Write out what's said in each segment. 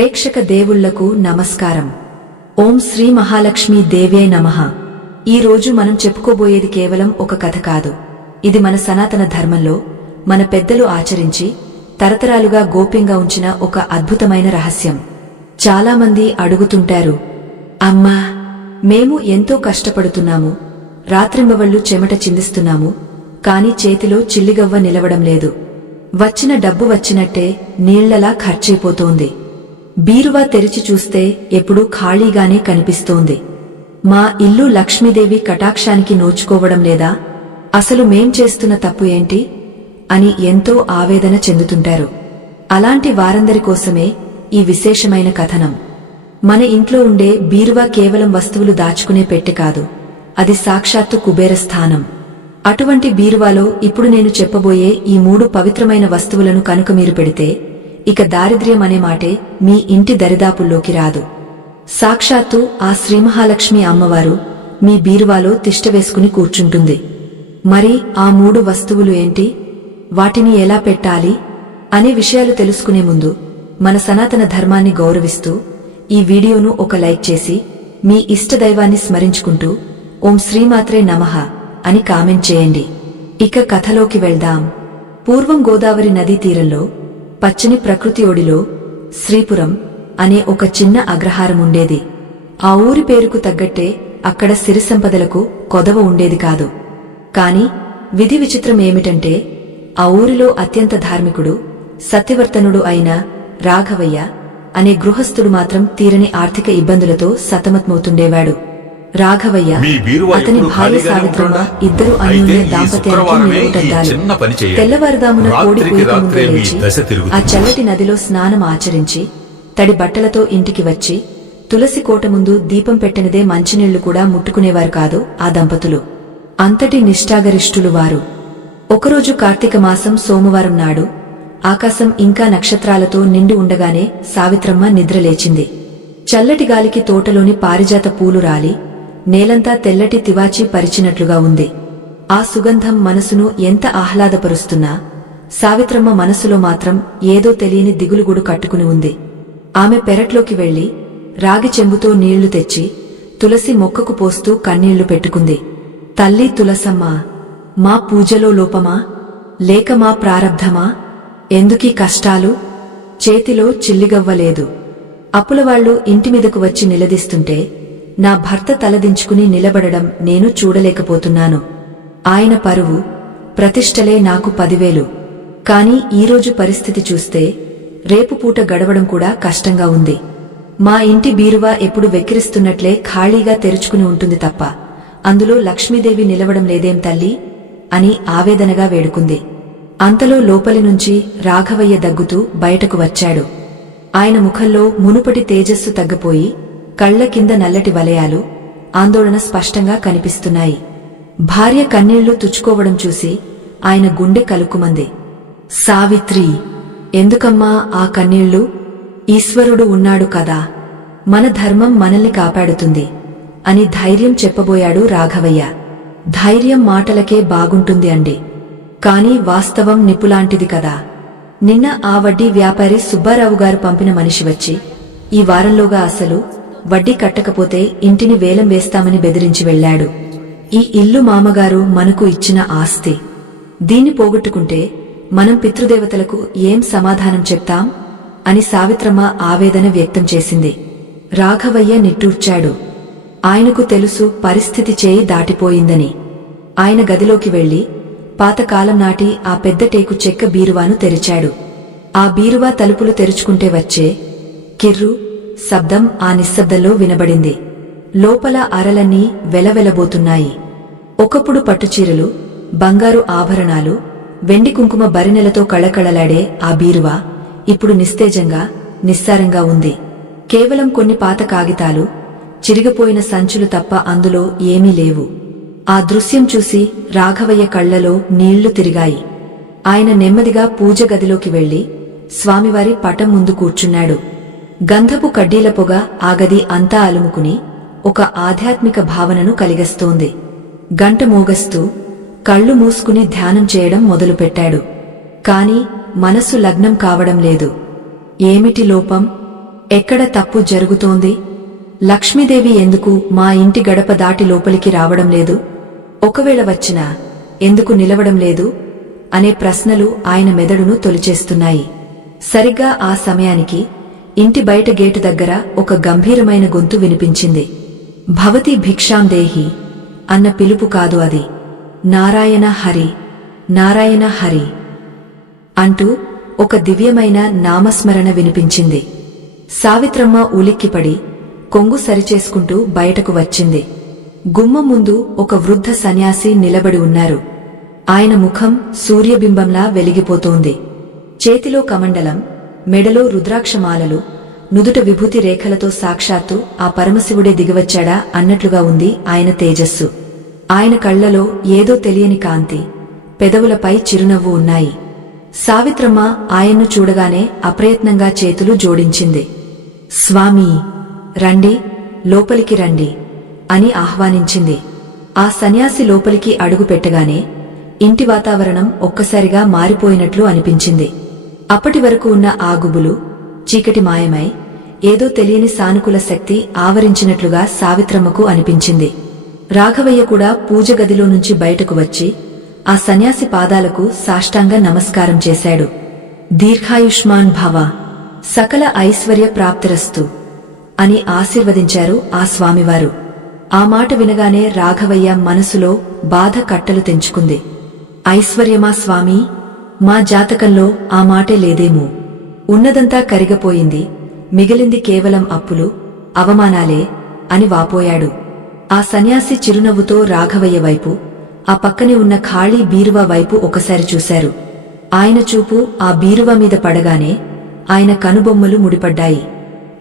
ప్రేక్షక దేవుళ్లకు నమస్కారం. ఓం శ్రీ మహాలక్ష్మీ దేవ్యై నమః. ఈ రోజు మనం చెప్పుకోబోయేది కేవలం ఒక కథ కాదు. ఇది మన సనాతన ధర్మంలో మన పెద్దలు ఆచరించి తరతరాలుగా గోప్యంగా ఉంచిన ఒక అద్భుతమైన రహస్యం. చాలామంది అడుగుతుంటారు, అమ్మా, మేము ఎంతో కష్టపడుతున్నాము, రాత్రింబవళ్లు చెమట చిందిస్తున్నాము, కాని చేతిలో చిల్లిగవ్వ నిలవడం లేదు. వచ్చిన డబ్బు వచ్చినట్టే నీళ్లలా ఖర్చయిపోతోంది. బీరువా తెరిచి చూస్తే ఎప్పుడూ ఖాళీగానే కనిపిస్తోంది. మా ఇల్లు లక్ష్మీదేవి కటాక్షానికి నోచుకోవడం లేదా? అసలు మేం చేస్తున్న తప్పు ఏంటి అని ఎంతో ఆవేదన చెందుతుంటారు. అలాంటి వారందరి కోసమే ఈ విశేషమైన కథనం. మన ఇంట్లో ఉండే బీరువా కేవలం వస్తువులు దాచుకునే పెట్టె కాదు, అది సాక్షాత్తు కుబేర స్థానం. అటువంటి బీరువాలో ఇప్పుడు నేను చెప్పబోయే ఈ 3 పవిత్రమైన వస్తువులను కనుక మీరు పెడితే ఇక దారిద్ర్యం అనే మాటే మీ ఇంటి దరిదాపుల్లోకి రాదు. సాక్షాత్తు ఆ శ్రీమహాలక్ష్మి అమ్మవారు మీ బీరువాలో తిష్టవేసుకుని కూర్చుంటుంది. మరి ఆ 3 వస్తువులు ఏంటి, వాటిని ఎలా పెట్టాలి అనే విషయాలు తెలుసుకునే ముందు మన సనాతన ధర్మాన్ని గౌరవిస్తూ ఈ వీడియోను ఒక లైక్ చేసి మీ ఇష్టదైవాన్ని స్మరించుకుంటూ ఓం శ్రీమాత్రే నమః అని కామెంట్ చేయండి. ఇక కథలోకి వెళ్దాం. పూర్వం గోదావరి నదీ తీరంలో పచ్చని ప్రకృతి ఒడిలో శ్రీపురం అనే ఒక చిన్న అగ్రహారముండేది. ఆ ఊరి పేరుకు తగ్గట్టే అక్కడ సిరి సంపదలకు కొదవ ఉండేది కాదు. కాని విధి విచిత్రం ఏమిటంటే ఆ ఊరిలో అత్యంత ధార్మికుడు, సత్యవర్తనుడు అయిన రాఘవయ్య అనే గృహస్థుడు మాత్రం తీరని ఆర్థిక ఇబ్బందులతో సతమతమవుతుండేవాడు. రాఘవయ్య, అతని భార్య సావిత్రమ్మ ఇద్దరు అన్యోన్య దాంపత్యానికి నిలువుటద్దాలు. తెల్లవారుదామున కోడి కూయక ముందే లేచి ఆ చల్లటి నదిలో స్నానం ఆచరించి తడి బట్టలతో ఇంటికి వచ్చి తులసి కోట ముందు దీపం పెట్టనిదే మంచినీళ్లు కూడా ముట్టుకునేవారు కాదు ఆ దంపతులు. అంతటి నిష్ఠాగరిష్ఠులు వారు. ఒకరోజు కార్తీక మాసం సోమవారం నాడు ఆకాశం ఇంకా నక్షత్రాలతో నిండి ఉండగానే సావిత్రమ్మ నిద్రలేచింది. చల్లటి గాలికి తోటలోని పారిజాత పూలు రాలి నేలంతా తెల్లటి తివాచీ పరిచినట్లుగా ఉంది. ఆ సుగంధం మనసును ఎంత ఆహ్లాదపరుస్తున్నా సావిత్రమ్మ మనసులో మాత్రం ఏదో తెలియని దిగులుగుడు కట్టుకుని ఉంది. ఆమె పెరట్లోకి వెళ్లి రాగి చెంబుతో నీళ్లు తెచ్చి తులసి మొక్కకు పోస్తూ కన్నీళ్లు పెట్టుకుంది. తల్లి తులసమ్మా, మా పూజలో లోపమా లేక మా ప్రారబ్ధమా? ఎందుకీ కష్టాలు? చేతిలో చిల్లిగవ్వలేదు. అప్పులవాళ్లు ఇంటిమీదకు వచ్చి నిలదీస్తుంటే నా భర్త తలదించుకుని నిలబడడం నేను చూడలేకపోతున్నాను. ఆయన పరువు ప్రతిష్టలే నాకు 10,000. కాని ఈరోజు పరిస్థితి చూస్తే రేపు పూట గడవడం కూడా కష్టంగా ఉంది. మా ఇంటి బీరువా ఎప్పుడు వెక్కిరిస్తున్నట్లే ఖాళీగా తెరుచుకుని ఉంటుంది తప్ప అందులో లక్ష్మీదేవి నిలవడం లేదేం తల్లి అని ఆవేదనగా వేడుకుంది. అంతలో లోపలి నుంచి రాఘవయ్య దగ్గుతూ బయటకు వచ్చాడు. ఆయన ముఖంలో మునుపటి తేజస్సు తగ్గిపోయి కళ్ల కింద నల్లటి వలయాలు, ఆందోళన స్పష్టంగా కనిపిస్తున్నాయి. భార్య కన్నీళ్లు తుచ్చుకోవడం చూసి ఆయన గుండె కలుక్కుమంది. సావిత్రి, ఎందుకమ్మా ఆ కన్నీళ్లు? ఈశ్వరుడు ఉన్నాడు కదా, మన ధర్మం మనల్ని కాపాడుతుంది అని ధైర్యం చెప్పబోయాడు రాఘవయ్య. ధైర్యం మాటలకే బాగుంటుంది అండి, కాని వాస్తవం నిప్పులాంటిది కదా. నిన్న ఆ వడ్డీ వ్యాపారి సుబ్బారావు గారు పంపిన మనిషి వచ్చి ఈ వారంలోగా అసలు వడ్డీ కట్టకపోతే ఇంటిని వేలం వేస్తామని బెదిరించి వెళ్లాడు. ఈ ఇల్లు మామగారు మనకు ఇచ్చిన ఆస్తి. దీన్ని పోగొట్టుకుంటే మనం పితృదేవతలకు ఏం సమాధానం చెప్తాం అని సావిత్రమ్మ ఆవేదన వ్యక్తం చేసింది. రాఘవయ్య నిట్టూర్చాడు. ఆయనకు తెలుసు పరిస్థితి చేయి దాటిపోయిందని. ఆయన గదిలోకి వెళ్లి పాతకాలం నాటి ఆ పెద్ద టేకు చెక్క బీరువాను తెరిచాడు. ఆ బీరువా తలుపులు తెరుచుకుంటే వచ్చే కిర్రు శబ్దం ఆ నిశ్శబ్దంలో వినబడింది. లోపల అరలన్నీ వెలవెలబోతున్నాయి. ఒకప్పుడు పట్టుచీరలు, బంగారు ఆభరణాలు, వెండి కుంకుమ బరినెలతో కళకళలాడే ఆ బీరువా ఇప్పుడు నిస్తేజంగా, నిస్సారంగా ఉంది. కేవలం కొన్ని పాత కాగితాలు, చిరిగిపోయిన సంచులు తప్ప అందులో ఏమీ లేవు. ఆ దృశ్యం చూసి రాఘవయ్య కళ్లలో నీళ్లు తిరిగాయి. ఆయన నెమ్మదిగా పూజ గదిలోకి వెళ్లి స్వామివారి పటం ముందు కూర్చున్నాడు. గంధపు కడ్డీల పొగ ఆ గది అంతా అలుముకుని ఒక ఆధ్యాత్మిక భావనను కలిగిస్తోంది. గంట మోగస్తూ కళ్ళు మూసుకుని ధ్యానం చేయడం మొదలుపెట్టాడు. కాని మనసు లగ్నం కావడం లేదు. ఏమిటి లోపం ఎక్కడ తప్పు జరుగుతోంది? లక్ష్మీదేవి ఎందుకు మా ఇంటి గడప దాటి లోపలికి రావడం లేదు? ఒకవేళ వచ్చినా ఎందుకు నిలవడం లేదు అనే ప్రశ్నలు ఆయన మెదడును తొలిచేస్తున్నాయి. సరిగ్గా ఆ సమయానికి ఇంటి బయట గేటు దగ్గర ఒక గంభీరమైన గొంతు వినిపించింది. భవతి భిక్షాం దేహి అన్న పిలుపు కాదు అది. నారాయణ హరి, నారాయణ హరి అంటూ ఒక దివ్యమైన నామస్మరణ వినిపించింది. సావిత్రమ్మ ఉలిక్కిపడి కొంగు సరిచేసుకుంటూ బయటకు వచ్చింది. గుమ్మం ముందు ఒక వృద్ధ సన్యాసి నిలబడి ఉన్నారు. ఆయన ముఖం సూర్యబింబంలా వెలిగిపోతోంది. చేతిలో కమండలం, మెడలో రుద్రాక్షమాలలు, నుదుట విభూతి రేఖలతో సాక్షాత్తు ఆ పరమశివుడే దిగివచ్చాడా అన్నట్లుగా ఉంది ఆయన తేజస్సు. ఆయన కళ్లలో ఏదో తెలియని కాంతి, పెదవులపై చిరునవ్వు ఉన్నాయి. సావిత్రమ్మ ఆయన్ను చూడగానే అప్రయత్నంగా చేతులు జోడించింది. స్వామీ, రండి, లోపలికి రండి అని ఆహ్వానించింది. ఆ సన్యాసి లోపలికి అడుగు పెట్టగానే ఇంటి వాతావరణం ఒక్కసారిగా మారిపోయినట్లు అనిపించింది. అప్పటి వరకు ఉన్న ఆ గుబులు, చీకటి మాయమై ఏదో తెలియని సానుకూల శక్తి ఆవరించినట్లుగా సావిత్రమ్మకు అనిపించింది. రాఘవయ్య కూడా పూజగదిలో నుంచి బయటకు వచ్చి ఆ సన్యాసి పాదాలకు సాష్టాంగ నమస్కారం చేశాడు. దీర్ఘాయుష్మాన్ భవ, సకల ఐశ్వర్య ప్రాప్తిరస్తు అని ఆశీర్వదించారు ఆ స్వామివారు. ఆ మాట వినగానే రాఘవయ్య మనసులో బాధ కట్టలు తెంచుకుంది. ఐశ్వర్యమా స్వామీ? మా జాతకంలో ఆ మాటే లేదేమో. ఉన్నదంతా కరిగపోయింది, మిగిలింది కేవలం అప్పులు, అవమానాలే అని వాపోయాడు. ఆ సన్యాసి చిరునవ్వుతో రాఘవయ్య వైపు, ఆ పక్కనే ఉన్న ఖాళీ బీరువా వైపు ఒకసారి చూశారు. ఆయన చూపు ఆ బీరువా మీద పడగానే ఆయన కనుబొమ్మలు ముడిపడ్డాయి.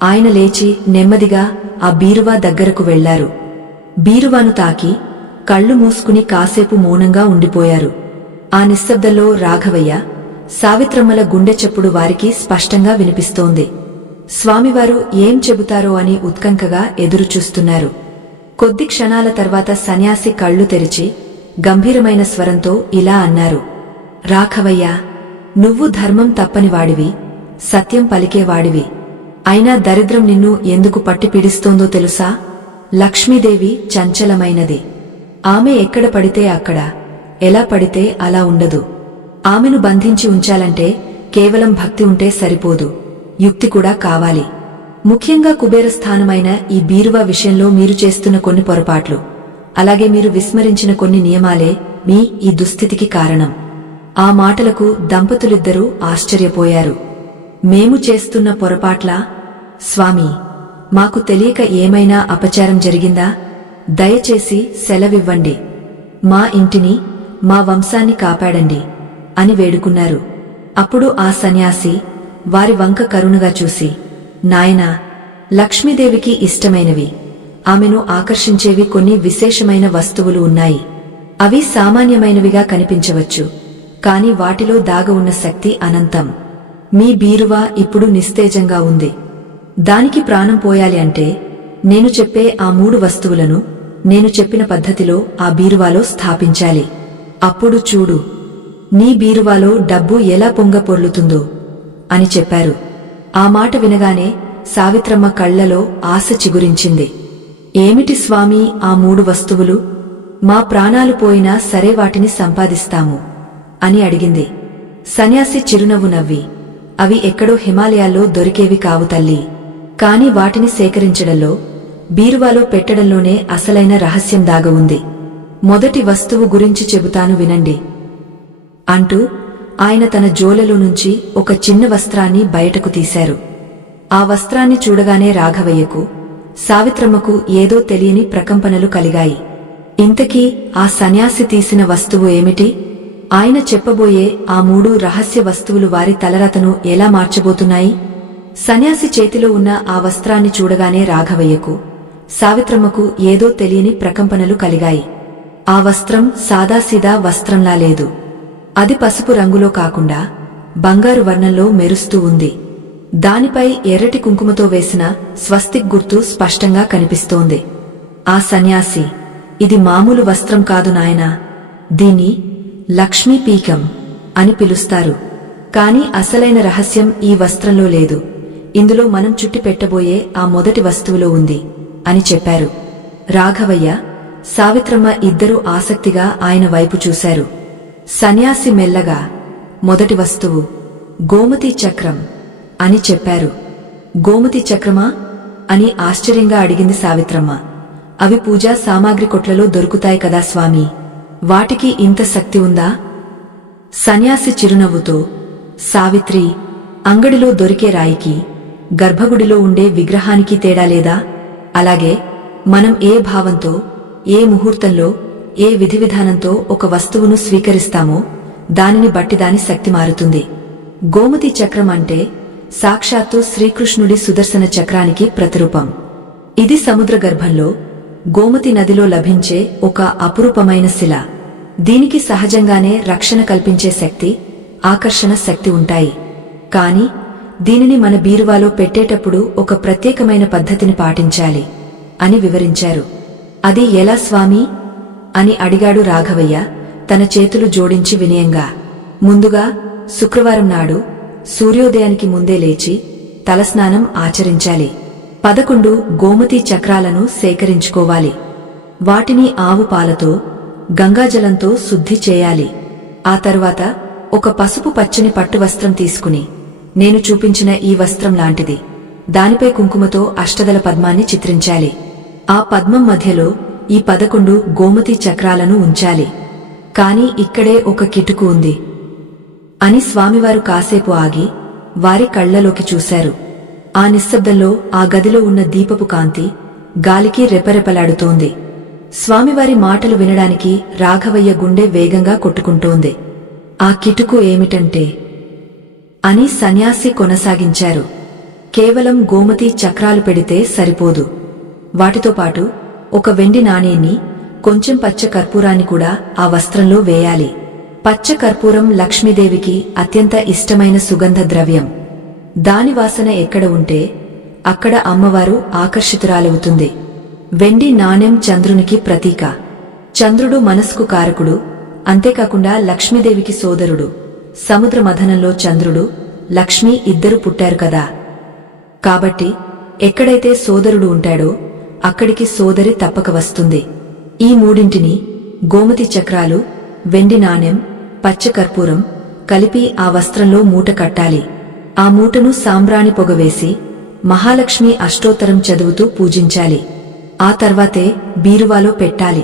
ఆయన లేచి నెమ్మదిగా ఆ బీరువా దగ్గరకు వెళ్లారు. బీరువాను తాకి కళ్ళు మూసుకుని కాసేపు మౌనంగా ఉండిపోయారు. ఆ నిశ్శబ్దంలో రాఘవయ్య, సావిత్రమ్మల గుండె చప్పుడు వారికి స్పష్టంగా వినిపిస్తోంది. స్వామివారు ఏం చెబుతారో అని ఉత్కంఠగా ఎదురుచూస్తున్నారు. కొద్ది క్షణాల తర్వాత సన్యాసి కళ్ళు తెరిచి గంభీరమైన స్వరంతో ఇలా అన్నారు. రాఘవయ్య, నువ్వు ధర్మం తప్పనివాడివి, సత్యం పలికేవాడివి. అయినా దరిద్రం నిన్ను ఎందుకు పట్టి పీడిస్తోందో తెలుసా? లక్ష్మీదేవి చంచలమైనది. ఆమె ఎక్కడ పడితే అక్కడ, ఎలా పడితే అలా ఉండదు. ఆమెను బంధించి ఉంచాలంటే కేవలం భక్తి ఉంటే సరిపోదు, యుక్తి కూడా కావాలి. ముఖ్యంగా కుబేరస్థానమైన ఈ బీరువా విషయంలో మీరు చేస్తున్న కొన్ని పొరపాట్లు, అలాగే మీరు విస్మరించిన కొన్ని నియమాలే మీ ఈ దుస్థితికి కారణం. ఆ మాటలకు దంపతులిద్దరూ ఆశ్చర్యపోయారు. మేము చేస్తున్న పొరపాట్లా? స్వామీ, మాకు తెలియక ఏమైనా అపచారం జరిగిందా? దయచేసి సెలవివ్వండి. మా ఇంటిని, మా వంశాన్ని కాపాడండి అని వేడుకున్నారు. అప్పుడు ఆ సన్యాసి వారి వంక కరుణగా చూసి, నాయనా, లక్ష్మీదేవికి ఇష్టమైనవి, ఆమెను ఆకర్షించేవి కొన్ని విశేషమైన వస్తువులు ఉన్నాయి. అవి సామాన్యమైనవిగా కనిపించవచ్చు, కాని వాటిలో దాగ ఉన్న శక్తి అనంతం. మీ బీరువా ఇప్పుడు నిస్తేజంగా ఉంది. దానికి ప్రాణం పోయాలి అంటే నేను చెప్పే ఆ 3 వస్తువులను నేను చెప్పిన పద్ధతిలో ఆ బీరువాలో స్థాపించాలి. అప్పుడు చూడు, నీ బీరువాలో డబ్బు ఎలా పొంగపొర్లుతుందో అని చెప్పారు. ఆ మాట వినగానే సావిత్రమ్మ కళ్లలో ఆశ చిగురించింది. ఏమిటి స్వామీ ఆ 3 వస్తువులు? మా ప్రాణాలు పోయినా సరే వాటిని సంపాదిస్తాము అని అడిగింది. సన్యాసి చిరునవ్వు నవ్వి, అవి ఎక్కడో హిమాలయాల్లో దొరికేవి కావు తల్లి, కాని వాటిని సేకరించడంలో, బీరువాలో పెట్టడంలోనే అసలైన రహస్యం దాగ ఉంది. మొదటి వస్తువు గురించి చెబుతాను వినండి అంటూ ఆయన తన జోలలో నుంచి ఒక చిన్న వస్త్రాన్ని బయటకు తీశారు. ఆ వస్త్రాన్ని చూడగానే రాఘవయ్యకు, సావిత్రమ్మకు ఏదో తెలియని ప్రకంపనలు కలిగాయి. ఇంతకీ ఆ సన్యాసి తీసిన వస్తువు ఏమిటి? ఆయన చెప్పబోయే ఆ 3 రహస్య వస్తువులు వారి తలరాతను ఎలా మార్చబోతున్నాయి? సన్యాసి చేతిలో ఉన్న ఆ వస్త్రాన్ని చూడగానే రాఘవయ్యకు, సావిత్రమ్మకు ఏదో తెలియని ప్రకంపనలు కలిగాయి. ఆ వస్త్రం సాదాసీదా వస్త్రంలా లేదు. అది పసుపు రంగులో కాకుండా బంగారు వర్ణంలో మెరుస్తూ ఉంది. దానిపై ఎర్రటి కుంకుమతో వేసిన స్వస్తిక్ గుర్తు స్పష్టంగా కనిపిస్తోంది. ఆ సన్యాసి, ఇది మామూలు వస్త్రం కాదు నాయనా, దీన్ని లక్ష్మీ పీకం అని పిలుస్తారు. కాని అసలైన రహస్యం ఈ వస్త్రంలో లేదు. ఇందులో మనం చుట్టి పెట్టబోయే ఆ మొదటి వస్తువులో ఉంది అని చెప్పారు. రాఘవయ్య, సావిత్రమ్మ ఇద్దరూ ఆసక్తిగా ఆయన వైపు చూశారు. సన్యాసి మెల్లగా, మొదటి వస్తువు గోమతీ చక్రం అని చెప్పారు. గోమతీ చక్రమా అని ఆశ్చర్యంగా అడిగింది సావిత్రమ్మ. అవి పూజా సామాగ్రి కొట్లలో దొరుకుతాయి కదా స్వామీ, వాటికి ఇంత శక్తి ఉందా? సన్యాసి చిరునవ్వుతో, సావిత్రి, అంగడిలో దొరికే రాయికి గర్భగుడిలో ఉండే విగ్రహానికి తేడా లేదా? అలాగే మనం ఏ భావంతో, ఏ ముహూర్తంలో, ఏ విధివిధానంతో ఒక వస్తువును స్వీకరిస్తామో దానిని బట్టి దాని శక్తి మారుతుంది. గోమతీ చక్రం అంటే సాక్షాత్తు శ్రీకృష్ణుడి సుదర్శన చక్రానికి ప్రతిరూపం. ఇది సముద్ర గర్భంలో గోమతి నదిలో లభించే ఒక అపురూపమైన శిల. దీనికి సహజంగానే రక్షణ కల్పించే శక్తి, ఆకర్షణ శక్తి ఉంటాయి. కాని దీనిని మన బీరువాలో పెట్టేటప్పుడు ఒక ప్రత్యేకమైన పద్ధతిని పాటించాలి అని వివరించారు. అది ఎలా స్వామీ అని అడిగాడు రాఘవయ్య తన చేతులు జోడించి వినయంగా. ముందుగా శుక్రవారం నాడు సూర్యోదయానికి ముందే లేచి తలస్నానం ఆచరించాలి. 11 గోమతీ చక్రాలను సేకరించుకోవాలి. వాటిని ఆవు పాలతో, గంగాజలంతో శుద్ధి చేయాలి. ఆ తరువాత ఒక పసుపు పచ్చని పట్టు వస్త్రం తీసుకుని, నేను చూపించిన ఈ వస్త్రం లాంటిది, దానిపై కుంకుమతో అష్టదళ పద్మాన్ని చిత్రించాలి. ఆ పద్మం మధ్యలో ఈ 11 గోమతీ చక్రాలను ఉంచాలి. కాని ఇక్కడే ఒక కిటుకు ఉంది అని స్వామివారు కాసేపు ఆగి వారి కళ్లలోకి చూశారు. ఆ నిశ్శబ్దంలో ఆ గదిలో ఉన్న దీపపు కాంతి గాలికి రెపరెపలాడుతోంది. స్వామివారి మాటలు వినడానికి రాఘవయ్య గుండె వేగంగా కొట్టుకుంటోంది. ఆ కిటుకు ఏమిటంటే అని సన్యాసి కొనసాగించారు. కేవలం గోమతీ చక్రాలు పెడితే సరిపోదు. వాటితో పాటు ఒక వెండి నాణేన్ని, కొంచెం పచ్చ కర్పూరాన్ని కూడా ఆ వస్త్రంలో వేయాలి. పచ్చ కర్పూరం లక్ష్మీదేవికి అత్యంత ఇష్టమైన సుగంధ ద్రవ్యం. దాని వాసన ఎక్కడ ఉంటే అక్కడ అమ్మవారు ఆకర్షితురాలవుతుంది. వెండి నాణెం చంద్రునికి ప్రతీక. చంద్రుడు మనస్కు కారకుడు, అంతేకాకుండా లక్ష్మీదేవికి సోదరుడు. సముద్ర మథనంలో చంద్రుడు, లక్ష్మి ఇద్దరు పుట్టారు కదా. కాబట్టి ఎక్కడైతే సోదరుడు ఉంటాడో అక్కడికి సోదరి తప్పక వస్తుంది. ఈ మూడింటిని, గోమతీ చక్రాలు, వెండి నాణెం, పచ్చ కర్పూరం కలిపి ఆ వస్త్రంలో మూట కట్టాలి. ఆ మూటను సాంబ్రాణి పొగవేసి మహాలక్ష్మి అష్టోత్తరం చదువుతూ పూజించాలి. ఆ తర్వాతే బీరువాలో పెట్టాలి.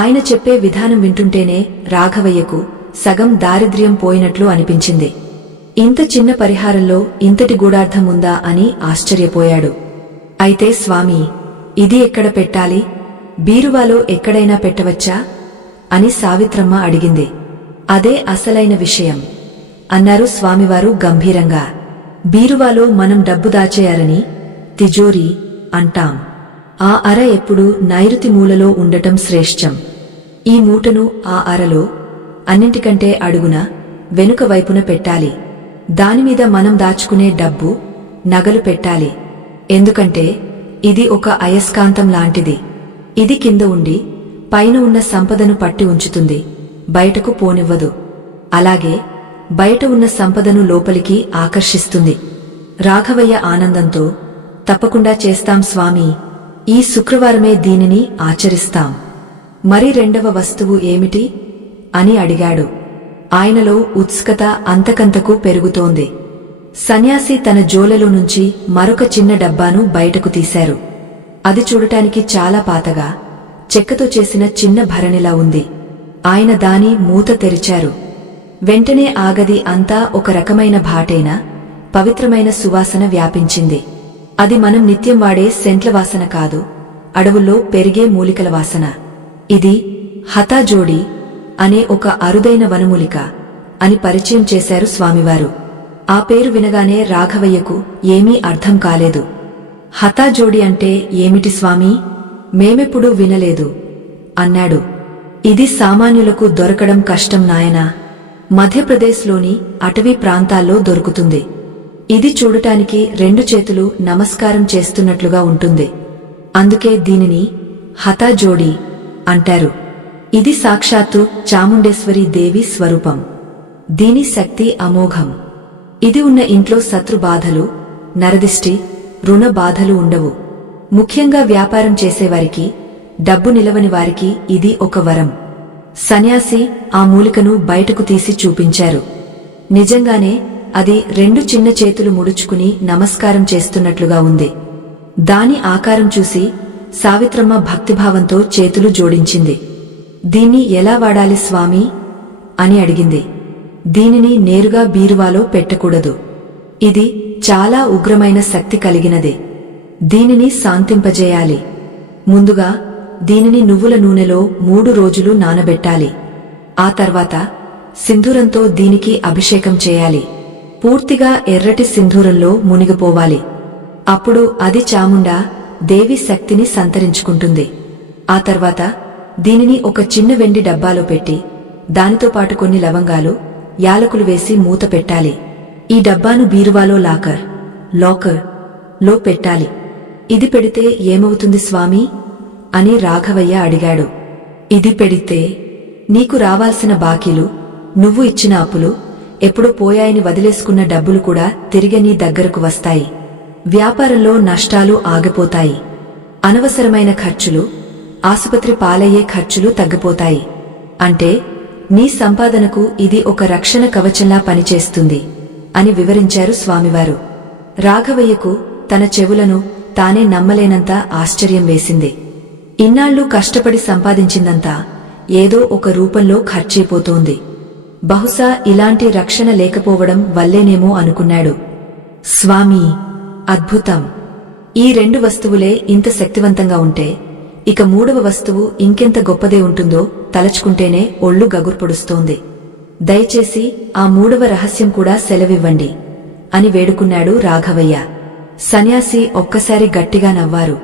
ఆయన చెప్పే విధానం వింటుంటేనే రాఘవయ్యకు సగం దారిద్ర్యం పోయినట్లు అనిపించింది. ఇంత చిన్న పరిహారంలో ఇంతటి గూఢార్థం ఉందా అని ఆశ్చర్యపోయాడు. అయితే స్వామీ, ఇది ఎక్కడ పెట్టాలి? బీరువాలో ఎక్కడైనా పెట్టవచ్చా అని సావిత్రమ్మ అడిగింది. అదే అసలైన విషయం అన్నారు స్వామివారు గంభీరంగా. బీరువాలో మనం డబ్బు దాచేయాలని తిజోరీ అంటాం. ఆ అర ఎప్పుడూ నైరుతి మూలలో ఉండటం శ్రేష్టం. ఈ మూటను ఆ అరలో అన్నింటికంటే అడుగున, వెనుక వైపున పెట్టాలి. దానిమీద మనం దాచుకునే డబ్బు, నగలు పెట్టాలి. ఎందుకంటే ఇది ఒక అయస్కాంతం లాంటిది. ఇది కింద ఉండి పైన ఉన్న సంపదను పట్టి ఉంచుతుంది, బయటకు పోనివ్వదు. అలాగే బయట ఉన్న సంపదను లోపలికి ఆకర్షిస్తుంది. రాఘవయ్య ఆనందంతో, తప్పకుండా చేస్తాం స్వామీ, ఈ శుక్రవారమే దీనిని ఆచరిస్తాం. మరి రెండవ వస్తువు ఏమిటి అని అడిగాడు. ఆయనలో ఉత్సుకత అంతకంతకు పెరుగుతోంది. సన్యాసి తన జోలెలో నుంచి మరొక చిన్న డబ్బాను బయటకు తీశారు. అది చూడటానికి చాలా పాతగా, చెక్కతో చేసిన చిన్న భరణిలా ఉంది. ఆయన దాని మూత తెరిచారు. వెంటనే ఆ గది అంతా ఒక రకమైన భాటైన, పవిత్రమైన సువాసన వ్యాపించింది. అది మనం నిత్యం వాడే సెంట్ల వాసన కాదు, అడవుల్లో పెరిగే మూలికల వాసన. ఇది హతాజోడి అనే ఒక అరుదైన వనమూలిక అని పరిచయం చేశారు స్వామివారు. ఆ పేరు వినగానే రాఘవయ్యకు ఏమీ అర్థం కాలేదు. హతాజోడి అంటే ఏమిటి స్వామీ? మేమెప్పుడూ వినలేదు అన్నాడు. ఇది సామాన్యులకు దొరకడం కష్టం నాయనా. మధ్యప్రదేశ్లోని అటవీ ప్రాంతాల్లో దొరుకుతుంది. ఇది చూడటానికి 2 చేతులు నమస్కారం చేస్తున్నట్లుగా ఉంటుంది. అందుకే దీనిని హతాజోడి అంటారు. ఇది సాక్షాత్తు చాముండేశ్వరీ దేవి స్వరూపం. దీని శక్తి అమోఘం. ఇది ఉన్న ఇంట్లో శత్రు బాధలు, నరదిష్టి, రుణ బాధలు ఉండవు. ముఖ్యంగా వ్యాపారం చేసేవారికి, డబ్బు నిలవని వారికి ఇది ఒక వరం. సన్యాసి ఆ మూలికను బయటకు తీసి చూపించారు. నిజంగానే అది 2 చిన్న చేతులు ముడుచుకుని నమస్కారం చేస్తున్నట్లుగా ఉంది. దాని ఆకారం చూసి సావిత్రమ్మ భక్తిభావంతో చేతులు జోడించింది. దీన్ని ఎలా వాడాలి స్వామీ అని అడిగింది. దీనిని నేరుగా బీరువాలో పెట్టకూడదు. ఇది చాలా ఉగ్రమైన శక్తి కలిగినదే. దీనిని శాంతింపజేయాలి. ముందుగా దీనిని నువ్వుల నూనెలో 3 రోజులు నానబెట్టాలి. ఆ తర్వాత సింధూరంతో దీనికి అభిషేకం చేయాలి. పూర్తిగా ఎర్రటి సింధూరంలో మునిగిపోవాలి. అప్పుడు అది చాముండా దేవి శక్తిని సంతరించుకుంటుంది. ఆ తర్వాత దీనిని ఒక చిన్న వెండి డబ్బాలో పెట్టి దానితో పాటు కొన్ని లవంగాలు, యాలకులు వేసి మూత పెట్టాలి. ఈ డబ్బాను బీరువాలో లాకర్ లో పెట్టాలి. ఇది పెడితే ఏమవుతుంది స్వామీ అని రాఘవయ్య అడిగాడు. ఇది పెడితే నీకు రావాల్సిన బాకీలు, నువ్వు ఇచ్చిన అప్పులు, ఎప్పుడో పోయాయని వదిలేసుకున్న డబ్బులు కూడా తిరిగి నీ దగ్గరకు వస్తాయి. వ్యాపారంలో నష్టాలు ఆగిపోతాయి. అనవసరమైన ఖర్చులు, ఆసుపత్రి పాలయ్యే ఖర్చులు తగ్గిపోతాయి. అంటే నీ సంపాదనకు ఇది ఒక రక్షణ కవచంలా పనిచేస్తుంది అని వివరించారు స్వామివారు. రాఘవయ్యకు తన చెవులను తానే నమ్మలేనంత ఆశ్చర్యం వేసింది. ఇన్నాళ్లు కష్టపడి సంపాదించిందంతా ఏదో ఒక రూపంలో ఖర్చయిపోతోంది. బహుశా ఇలాంటి రక్షణ లేకపోవడం వల్లేనేమో అనుకున్నాడు. స్వామీ, అద్భుతం! ఈ 2 వస్తువులే ఇంత శక్తివంతంగా ఉంటే ఇక 3వ వస్తువు ఇంకెంత గొప్పదే ఉంటుందో తలచుకుంటేనే ఒళ్ళు గగుర్పొడుస్తోంది. దయచేసి ఆ 3వ రహస్యం కూడా సెలవివ్వండి అని వేడుకున్నాడు రాఘవయ్య. సన్యాసి ఒక్కసారి గట్టిగా నవ్వారు.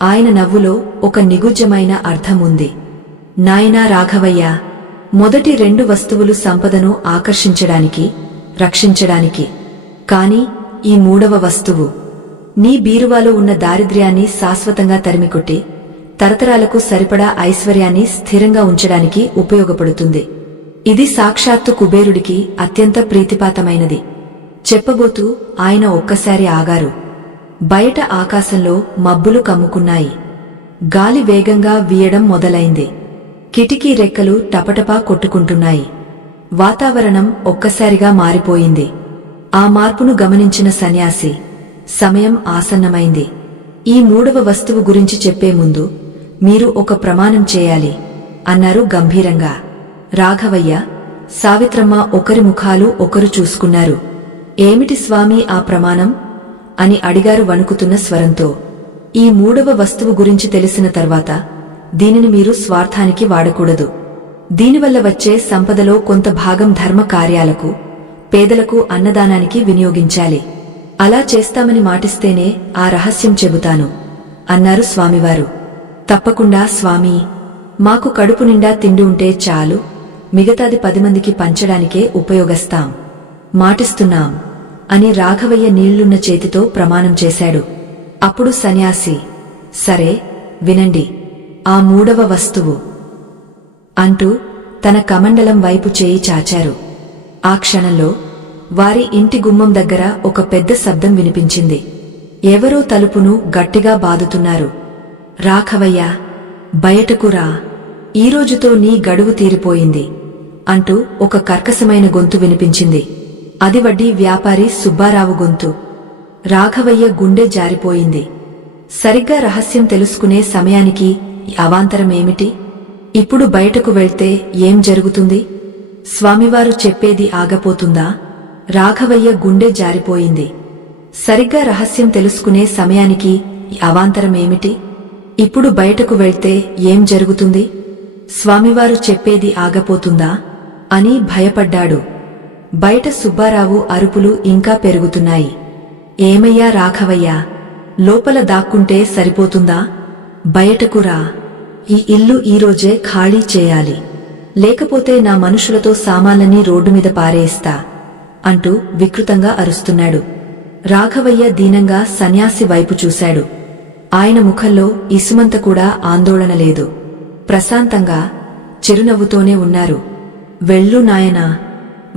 ఆయన నవ్వులో ఒక నిగుజ్జమైన అర్థం ఉంది. నాయనా రాఘవయ్య, మొదటి 2 వస్తువులు సంపదను ఆకర్షించడానికి, రక్షించడానికి. కాని ఈ 3వ వస్తువు నీ బీరువాలో ఉన్న దారిద్ర్యాన్ని శాశ్వతంగా తరిమికొట్టి తరతరాలకు సరిపడా ఐశ్వర్యాన్ని స్థిరంగా ఉంచడానికి ఉపయోగపడుతుంది. ఇది సాక్షాత్తు కుబేరుడికి అత్యంత ప్రీతిపాతమైనది. చెప్పబోతూ ఆయన ఒక్కసారి ఆగారు. బయట ఆకాశంలో మబ్బులు కమ్ముకున్నాయి. గాలి వేగంగా వీయడం మొదలైంది. కిటికీ రెక్కలు టపటపా కొట్టుకుంటున్నాయి. వాతావరణం ఒక్కసారిగా మారిపోయింది. ఆ మార్పును గమనించిన సన్యాసి, సమయం ఆసన్నమైంది. ఈ 3వ వస్తువు గురించి చెప్పే ముందు మీరు ఒక ప్రమాణం చేయాలి అన్నారు గంభీరంగా. రాఘవయ్య, సావిత్రమ్మ ఒకరి ముఖాలు ఒకరు చూసుకున్నారు. ఏమిటి స్వామీ ఆ ప్రమాణం అని అడిగారు వణుకుతున్న స్వరంతో. ఈ 3వ వస్తువు గురించి తెలిసిన తర్వాత దీనిని మీరు స్వార్థానికి వాడకూడదు. దీనివల్ల వచ్చే సంపదలో కొంత భాగం ధర్మ కార్యాలకు, పేదలకు, అన్నదానానికి వినియోగించాలి. అలా చేస్తామని మాటిస్తేనే ఆ రహస్యం చెబుతాను అన్నారు స్వామివారు. తప్పకుండా స్వామీ, మాకు కడుపు నిండా తిండి ఉంటే చాలు, మిగతాది 10 మందికి పంచడానికే ఉపయోగస్తాం, మాటిస్తున్నాం అని రాఘవయ్య నీళ్లున్న చేతితో ప్రమాణం చేశాడు. అప్పుడు సన్యాసి, సరే వినండి, ఆ 3వ వస్తువు అంటూ తన కమండలం వైపు చేయి చాచారు. ఆ క్షణంలో వారి ఇంటి గుమ్మం దగ్గర ఒక పెద్ద శబ్దం వినిపించింది. ఎవరో తలుపును గట్టిగా బాదుతున్నారు. రాఘవయ్య, బయటకు రా, ఈరోజుతో నీ గడువు తీరిపోయింది అంటూ ఒక కర్కశమైన గొంతు వినిపించింది. అది వడ్డీ వ్యాపారి సుబ్బారావు గొంతు. రాఘవయ్య గుండె జారిపోయింది. సరిగ్గా రహస్యం తెలుసుకునే సమయానికి ఈ అవాంతరమేమిటి? ఇప్పుడు బయటకు వెళ్తే ఏం జరుగుతుంది? స్వామివారు చెప్పేది ఆగపోతుందా? రాఘవయ్య గుండె జారిపోయింది. సరిగ్గా రహస్యం తెలుసుకునే సమయానికి ఈ అవాంతరమేమిటి? ఇప్పుడు బయటకు వెళ్తే ఏం జరుగుతుంది? స్వామివారు చెప్పేది ఆగపోతుందా అని భయపడ్డాడు. బయట సుబ్బారావు అరుపులు ఇంకా పెరుగుతున్నాయి. ఏమయ్యా రాఘవయ్యా, లోపల దాక్కుంటే సరిపోతుందా? బయటకు రా, ఈ ఇల్లు ఈరోజే ఖాళీ చేయాలి, లేకపోతే నా మనుషులతో సామాన్లన్నీ రోడ్డు మీద పారేస్తా అంటూ వికృతంగా అరుస్తున్నాడు. రాఘవయ్య దీనంగా సన్యాసి వైపు చూశాడు. ఆయన ముఖంలో ఇసుమంత కూడా ఆందోళన లేదు. ప్రశాంతంగా చిరునవ్వుతోనే ఉన్నారు. వెళ్ళు నాయనా,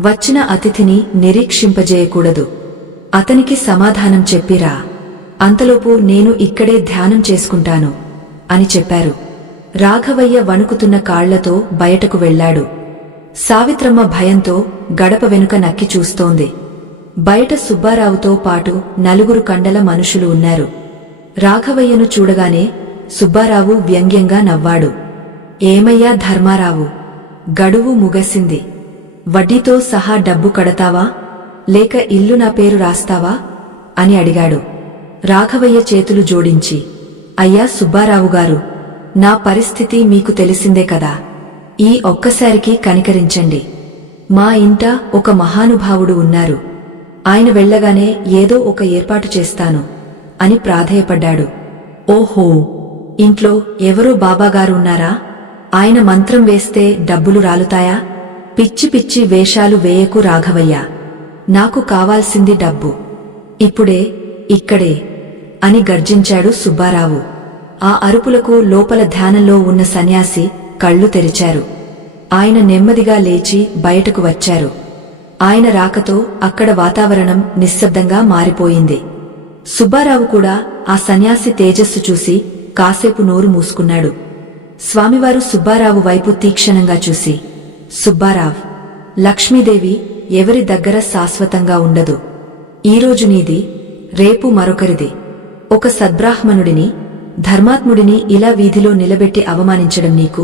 వచ్చిన అతిథిని నిరీక్షింపజేయకూడదు. అతనికి సమాధానం చెప్పిరా, అంతలోపు నేను ఇక్కడే ధ్యానం చేసుకుంటాను అని చెప్పారు. రాఘవయ్య వణుకుతున్న కాళ్లతో బయటకు వెళ్లాడు. సావిత్రమ్మ భయంతో గడప వెనుక నక్కి చూస్తోంది. బయట సుబ్బారావుతో పాటు 4 కండల మనుషులు ఉన్నారు. రాఘవయ్యను చూడగానే సుబ్బారావు వ్యంగ్యంగా నవ్వాడు. ఏమయ్యా ధర్మారావు, గడువు ముగసింది. వడ్డీతో సహా డబ్బు కడతావా, లేక ఇల్లు నా పేరు రాస్తావా అని అడిగాడు. రాఘవయ్య చేతులు జోడించి, అయ్యా సుబ్బారావు గారు, నా పరిస్థితి మీకు తెలిసిందే కదా, ఈ ఒక్కసారికి కనికరించండి. మా ఇంట ఒక మహానుభావుడు ఉన్నారు. ఆయన వెళ్లగానే ఏదో ఒక ఏర్పాటు చేస్తాను అని ప్రాధేయపడ్డాడు. ఓహో, ఇంట్లో ఎవరో బాబాగారు ఉన్నారా? ఆయన మంత్రం వేస్తే డబ్బులు రాలుతాయా? పిచ్చి పిచ్చి వేషాలు వేయకు రాఘవయ్య, నాకు కావాల్సింది డబ్బు, ఇప్పుడే ఇక్కడే అని గర్జించాడు సుబ్బారావు. ఆ అరుపులకు లోపల ధ్యానంలో ఉన్న సన్యాసి కళ్ళు తెరిచారు. ఆయన నెమ్మదిగా లేచి బయటకు వచ్చారు. ఆయన రాకతో అక్కడ వాతావరణం నిశ్శబ్దంగా మారిపోయింది. సుబ్బారావు కూడా ఆ సన్యాసి తేజస్సు చూసి కాసేపు నోరు మూసుకున్నాడు. స్వామివారు సుబ్బారావు వైపు తీక్షణంగా చూసి, సుబ్బారావ్, లక్ష్మీదేవి ఎవరి దగ్గర శాశ్వతంగా ఉండదు. ఈరోజు నీది, రేపు మరొకరిది. ఒక సద్బ్రాహ్మణుడిని, ధర్మాత్ముడిని ఇలా వీధిలో నిలబెట్టి అవమానించడం నీకు,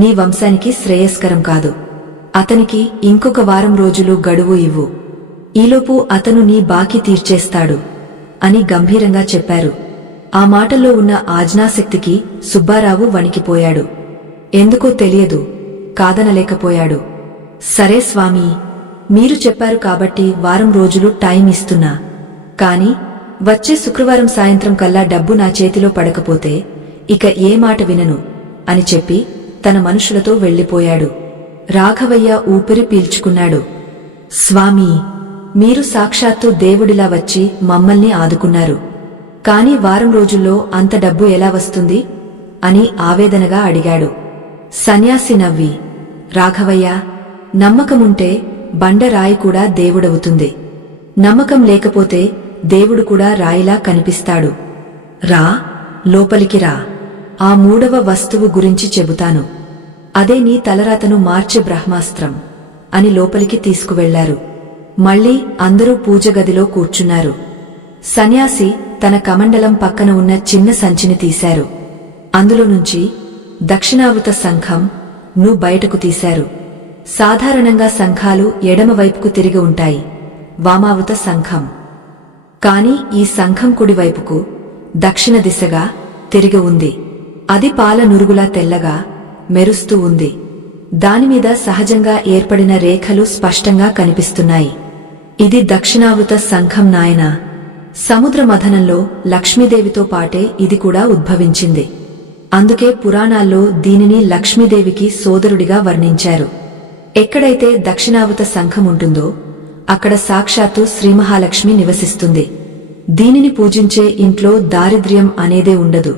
నీ వంశానికి శ్రేయస్కరం కాదు. అతనికి ఇంకొక వారం రోజులు గడువు ఇవ్వు, ఈలోపు అతను నీ బాకీ తీర్చేస్తాడు అని గంభీరంగా చెప్పారు. ఆ మాటల్లో ఉన్న ఆజ్ఞాశక్తికి సుబ్బారావు వణికిపోయాడు. ఎందుకో తెలియదు, కాదనలేకపోయాడు. సరే స్వామీ, మీరు చెప్పారు కాబట్టి వారం రోజులు టైం ఇస్తున్నా. కాని వచ్చే శుక్రవారం సాయంత్రం కల్లా డబ్బు నా చేతిలో పడకపోతే ఇక ఏ మాట వినను అని చెప్పి తన మనుషులతో వెళ్లిపోయాడు. రాఘవయ్య ఊపిరి పీల్చుకున్నాడు. స్వామీ, మీరు సాక్షాత్తు దేవుడిలా వచ్చి మమ్మల్ని ఆదుకున్నారు. కాని వారం రోజుల్లో అంత డబ్బు ఎలా వస్తుంది అని ఆవేదనగా అడిగాడు. సన్యాసి నవ్వి, రాఘవయ్య, నమ్మకముంటే బండరాయి కూడా దేవుడవుతుంది. నమ్మకం లేకపోతే దేవుడు కూడా రాయిలా కనిపిస్తాడు. రా, లోపలికి రా, ఆ 3వ వస్తువు గురించి చెబుతాను. అదే నీ తలరాతను మార్చే బ్రహ్మాస్త్రం అని లోపలికి తీసుకువెళ్లారు. మళ్లీ అందరూ పూజగదిలో కూర్చున్నారు. సన్యాసి తన కమండలం పక్కన ఉన్న చిన్న సంచిని తీశారు. అందులో నుంచి దక్షిణావృత శంఖం ను బయటకు తీశారు. సాధారణంగా శంఖాలు ఎడమవైపుకు తిరిగి ఉంటాయి, వామావృత శంఖం. కాని ఈ శంఖం కుడివైపుకు దక్షిణ దిశగా తిరిగి ఉంది. అది పాల నురుగులా తెల్లగా మెరుస్తూ ఉంది. దానిమీద సహజంగా ఏర్పడిన రేఖలు స్పష్టంగా కనిపిస్తున్నాయి. ఇది దక్షిణావృత శంఖం నాయనా. సముద్ర మథనంలో లక్ష్మీదేవితో పాటే ఇది కూడా ఉద్భవించింది. అందుకే పురాణాల్లో దీనిని లక్ష్మీదేవికి సోదరుడిగా వర్ణించారు. ఎక్కడైతే దక్షిణావృత శంఖం ఉంటుందో అక్కడ సాక్షాత్తు శ్రీమహాలక్ష్మి నివసిస్తుంది. దీనిని పూజించే ఇంట్లో దారిద్ర్యం అనేదే ఉండదు.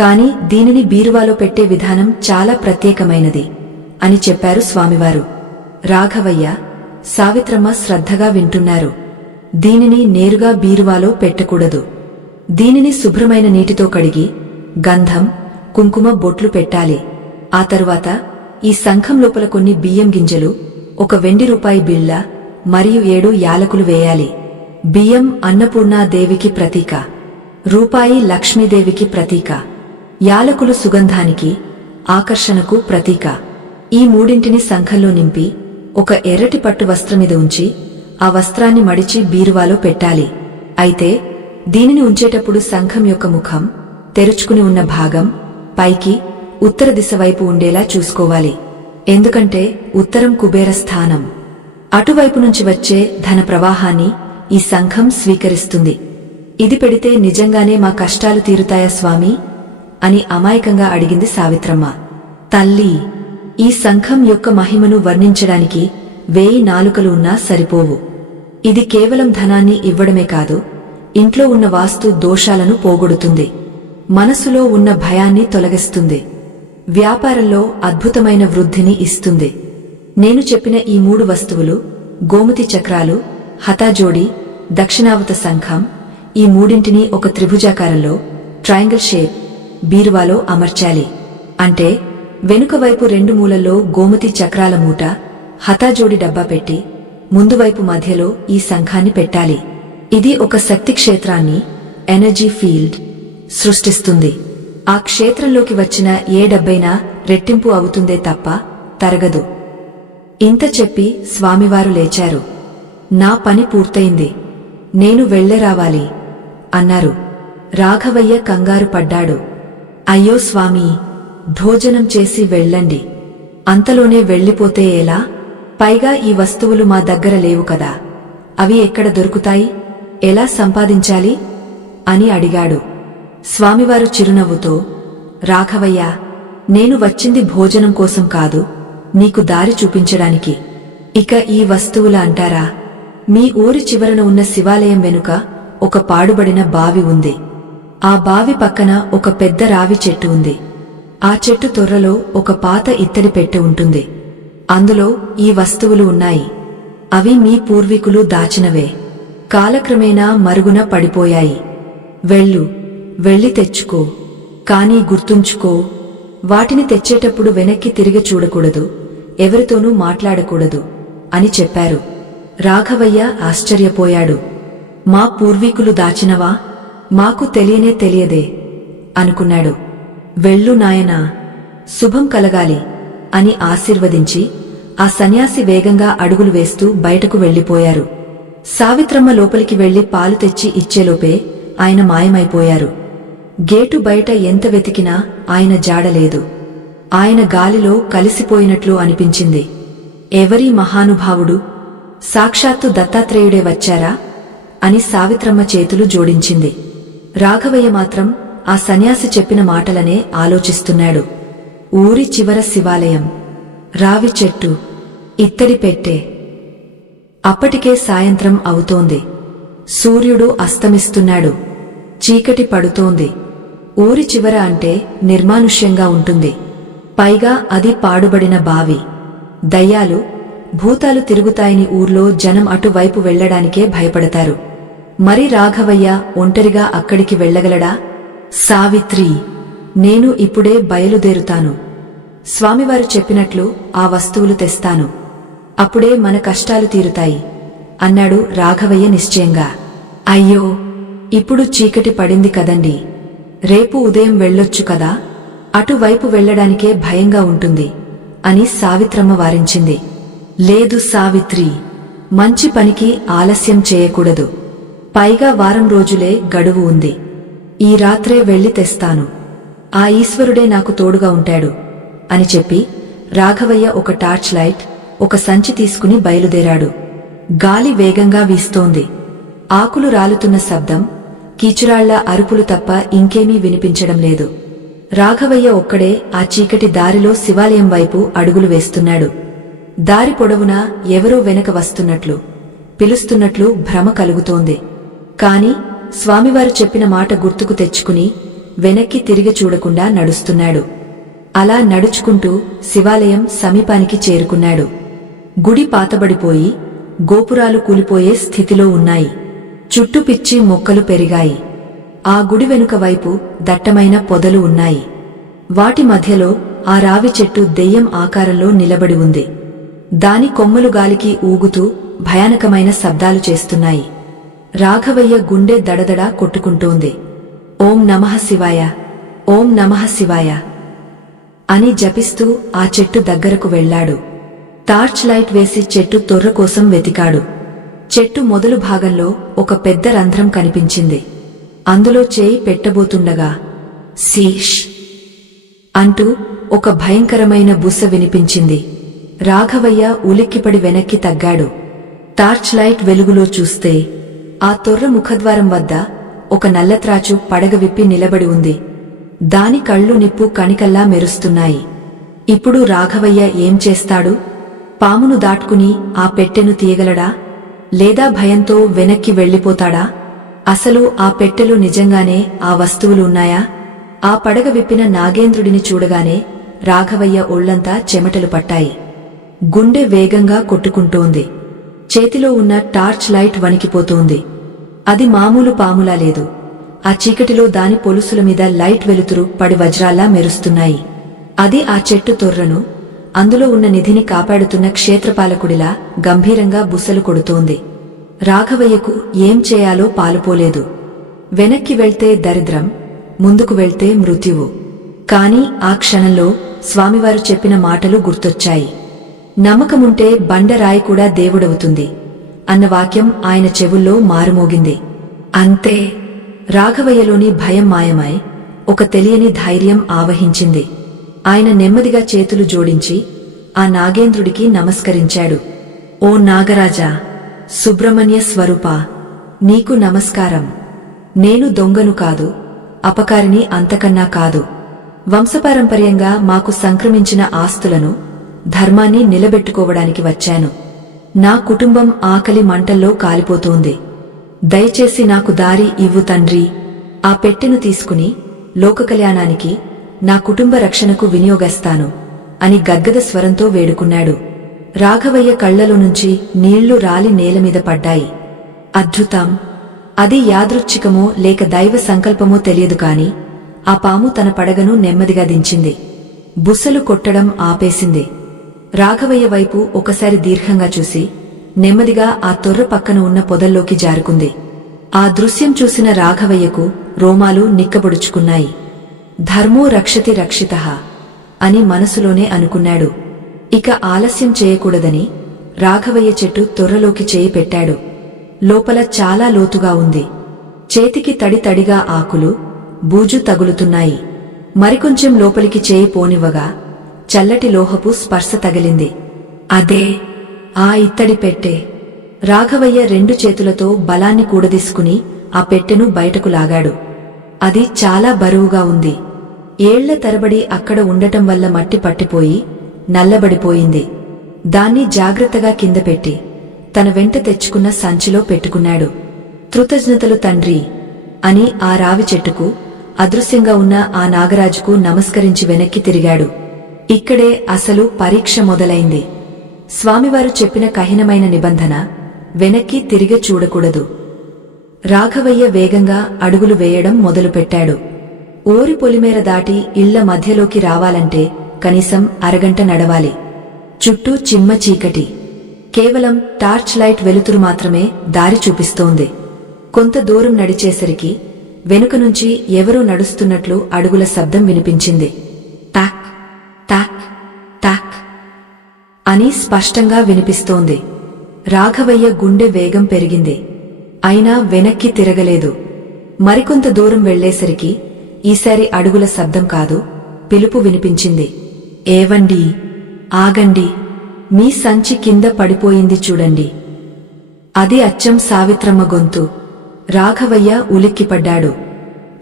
కాని దీనిని బీరువాలో పెట్టే విధానం చాలా ప్రత్యేకమైనది అని చెప్పారు స్వామివారు. రాఘవయ్య, సావిత్రమ్మ శ్రద్ధగా వింటున్నారు. దీనిని నేరుగా బీరువాలో పెట్టకూడదు. దీనిని శుభ్రమైన నీటితో కడిగి గంధం, కుంకుమ బొట్లు పెట్టాలి. ఆ తరువాత ఈ శంఖం లోపల కొన్ని బియ్యం గింజలు, ఒక వెండి రూపాయి బిళ్ళ మరియు 7 యాలకులు వేయాలి. బియ్యం అన్నపూర్ణాదేవికి ప్రతీక, రూపాయి లక్ష్మీదేవికి ప్రతీక, యాలకులు సుగంధానికి, ఆకర్షణకు ప్రతీక. ఈ మూడింటిని శంఖంలో నింపి ఒక ఎర్రటి పట్టు వస్త్రమీద ఉంచి ఆ వస్త్రాన్ని మడిచి బీరువాలో పెట్టాలి. అయితే దీనిని ఉంచేటప్పుడు శంఖం యొక్క ముఖం తెరుచుకుని ఉన్న భాగం పైకి ఉత్తర దిశ వైపు ఉండేలా చూసుకోవాలి. ఎందుకంటే ఉత్తరం కుబేర స్థానం. అటువైపు నుంచి వచ్చే ధన ప్రవాహాన్ని ఈ శంఖం స్వీకరిస్తుంది. ఇది పెడితే నిజంగానే మా కష్టాలు తీరుతాయా స్వామీ అని అమాయకంగా అడిగింది సావిత్రమ్మ. తల్లి, ఈ శంఖం యొక్క మహిమను వర్ణించడానికి 1000 నాలుకలు ఉన్నా సరిపోవు. ఇది కేవలం ధనాన్ని ఇవ్వడమే కాదు, ఇంట్లో ఉన్న వాస్తు దోషాలను పోగొడుతుంది, మనసులో ఉన్న భయాన్ని తొలగిస్తుంది, వ్యాపారంలో అద్భుతమైన వృద్ధిని ఇస్తుంది. నేను చెప్పిన ఈ 3 వస్తువులు, గోమతి చక్రాలు, హతాజోడి, దక్షిణావత శంఖం, ఈ మూడింటిని ఒక త్రిభుజాకారంలో ట్రయాంగిల్ షేప్ బీరువాలో అమర్చాలి. అంటే వెనుక వైపు 2 మూలల్లో గోమతి చక్రాల మూట, హతాజోడి డబ్బా పెట్టి ముందువైపు మధ్యలో ఈ శంఖాన్ని పెట్టాలి. ఇది ఒక శక్తి క్షేత్రాన్ని, ఎనర్జీ ఫీల్డ్ సృష్టిస్తుంది. ఆ క్షేత్రంలోకి వచ్చిన ఏ డబ్బైనా రెట్టింపు అవుతుందే తప్ప తరగదు. ఇంత చెప్పి స్వామివారు లేచారు. నా పని పూర్తయింది, నేను వెళ్ళరావాలి అన్నారు. రాఘవయ్య కంగారు పడ్డాడు. అయ్యో స్వామీ, భోజనం చేసి వెళ్ళండి, అంతలోనే వెళ్ళిపోతే ఎలా? పైగా ఈ వస్తువులు మా దగ్గర లేవు కదా, అవి ఎక్కడ దొరుకుతాయి, ఎలా సంపాదించాలి అని అడిగాడు. స్వామివారు చిరునవ్వుతో, రాఘవయ్య, నేను వచ్చింది భోజనం కోసం కాదు, నీకు దారి చూపించడానికి. ఇక ఈ వస్తువుల అంటారా? మీ ఊరి చివరన ఉన్న శివాలయం వెనుక ఒక పాడుబడిన బావి ఉంది. ఆ బావి పక్కన ఒక పెద్ద రావి చెట్టు ఉంది. ఆ చెట్టు తొర్రలో ఒక పాత ఇత్తడి పెట్టె ఉంటుంది. అందులో ఈ వస్తువులు ఉన్నాయి. అవి మీ పూర్వీకులు దాచినవే, కాలక్రమేణా మరుగున పడిపోయాయి. వెళ్ళి తెచ్చుకో, కానీ గుర్తుంచుకో, వాటిని తెచ్చేటప్పుడు వెనక్కి తిరిగి చూడకూడదు, ఎవరితోనూ మాట్లాడకూడదు అని చెప్పారు. రాఘవయ్య ఆశ్చర్యపోయాడు. మా పూర్వీకులు దాచినవా? మాకు తెలియదే అనుకున్నాడు. వెళ్ళు నాయనా, శుభం కలగాలి అని ఆశీర్వదించి ఆ సన్యాసి వేగంగా అడుగులు వేస్తూ బయటకు వెళ్లిపోయారు. సావిత్రమ్మ లోపలికి వెళ్లి పాలు తెచ్చి ఇచ్చేలోపే ఆయన మాయమైపోయారు. గేటు బయట ఎంత వెతికినా ఆయన జాడలేదు. ఆయన గాలిలో కలిసిపోయినట్లు అనిపించింది. ఎవరీ మహానుభావుడు? సాక్షాత్తు దత్తాత్రేయుడే వచ్చారా అని సావిత్రమ్మ చేతులు జోడించింది. రాఘవయ్య మాత్రం ఆ సన్యాసి చెప్పిన మాటలనే ఆలోచిస్తున్నాడు. ఊరి చివర శివాలయం, రావి చెట్టు, ఇత్తడి పెట్టె. అప్పటికే సాయంత్రం అవుతోంది. సూర్యుడు అస్తమిస్తున్నాడు. చీకటి పడుతోంది. ఊరి చివర అంటే నిర్మానుష్యంగా ఉంటుంది. పైగా అది పాడుబడిన బావి. దయ్యాలు, భూతాలు తిరుగుతాయని ఊర్లో జనం అటువైపు వెళ్లడానికే భయపడతారు. మరి రాఘవయ్య ఒంటరిగా అక్కడికి వెళ్లగలడా? సావిత్రి, నేను ఇప్పుడే బయలుదేరుతాను. స్వామివారు చెప్పినట్లు ఆ వస్తువులు తెస్తాను. అప్పుడే మన కష్టాలు తీరుతాయి అన్నాడు రాఘవయ్య నిశ్చయంగా. అయ్యో, ఇప్పుడు చీకటి పడింది కదండి, రేపు ఉదయం వెళ్ళొచ్చు కదా, అటువైపు వెళ్లడానికే భయంగా ఉంటుంది అని సావిత్రమ్మ వారించింది. లేదు సావిత్రి, మంచి పనికి ఆలస్యం చేయకూడదు. పైగా వారం రోజులే గడువు ఉంది. ఈ రాత్రే వెళ్లి తెస్తాను. ఆ ఈశ్వరుడే నాకు తోడుగా ఉంటాడు అని చెప్పి రాఘవయ్య ఒక టార్చ్ లైట్, ఒక సంచి తీసుకుని బయలుదేరాడు. గాలి వేగంగా వీస్తోంది. ఆకులు రాలుతున్న శబ్దం, కీచురాళ్ల అరుపులు తప్ప ఇంకేమీ వినిపించడం లేదు. రాఘవయ్య ఒక్కడే ఆ చీకటి దారిలో శివాలయం వైపు అడుగులు వేస్తున్నాడు. దారి పొడవునా ఎవరో వెనక వస్తున్నట్లు, పిలుస్తున్నట్లు భ్రమ కలుగుతోంది. కాని స్వామివారు చెప్పిన మాట గుర్తుకు తెచ్చుకుని వెనక్కి తిరిగి చూడకుండా నడుస్తున్నాడు. అలా నడుచుకుంటూ శివాలయం సమీపానికి చేరుకున్నాడు. గుడి పాతబడిపోయి గోపురాలు కూలిపోయే స్థితిలో ఉన్నాయి. చుట్టూ పిచ్చి మొక్కలు పెరిగాయి. ఆ గుడి వెనుక వైపు దట్టమైన పొదలు ఉన్నాయి. వాటి మధ్యలో ఆ రావి చెట్టు దెయ్యం ఆకారంలో నిలబడి ఉంది. దాని కొమ్మలు గాలికి ఊగుతూ భయానకమైన శబ్దాలు చేస్తున్నాయి. రాఘవయ్య గుండె దడదడా కొట్టుకుంటోంది. ఓం నమః శివాయ, ఓం నమః శివాయ అని జపిస్తూ ఆ చెట్టు దగ్గరకు వెళ్లాడు. టార్చ్ లైట్ వేసి చెట్టు తొర్ర కోసం వెతికాడు. చెట్టు మొదలు భాగంలో ఒక పెద్ద రంధ్రం కనిపించింది. అందులో చేయి పెట్టబోతుండగా శీష్ అంటూ ఒక భయంకరమైన బుస వినిపించింది. రాఘవయ్య ఉలిక్కిపడి వెనక్కి తగ్గాడు. టార్చ్ లైట్ వెలుగులో చూస్తే ఆ తొర్ర ముఖద్వారం వద్ద ఒక నల్లత్రాచు పడగ విప్పి నిలబడి ఉంది. దాని కళ్ళు నిప్పు కణికల్లా మెరుస్తున్నాయి. ఇప్పుడు రాఘవయ్య ఏం చేస్తాడు? పామును దాటుకుని ఆ పెట్టెను తీయగలడా? లేదా భయంతో వెనక్కి వెళ్లిపోతాడా? అసలు ఆ పెట్టెలో నిజంగానే ఆ వస్తువులు ఉన్నాయా? ఆ పడగ విప్పిన నాగేంద్రుడిని చూడగానే రాఘవయ్య ఒళ్లంతా చెమటలు పట్టాయి. గుండె వేగంగా కొట్టుకుంటోంది. చేతిలో ఉన్న టార్చ్ లైట్ వణికిపోతోంది. అది మామూలు పాములా లేదు. ఆ చీకటిలో దాని పొలుసుల మీద లైట్ వెలుతురు పడి వజ్రాల్లా మెరుస్తున్నాయి. అది ఆ చెట్టు తొర్రను, అందులో ఉన్న నిధిని కాపాడుతున్న క్షేత్రపాలకుడిలా గంభీరంగా బుసలు కొడుతోంది. రాఘవయ్యకు ఏం చేయాలో పాలుపోలేదు. వెనక్కి వెళ్తే దరిద్రం, ముందుకు వెళ్తే మృత్యువు. కాని ఆ క్షణంలో స్వామివారు చెప్పిన మాటలు గుర్తొచ్చాయి. నమ్మకముంటే బండరాయి కూడా దేవుడవుతుంది అన్న వాక్యం ఆయన చెవుల్లో మారుమోగింది. అంతే, రాఘవయ్యలోని భయం మాయమై ఒక తెలియని ధైర్యం ఆవహించింది. ఆయన నెమ్మదిగా చేతులు జోడించి ఆ నాగేంద్రుడికి నమస్కరించాడు. ఓ నాగరాజా, సుబ్రహ్మణ్య స్వరూపా, నీకు నమస్కారం. నేను దొంగను కాదు, అపకారిని అంతకన్నా కాదు. వంశపారంపర్యంగా మాకు సంక్రమించిన ఆస్తులను, ధర్మాన్ని నిలబెట్టుకోవడానికి వచ్చాను. నా కుటుంబం ఆకలి మంటల్లో కాలిపోతోంది. దయచేసి నాకు దారి ఇవ్వు తండ్రి. ఆ పెట్టెను తీసుకుని లోకకళ్యాణానికి, నా కుటుంబ రక్షణకు వినియోగస్తాను అని గద్గద స్వరంతో వేడుకున్నాడు. రాఘవయ్య కళ్లలో నుంచి నీళ్లు రాలి నేలమీద పడ్డాయి. అద్భుతం! అది యాదృచ్ఛికమో లేక దైవ సంకల్పమో తెలియదు కాని ఆ పాము తన పడగను నెమ్మదిగా దించింది. బుసలు కొట్టడం ఆపేసింది. రాఘవయ్య వైపు ఒకసారి దీర్ఘంగా చూసి నెమ్మదిగా ఆ తొర్ర పక్కన ఉన్న పొదల్లోకి జారుకుంది. ఆ దృశ్యం చూసిన రాఘవయ్యకు రోమాలు నిక్కబొడుచుకున్నాయి. ధర్మో రక్షతి రక్షితః అని మనసులోనే అనుకున్నాడు. ఇక ఆలస్యం చేయకూడదని రాఘవయ్య చెట్టు తొర్రలోకి చేయి పెట్టాడు. లోపల చాలా లోతుగా ఉంది. చేతికి తడి తడిగా ఆకులు, బూజు తగులుతున్నాయి. మరికొంచెం లోపలికి చేయి పోనివ్వగా చల్లటి లోహపు స్పర్శ తగిలింది. అదే ఆ ఇత్తడి పెట్టె. రాఘవయ్య రెండు చేతులతో బలాన్ని కూడదీసుకుని ఆ పెట్టెను బయటకు లాగాడు. అది చాలా బరువుగా ఉంది. ఏళ్ల తరబడి అక్కడ ఉండటం వల్ల మట్టి పట్టిపోయి నల్లబడిపోయింది. దాన్ని జాగ్రత్తగా కింద పెట్టి తన వెంట తెచ్చుకున్న సంచిలో పెట్టుకున్నాడు. కృతజ్ఞతలు తండ్రి అని ఆ రావి చెట్టుకు, అదృశ్యంగా ఉన్న ఆ నాగరాజుకు నమస్కరించి వెనక్కి తిరిగాడు. ఇక్కడే అసలు పరీక్ష మొదలైంది. స్వామివారు చెప్పిన కఠినమైన నిబంధన, వెనక్కి తిరిగి చూడకూడదు. రాఘవయ్య వేగంగా అడుగులు వేయడం మొదలుపెట్టాడు. ఓరి పొలిమేర దాటి ఇళ్ల మధ్యలోకి రావాలంటే కనీసం అరగంట నడవాలి. చుట్టూ చిమ్మ చీకటి. కేవలం టార్చ్ లైట్ వెలుతురు మాత్రమే దారి చూపిస్తోంది. కొంత దూరం నడిచేసరికి వెనుక నుంచి ఎవరో నడుస్తున్నట్లు అడుగుల శబ్దం వినిపించింది. టాక్ టాక్ టాక్ అని స్పష్టంగా వినిపిస్తోంది. రాఘవయ్య గుండె వేగం పెరిగింది. అయినా వెనక్కి తిరగలేదు. మరికొంత దూరం వెళ్లేసరికి ఈసారి అడుగుల శబ్దం కాదు, పిలుపు వినిపించింది. ఏవండీ, ఆగండి, మీ సంచి కింద పడిపోయింది చూడండి. అది అచ్చం సావిత్రమ్మ గొంతు. రాఘవయ్య ఉలిక్కిపడ్డాడు.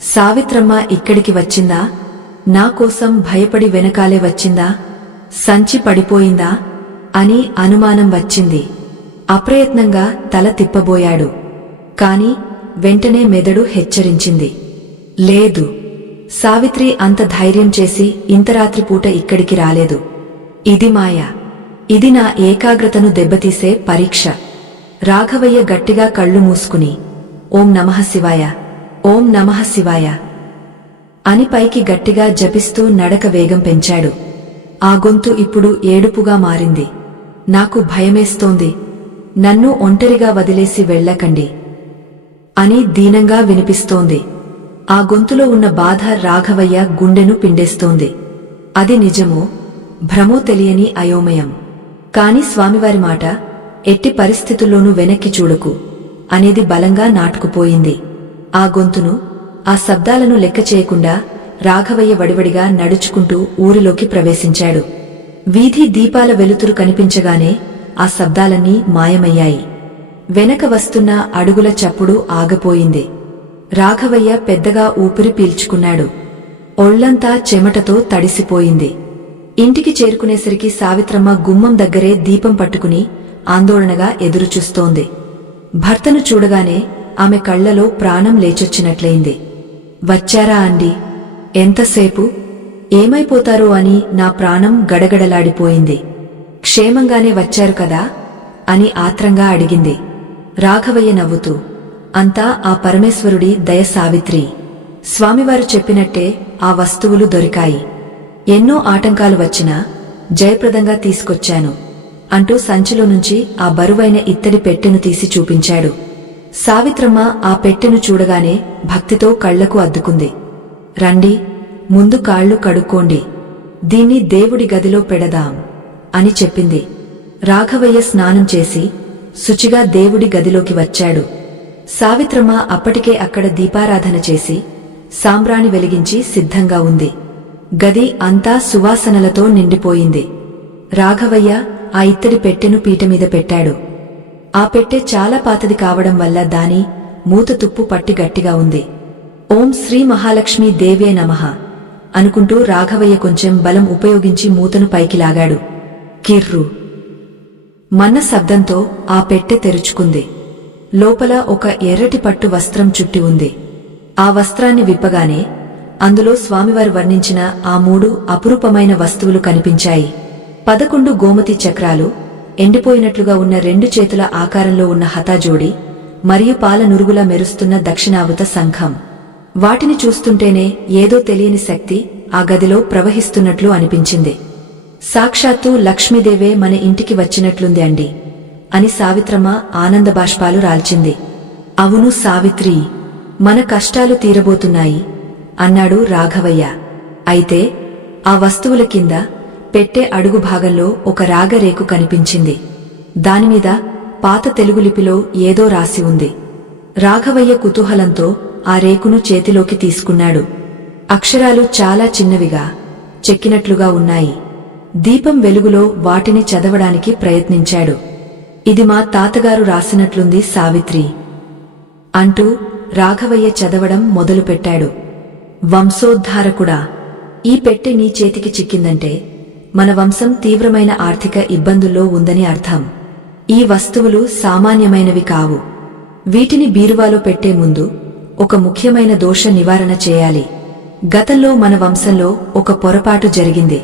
సావిత్రమ్మ ఇక్కడికి వచ్చిందా? నా కోసం భయపడి వెనకాలే వచ్చిందా? సంచి పడిపోయిందా అని అనుమానం వచ్చింది. అప్రయత్నంగా తల తిప్పబోయాడు. కాని వెంటనే మెదడు హెచ్చరించింది. లేదు, సావిత్రి అంత ధైర్యం చేసి ఇంత రాత్రిపూట ఇక్కడికి రాలేదు. ఇది మాయ. ఇది నా ఏకాగ్రతను దెబ్బతీసే పరీక్ష. రాఘవయ్య గట్టిగా కళ్ళు మూసుకుని ఓం నమః శివాయ, ఓం నమః శివాయ అని పైకి గట్టిగా జపిస్తూ నడక వేగం పెంచాడు. ఆ గొంతు ఇప్పుడు ఏడుపుగా మారింది. నాకు భయమేస్తోంది. నన్ను ఒంటరిగా వదిలేసి వెళ్ళకండి అని దీనంగా వినిపిస్తోంది. ఆ గొంతులో ఉన్న బాధ రాఘవయ్య గుండెను పిండేస్తోంది. అది నిజమో భ్రమో తెలియని అయోమయం. కాని స్వామివారి మాట, ఎట్టి పరిస్థితుల్లోనూ వెనక్కి చూడకు అనేది బలంగా నాటుకుపోయింది. ఆ గొంతును, ఆ శబ్దాలను లెక్క చేయకుండా రాఘవయ్య వడివడిగా నడుచుకుంటూ ఊరిలోకి ప్రవేశించాడు. వీధి దీపాల వెలుతురు కనిపించగానే ఆ శబ్దాలన్నీ మాయమయ్యాయి. వెనక వస్తున్న అడుగుల చప్పుడు ఆగపోయింది. రాఘవయ్య పెద్దగా ఊపిరి పీల్చుకున్నాడు. ఒళ్లంతా చెమటతో తడిసిపోయింది. ఇంటికి చేరుకునేసరికి సావిత్రమ్మ గుమ్మం దగ్గరే దీపం పట్టుకుని ఆందోళనగా ఎదురుచూస్తోంది. భర్తను చూడగానే ఆమె కళ్లలో ప్రాణం లేచొచ్చినట్లయింది. వచ్చారా అండి? ఎంతసేపు? ఏమైపోతారో అని నా ప్రాణం గడగడలాడిపోయింది. క్షేమంగానే వచ్చారు కదా అని ఆత్రంగా అడిగింది. రాఘవయ్య నవ్వుతూ, అంతా ఆ పరమేశ్వరుడి దయ. సావిత్రి, స్వామివారు చెప్పినట్టే ఆ వస్తువులు దొరికాయి. ఎన్నో ఆటంకాలు వచ్చినా జయప్రదంగా తీసుకొచ్చాను అంటూ సంచిలో నుంచి ఆ బరువైన ఇత్తడి పెట్టెను తీసి చూపించాడు. సావిత్రమ్మ ఆ పెట్టెను చూడగానే భక్తితో కళ్లకు అద్దుకుంది. రండి, ముందు కాళ్లు కడుక్కోండి, దీన్ని దేవుడి గదిలో పెడదాం అని చెప్పింది. రాఘవయ్య స్నానం చేసి శుచిగా దేవుడి గదిలోకి వచ్చాడు. సావిత్రమ్మ అప్పటికే అక్కడ దీపారాధన చేసి సాంబ్రాణి వెలిగించి సిద్ధంగా ఉంది. గది అంతా సువాసనలతో నిండిపోయింది. రాఘవయ్య ఆ ఇత్తడి పెట్టెను పీటమీద పెట్టాడు. ఆ పెట్టె చాలా పాతది కావడం వల్ల దాని మూత తుప్పు పట్టి గట్టిగా ఉంది. ఓం శ్రీ మహాలక్ష్మీ దేవ్యే నమః అనుకుంటూ రాఘవయ్య కొంచెం బలం ఉపయోగించి మూతను పైకి లాగాడు. కిర్రు మన్న శబ్దంతో ఆ పెట్టె తెరుచుకుంది. లోపల ఒక ఎర్రటి పట్టు వస్త్రం చుట్టి ఉంది. ఆ వస్త్రాన్ని విప్పగానే అందులో స్వామివారు వర్ణించిన ఆ 3 అపురూపమైన వస్తువులు కనిపించాయి. 11 గోమతి చక్రాలు, ఎండిపోయినట్లుగా ఉన్న 2 చేతుల ఆకారంలో ఉన్న హతాజోడి, మరియు పాల నురుగులా మెరుస్తున్న దక్షిణావృత శంఖం. వాటిని చూస్తుంటేనే ఏదో తెలియని శక్తి ఆ గదిలో ప్రవహిస్తున్నట్లు అనిపించింది. సాక్షాత్తు లక్ష్మీదేవే మన ఇంటికి వచ్చినట్లుంది అండి అని సావిత్రమ్మ ఆనందబాష్పాలు రాల్చింది. అవును సావిత్రి, మన కష్టాలు తీరబోతున్నాయి అన్నాడు రాఘవయ్య. అయితే ఆ వస్తువుల కింద పెట్టె అడుగు భాగంలో ఒక రాగరేకు కనిపించింది. దానిమీద పాత తెలుగు లిపిలో ఏదో రాసి ఉంది. రాఘవయ్య కుతూహలంతో ఆ రేకును చేతిలోకి తీసుకున్నాడు. అక్షరాలు చాలా చిన్నవిగా చెక్కినట్లుగా ఉన్నాయి. దీపం వెలుగులో వాటిని చదవడానికి ప్రయత్నించాడు. ఇది మా తాతగారు రాసినట్లుంది సావిత్రి అంటూ రాఘవయ్య చదవడం మొదలుపెట్టాడు. వంశోద్ధారకుడా, ఈ పెట్టె నీ చేతికి చిక్కిందంటే మన వంశం తీవ్రమైన ఆర్థిక ఇబ్బందుల్లో ఉందని అర్థం. ఈ వస్తువులు సామాన్యమైనవి కావు. వీటిని బీరువాలో పెట్టే ముందు ఒక ముఖ్యమైన దోష నివారణ చేయాలి. గతంలో మన వంశంలో ఒక పొరపాటు జరిగింది.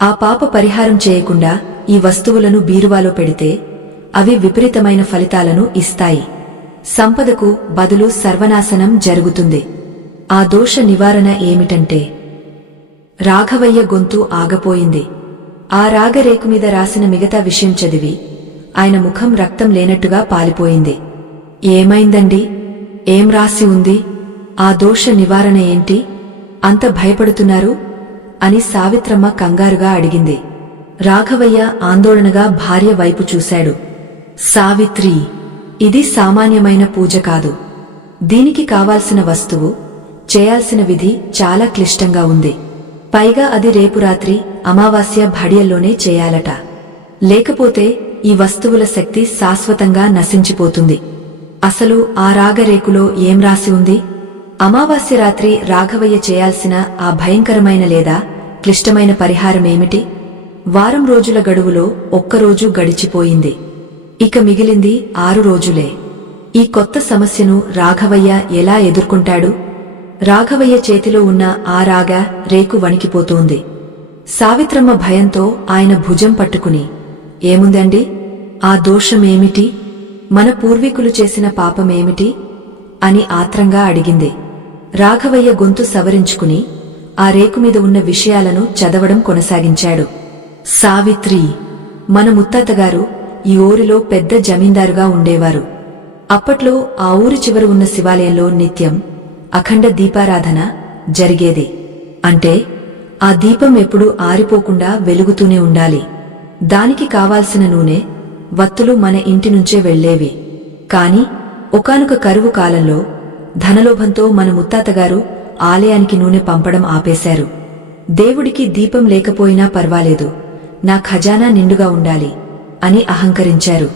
ఆ పాప పరిహారం చేయకుండా ఈ వస్తువులను బీరువాలో పెడితే అవి విపరీతమైన ఫలితాలను ఇస్తాయి. సంపదకు బదులు సర్వనాశనం జరుగుతుంది. ఆ దోష నివారణ ఏమిటంటే? రాఘవయ్య గొంతు ఆగపోయింది. ఆ రాగరేకు మీద రాసిన మిగతా విషయం చదివి ఆయన ముఖం రక్తం లేనట్టుగా పాలిపోయింది. ఏమైందండి? ఏం రాసి ఉంది? ఆ దోష నివారణ ఏంటి? అంత భయపడుతున్నారు అని సావిత్రమ్మ కంగారుగా అడిగింది. రాఘవయ్య ఆందోళనగా భార్య వైపు చూశాడు. సావిత్రి, ఇది సామాన్యమైన పూజ కాదు. దీనికి కావాల్సిన వస్తువు, చేయాల్సిన విధి చాలా క్లిష్టంగా ఉంది. పైగా అది రేపు రాత్రి అమావాస్య భడియల్లోనే చేయాలట. లేకపోతే ఈ వస్తువుల శక్తి శాశ్వతంగా నశించిపోతుంది. అసలు ఆ రాగరేకులో ఏం రాసి ఉంది? అమావాస్య రాత్రి రాఘవయ్య చేయాల్సిన ఆ భయంకరమైన లేదా క్లిష్టమైన పరిహారమేమిటి? వారం రోజుల గడువులో ఒక్కరోజు గడిచిపోయింది. ఇక మిగిలింది 6 రోజులే. ఈ కొత్త సమస్యను రాఘవయ్య ఎలా ఎదుర్కొంటాడు? రాఘవయ్య చేతిలో ఉన్న ఆ రాగ రేకు వణికిపోతోంది. సావిత్రమ్మ భయంతో ఆయన భుజం పట్టుకుని, ఏముందండి? ఆ దోషమేమిటి? మన పూర్వీకులు చేసిన పాపమేమిటి అని ఆత్రంగా అడిగింది. రాఘవయ్య గొంతు సవరించుకుని ఆ రేకుమీద ఉన్న విషయాలను చదవడం కొనసాగించాడు. సావిత్రి, మన ముత్తాతగారు ఈ ఊరిలో పెద్ద జమీందారుగా ఉండేవారు. అప్పట్లో ఆ ఊరి చివర ఉన్న శివాలయంలో నిత్యం అఖండ దీపారాధన జరిగేది. అంటే ఆ దీపం ఎప్పుడూ ఆరిపోకుండా వెలుగుతూనే ఉండాలి. దానికి కావాల్సిన నూనె, వత్తులు మన ఇంటి నుంచే వెళ్లేవి. కాని ఒకానొక కరువు కాలంలో ధనలోభంతో మన ముత్తాతగారు ఆలయానికి నూనె పంపడం ఆపేశారు. దేవుడికి దీపం లేకపోయినా పర్వాలేదు, నా ఖజానా నిండుగా ఉండాలి అని అహంకరించారు.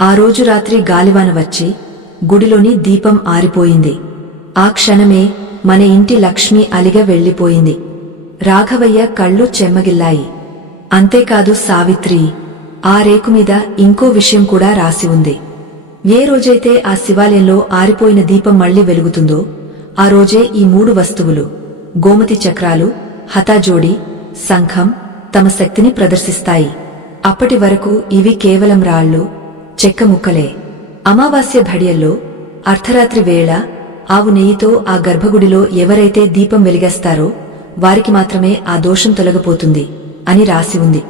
ఆ రోజు రాత్రి గాలివాన వచ్చి గుడిలోని దీపం ఆరిపోయింది. ఆ క్షణమే మన ఇంటి లక్ష్మి అలిగ వెళ్లిపోయింది. రాఘవయ్య కళ్ళు చెమ్మగిల్లాయి. అంతేకాదు సావిత్రి, ఆ రేకుమీద ఇంకో విషయం కూడా రాసి ఉంది. ఏ రోజైతే ఆ శివాలయంలో ఆరిపోయిన దీపం మళ్లీ వెలుగుతుందో ఆ రోజే ఈ 3 వస్తువులు, గోమతి చక్రాలు, హతాజోడి, శంఖం తమ శక్తిని ప్రదర్శిస్తాయి. అప్పటి వరకు ఇవి కేవలం రాళ్లు, చెక్క ముక్కలే. అమావాస్య భడియల్లో అర్ధరాత్రి వేళ ఆవు నెయ్యితో ఆ గర్భగుడిలో ఎవరైతే దీపం వెలిగేస్తారో వారికి మాత్రమే ఆ దోషం తొలగిపోతుంది అని రాసి ఉంది.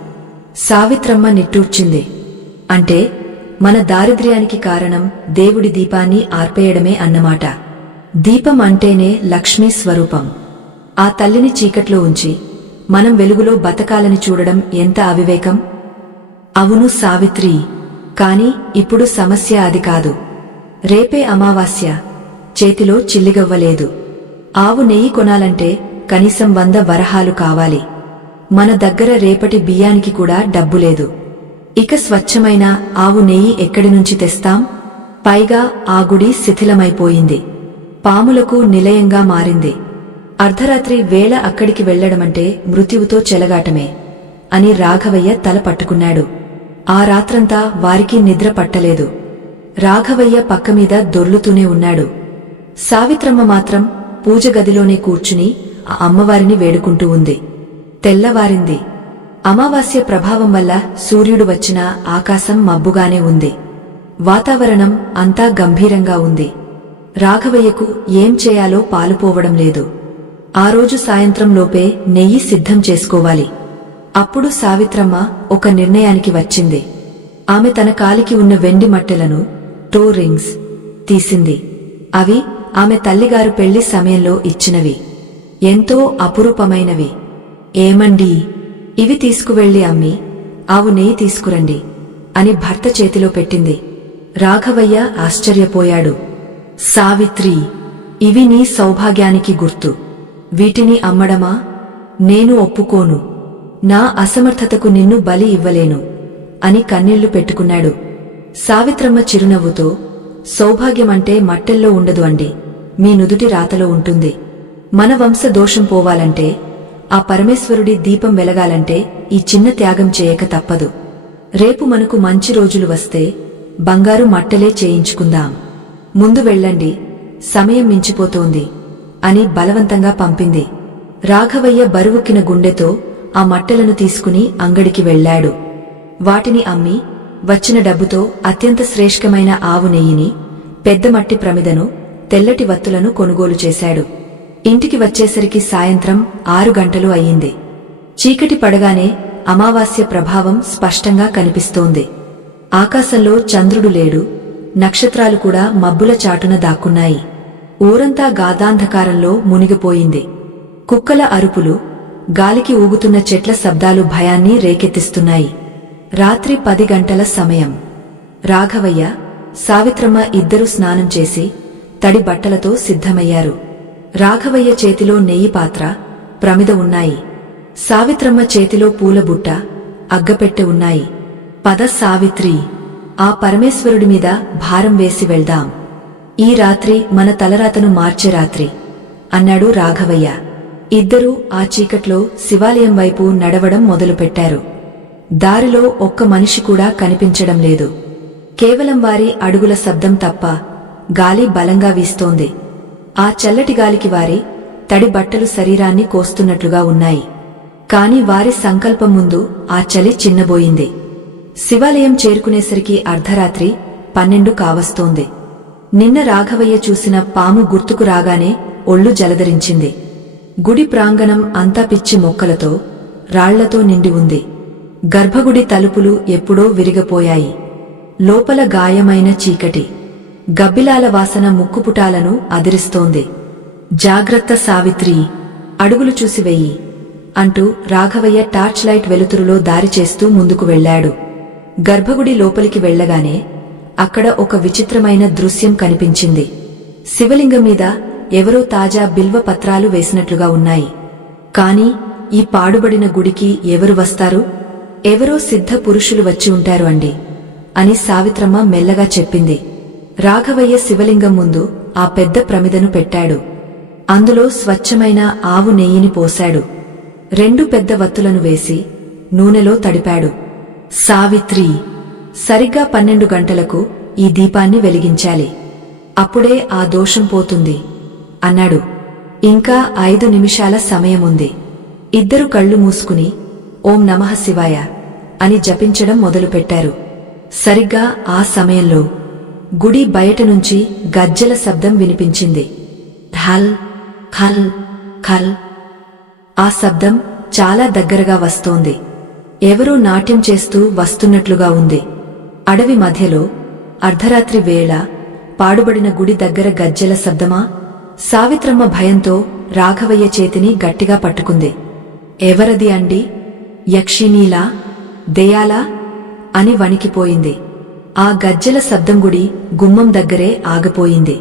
సావిత్రమ్మ నిట్టూర్చింది. అంటే మన దారిద్ర్యానికి కారణం దేవుడి దీపాన్ని ఆర్పేయడమే అన్నమాట. దీపం అంటేనే లక్ష్మీ స్వరూపం. ఆ తల్లిని చీకట్లో ఉంచి మనం వెలుగులో బతకాలని చూడడం ఎంత అవివేకం. అవును సావిత్రి, కాని ఇప్పుడు సమస్య అది కాదు. రేపే అమావాస్య, చేతిలో చిల్లిగవ్వలేదు. ఆవు నెయ్యి కొనాలంటే కనీసం 100 వరహాలు కావాలి. మన దగ్గర రేపటి బియ్యానికి కూడా డబ్బులేదు. ఇక స్వచ్ఛమైన ఆవు నెయ్యి ఎక్కడి నుంచి తెస్తాం? పైగా ఆ గుడి శిథిలమైపోయింది, పాములకు నిలయంగా మారింది. అర్ధరాత్రి వేళ అక్కడికి వెళ్లడమంటే మృత్యువుతో చెలగాటమే అని రాఘవయ్య తల పట్టుకున్నాడు. ఆ రాత్రంతా వారికి నిద్ర పట్టలేదు. రాఘవయ్య పక్కమీద దొర్లుతూనే ఉన్నాడు. సావిత్రమ్మ మాత్రం పూజగదిలోనే కూర్చుని ఆ అమ్మవారిని వేడుకుంటూ ఉంది. తెల్లవారింది. అమావాస్య ప్రభావం వల్ల సూర్యుడు వచ్చినా ఆకాశం మబ్బుగానే ఉంది. వాతావరణం అంతా గంభీరంగా ఉంది. రాఘవయ్యకు ఏం చేయాలో పాలుపోవడం లేదు. ఆ రోజు సాయంత్రంలోపే నెయ్యి సిద్ధం చేసుకోవాలి. అప్పుడు సావిత్రమ్మ ఒక నిర్ణయానికి వచ్చింది. ఆమె తన కాలికి ఉన్న వెండి మట్టెలను, టో రింగ్స్ తీసింది. అవి ఆమె తల్లిగారు పెళ్లి సమయంలో ఇచ్చినవి. ఎంతో అపురూపమైనవి. ఏమండీ, ఇవి తీసుకువెళ్లి అమ్మి ఆవు నెయ్యి తీసుకురండి అని భర్త చేతిలో పెట్టింది. రాఘవయ్య ఆశ్చర్యపోయాడు. సావిత్రి, ఇవి నీ సౌభాగ్యానికి గుర్తు. వీటిని అమ్మడమా? నేను ఒప్పుకోను. నా అసమర్థతకు నిన్ను బలి ఇవ్వలేను అని కన్నీళ్లు పెట్టుకున్నాడు. సావిత్రమ్మ చిరునవ్వుతో, సౌభాగ్యమంటే మట్టెల్లో ఉండదు అండి, మీ నుదుటి రాతలో ఉంటుంది. మన వంశ దోషం పోవాలంటే, ఆ పరమేశ్వరుడి దీపం వెలగాలంటే ఈ చిన్న త్యాగం చేయక తప్పదు. రేపు మనకు మంచి రోజులు వస్తే బంగారు మట్టలే చేయించుకుందాం. ముందు వెళ్ళండి, సమయం మించిపోతోంది అని బలవంతంగా పంపింది. రాఘవయ్య బరువుక్కిన గుండెతో ఆ మట్టెలను తీసుకుని అంగడికి వెళ్లాడు. వాటిని అమ్మి వచ్చిన డబ్బుతో అత్యంత శ్రేష్ఠమైన ఆవు నెయ్యిని, పెద్ద మట్టి ప్రమిదను, తెల్లటి వత్తులను కొనుగోలు చేశాడు. ఇంటికి వచ్చేసరికి సాయంత్రం 6 గంటలు అయ్యింది. చీకటి పడగానే అమావాస్య ప్రభావం స్పష్టంగా కనిపిస్తోంది. ఆకాశంలో చంద్రుడు లేడు, నక్షత్రాలు కూడా మబ్బుల చాటున దాక్కున్నాయి. ఊరంతా గాఢాంధకారంలో మునిగిపోయింది. కుక్కల అరుపులు, గాలికి ఊగుతున్న చెట్ల శబ్దాలు భయాన్ని రేకెత్తిస్తున్నాయి. రాత్రి 10 గంటల సమయం. రాఘవయ్య, సావిత్రమ్మ ఇద్దరూ స్నానం చేసి తడి బట్టలతో సిద్ధమయ్యారు. రాఘవయ్య చేతిలో నెయ్యి పాత్ర, ప్రమిద ఉన్నాయి. సావిత్రమ్మ చేతిలో పూలబుట్ట, అగ్గపెట్టె ఉన్నాయి. పద సావిత్రి, ఆ పరమేశ్వరుడి మీద భారం వేసి వెళ్దాం. ఈ రాత్రి మన తలరాతను మార్చే రాత్రి అన్నాడు రాఘవయ్య. ఇద్దరూ ఆ చీకట్లో శివాలయం వైపు నడవడం మొదలుపెట్టారు. దారిలో ఒక్క మనిషి కూడా కనిపించడం లేదు. కేవలం వారి అడుగుల శబ్దం తప్ప. గాలి బలంగా వీస్తోంది. ఆ చల్లటి గాలికి వారి తడి బట్టలు శరీరాన్ని కోస్తున్నట్లుగా ఉన్నాయి. కాని వారి సంకల్పం ముందు ఆ చలి చిన్నబోయింది. శివాలయం చేరుకునేసరికి అర్ధరాత్రి 12 కావస్తోంది. నిన్న రాఘవయ్య చూసిన పాము గుర్తుకు రాగానే ఒళ్ళు జలధరించింది. గుడి ప్రాంగణం అంతా పిచ్చి మొక్కలతో, రాళ్లతో నిండి ఉంది. గర్భగుడి తలుపులు ఎప్పుడో విరిగపోయాయి. లోపల గాయమైన చీకటి, గబ్బిలాల వాసన ముక్కుపుటాలను అదిరిస్తోంది. జాగ్రత్త సావిత్రి, అడుగులు చూసి వెయ్యి అంటూ రాఘవయ్య టార్చ్ లైట్ వెలుతురులో దారి చేస్తూ ముందుకు వెళ్లాడు. గర్భగుడి లోపలికి వెళ్లగానే అక్కడ ఒక విచిత్రమైన దృశ్యం కనిపించింది. శివలింగం మీద ఎవరో తాజా బిల్వ పత్రాలు వేసినట్లుగా ఉన్నాయి. కాని ఈ పాడుబడిన గుడికి ఎవరు వస్తారు? ఎవరో సిద్ధ పురుషులు వచ్చి ఉంటారు అండి అని సావిత్రమ్మ మెల్లగా చెప్పింది. రాఘవయ్య శివలింగం ముందు ఆ పెద్ద ప్రమిదను పెట్టాడు. అందులో స్వచ్ఛమైన ఆవు నెయ్యిని పోశాడు. 2 పెద్ద వత్తులను వేసి నూనెలో తడిపాడు. సావిత్రి, సరిగ్గా 12 గంటలకు ఈ దీపాన్ని వెలిగించాలి. అప్పుడే ఆ దోషం పోతుంది అన్నాడు. ఇంకా 5 నిమిషాల సమయముంది. ఇద్దరు కళ్ళు మూసుకుని ఓం నమః శివాయ అని జపించడం మొదలుపెట్టారు. సరిగ్గా ఆ సమయంలో గుడి బయట నుంచి గజ్జెల శబ్దం వినిపించింది. ఢల్ ఖల్ ఖల్. ఆ శబ్దం చాలా దగ్గరగా వస్తోంది. ఎవరో నాట్యం చేస్తూ వస్తున్నట్లుగా ఉంది. అడవి మధ్యలో అర్ధరాత్రి వేళ పాడుబడిన గుడి దగ్గర గజ్జెల శబ్దమా? సావిత్రమ్మ భయంతో రాఘవయ్య చేతిని గట్టిగా పట్టుకుంది. ఎవరది అండి? యక్షిణీలా? దెయ్యాలా? అని వణికిపోయింది. ఆ గజ్జెల శబ్దం గుడి గుమ్మం దగ్గరే ఆగిపోయింది.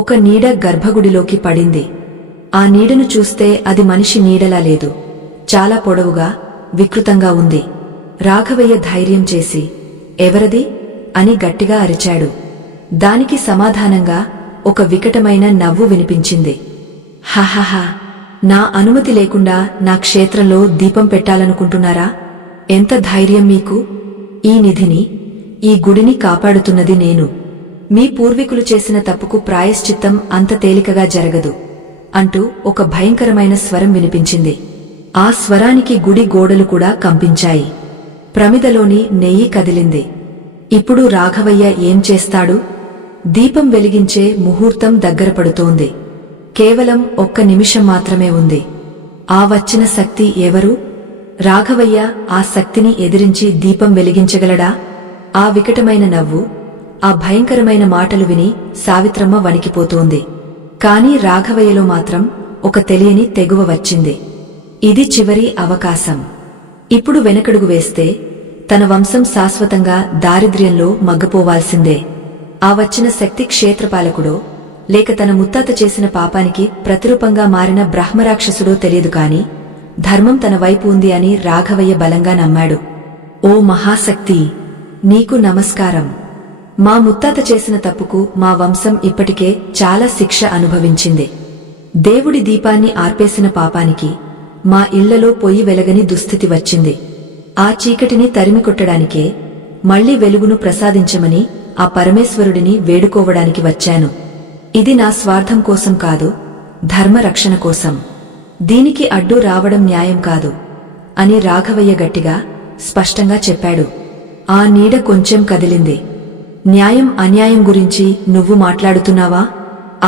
ఒక నీడ గర్భగుడిలోకి పడింది. ఆ నీడను చూస్తే అది మనిషి నీడలా లేదు. చాలా పొడవుగా, వికృతంగా ఉంది. రాఘవయ్య ధైర్యం చేసి ఎవరది అని గట్టిగా అరిచాడు. దానికి సమాధానంగా ఒక వికటమైన నవ్వు వినిపించింది. హహహ, నా అనుమతి లేకుండా నా క్షేత్రంలో దీపం పెట్టాలనుకుంటున్నారా? ఎంత ధైర్యం మీకు? ఈ నిధిని, ఈ గుడిని కాపాడుతున్నది నేను. మీ పూర్వీకులు చేసిన తప్పుకు ప్రాయశ్చిత్తం అంత తేలికగా జరగదు అంటూ ఒక భయంకరమైన స్వరం వినిపించింది. ఆ స్వరానికి గుడి గోడలు కూడా కంపించాయి. ప్రమిదలోని నెయ్యి కదిలింది. ఇప్పుడు రాఘవయ్య ఏం చేస్తాడు? దీపం వెలిగించే ముహూర్తం దగ్గర పడుతోంది. కేవలం 1 నిమిషం మాత్రమే ఉంది. ఆ వచ్చిన శక్తి ఎవరు? రాఘవయ్య ఆ శక్తిని ఎదిరించి దీపం వెలిగించగలడా? ఆ వికటమైన నవ్వు, ఆ భయంకరమైన మాటలు విని సావిత్రమ్మ వణికిపోతోంది. కాని రాఘవయ్యలో మాత్రం ఒక తెలియని తెగువ వచ్చింది. ఇది చివరి అవకాశం. ఇప్పుడు వెనకడుగు వేస్తే తన వంశం శాశ్వతంగా దారిద్ర్యంలో మగ్గపోవాల్సిందే. ఆ వచ్చిన శక్తి క్షేత్రపాలకుడో లేక తన ముత్తాత చేసిన పాపానికి ప్రతిరూపంగా మారిన బ్రహ్మరాక్షసుడో తెలియదు కాని ధర్మం తన వైపు ఉంది అని రాఘవయ్య బలంగా నమ్మాడు. ఓ మహాశక్తి, నీకు నమస్కారం. మా ముత్తాత చేసిన తప్పుకు మా వంశం ఇప్పటికే చాలా శిక్ష అనుభవించింది. దేవుడి దీపాన్ని ఆర్పేసిన పాపానికి మా ఇళ్లలో పొయ్యి వెలగని దుస్థితి వచ్చింది. ఆ చీకటిని తరిమికొట్టడానికే మళ్లీ వెలుగును ప్రసాదించమని ఆ పరమేశ్వరుడిని వేడుకోవడానికి వచ్చాను. ఇది నా స్వార్థం కోసం కాదు, ధర్మరక్షణ కోసం. దీనికి అడ్డు రావడం న్యాయం కాదు అని రాఘవయ్య గట్టిగా, స్పష్టంగా చెప్పాడు. ఆ నీడ కొంచెం కదిలింది. న్యాయం అన్యాయం గురించి నువ్వు మాట్లాడుతున్నావా?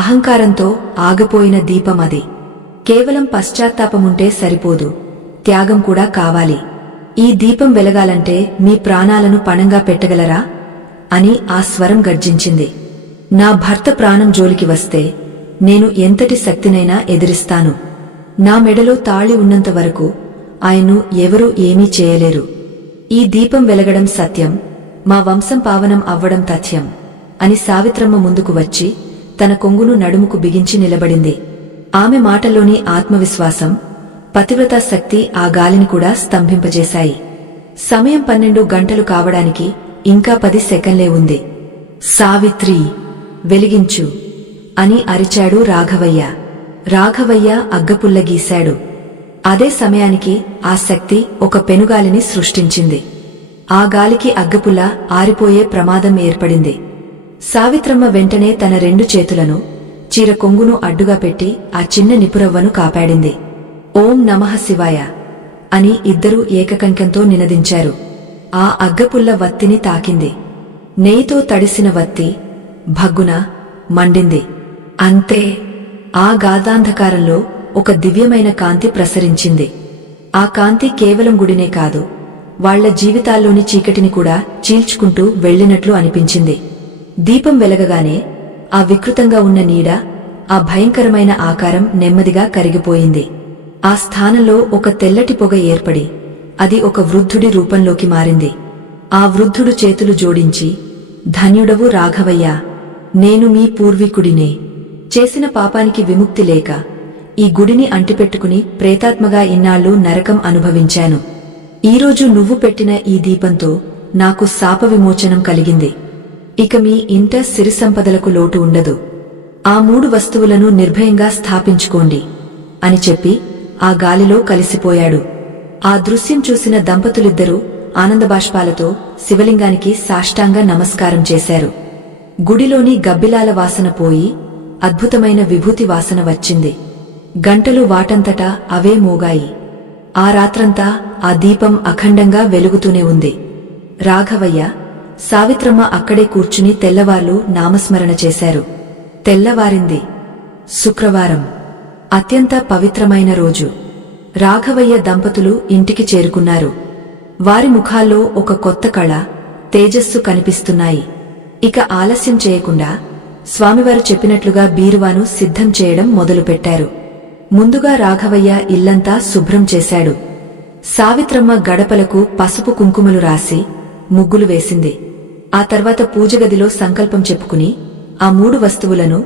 అహంకారంతో ఆగిపోయిన దీపం అది. కేవలం పశ్చాత్తాపముంటే సరిపోదు, త్యాగం కూడా కావాలి. ఈ దీపం వెలగాలంటే మీ ప్రాణాలను పణంగా పెట్టగలరా అని ఆ స్వరం గర్జించింది. నా భర్త ప్రాణం జోలికి వస్తే నేను ఎంతటి శక్తినైనా ఎదిరిస్తాను. నా మెడలో తాళి ఉన్నంత వరకు ఆయన్ను ఎవరూ ఏమీ చేయలేరు. ఈ దీపం వెలగడం సత్యం, మా వంశం పావనం అవ్వడం తథ్యం అని సావిత్రమ్మ ముందుకు వచ్చి తన కొంగును నడుముకు బిగించి నిలబడింది. ఆమె మాటల్లోని ఆత్మవిశ్వాసం, పతివ్రతా శక్తి ఆ గాలిని కూడా స్తంభింపజేశాయి. సమయం 12 గంటలు కావడానికి ఇంకా 10 సెకన్లే ఉంది. సావిత్రి, వెలిగించు అని అరిచాడు రాఘవయ్య. రాఘవయ్య అగ్గపుల్ల గీశాడు. అదే సమయానికి ఆ శక్తి ఒక పెనుగాలిని సృష్టించింది. ఆ గాలికి అగ్గపుల్ల ఆరిపోయే ప్రమాదం ఏర్పడింది. సావిత్రమ్మ వెంటనే తన 2 చేతులను చీర కొంగును అడ్డుగా పెట్టి ఆ చిన్న నిపురవ్వను కాపాడింది. ఓం నమః శివాయ అని ఇద్దరూ ఏకకంఠంతో నినదించారు. ఆ అగ్గపుల్ల వత్తిని తాకింది. నెయ్యితో తడిసిన వత్తి భగ్గున మండింది. అంతే, ఆ గాధాంధకారంలో ఒక దివ్యమైన కాంతి ప్రసరించింది. ఆ కాంతి కేవలం గుడినే కాదు, వాళ్ల జీవితాల్లోని చీకటిని కూడా చీల్చుకుంటూ వెళ్లినట్లు అనిపించింది. దీపం వెలగగానే ఆ వికృతంగా ఉన్న నీడ, ఆ భయంకరమైన ఆకారం నెమ్మదిగా కరిగిపోయింది. ఆ స్థానంలో ఒక తెల్లటి పొగ ఏర్పడి అది ఒక వృద్ధుడి రూపంలోకి మారింది. ఆ వృద్ధుడు చేతులు జోడించి, ధన్యుడవు రాఘవయ్య, నేను మీ పూర్వీకుడినే. చేసిన పాపానికి విముక్తి లేక ఈ గుడిని అంటిపెట్టుకుని ప్రేతాత్మగా ఇన్నాళ్లు నరకం అనుభవించాను. ఈరోజు నువ్వు పెట్టిన ఈ దీపంతో నాకు శాప విమోచనం కలిగింది. ఇక మీ ఇంట సిరి సంపదలకు లోటు ఉండదు. ఆ 3 వస్తువులను నిర్భయంగా స్థాపించుకోండి అని చెప్పి ఆ గాలిలో కలిసిపోయాడు. ఆ దృశ్యం చూసిన దంపతులిద్దరూ ఆనందబాష్పాలతో శివలింగానికి సాష్టాంగ నమస్కారం చేశారు. గుడిలోని గబ్బిలాల వాసన పోయి అద్భుతమైన విభూతి వాసన వచ్చింది. గంటలు వాటంతటా అవే మోగాయి. ఆ రాత్రంతా ఆ దీపం అఖండంగా వెలుగుతూనే ఉంది. రాఘవయ్య సావిత్రమ్మ అక్కడే కూర్చుని తెల్లవార్లు నామస్మరణ చేశారు. తెల్లవారింది. శుక్రవారం. అత్యంత పవిత్రమైన రోజు. రాఘవయ్య దంపతులు ఇంటికి చేరుకున్నారు. వారి ముఖాల్లో ఒక కొత్త కళ, తేజస్సు కనిపిస్తున్నాయి. ఇక ఆలస్యం చేయకుండా స్వామివారు చెప్పినట్లుగా బీరువాను సిద్ధం చేయడం మొదలుపెట్టారు. ముందుగా రాఘవయ్య ఇల్లంతా శుభ్రం చేశాడు. సావిత్రమ్మ గడపలకు పసుపు కుంకుమలు రాసి ముగ్గులు వేసింది. ఆ తర్వాత పూజగదిలో సంకల్పం చెప్పుకుని ఆ 3 వస్తువులను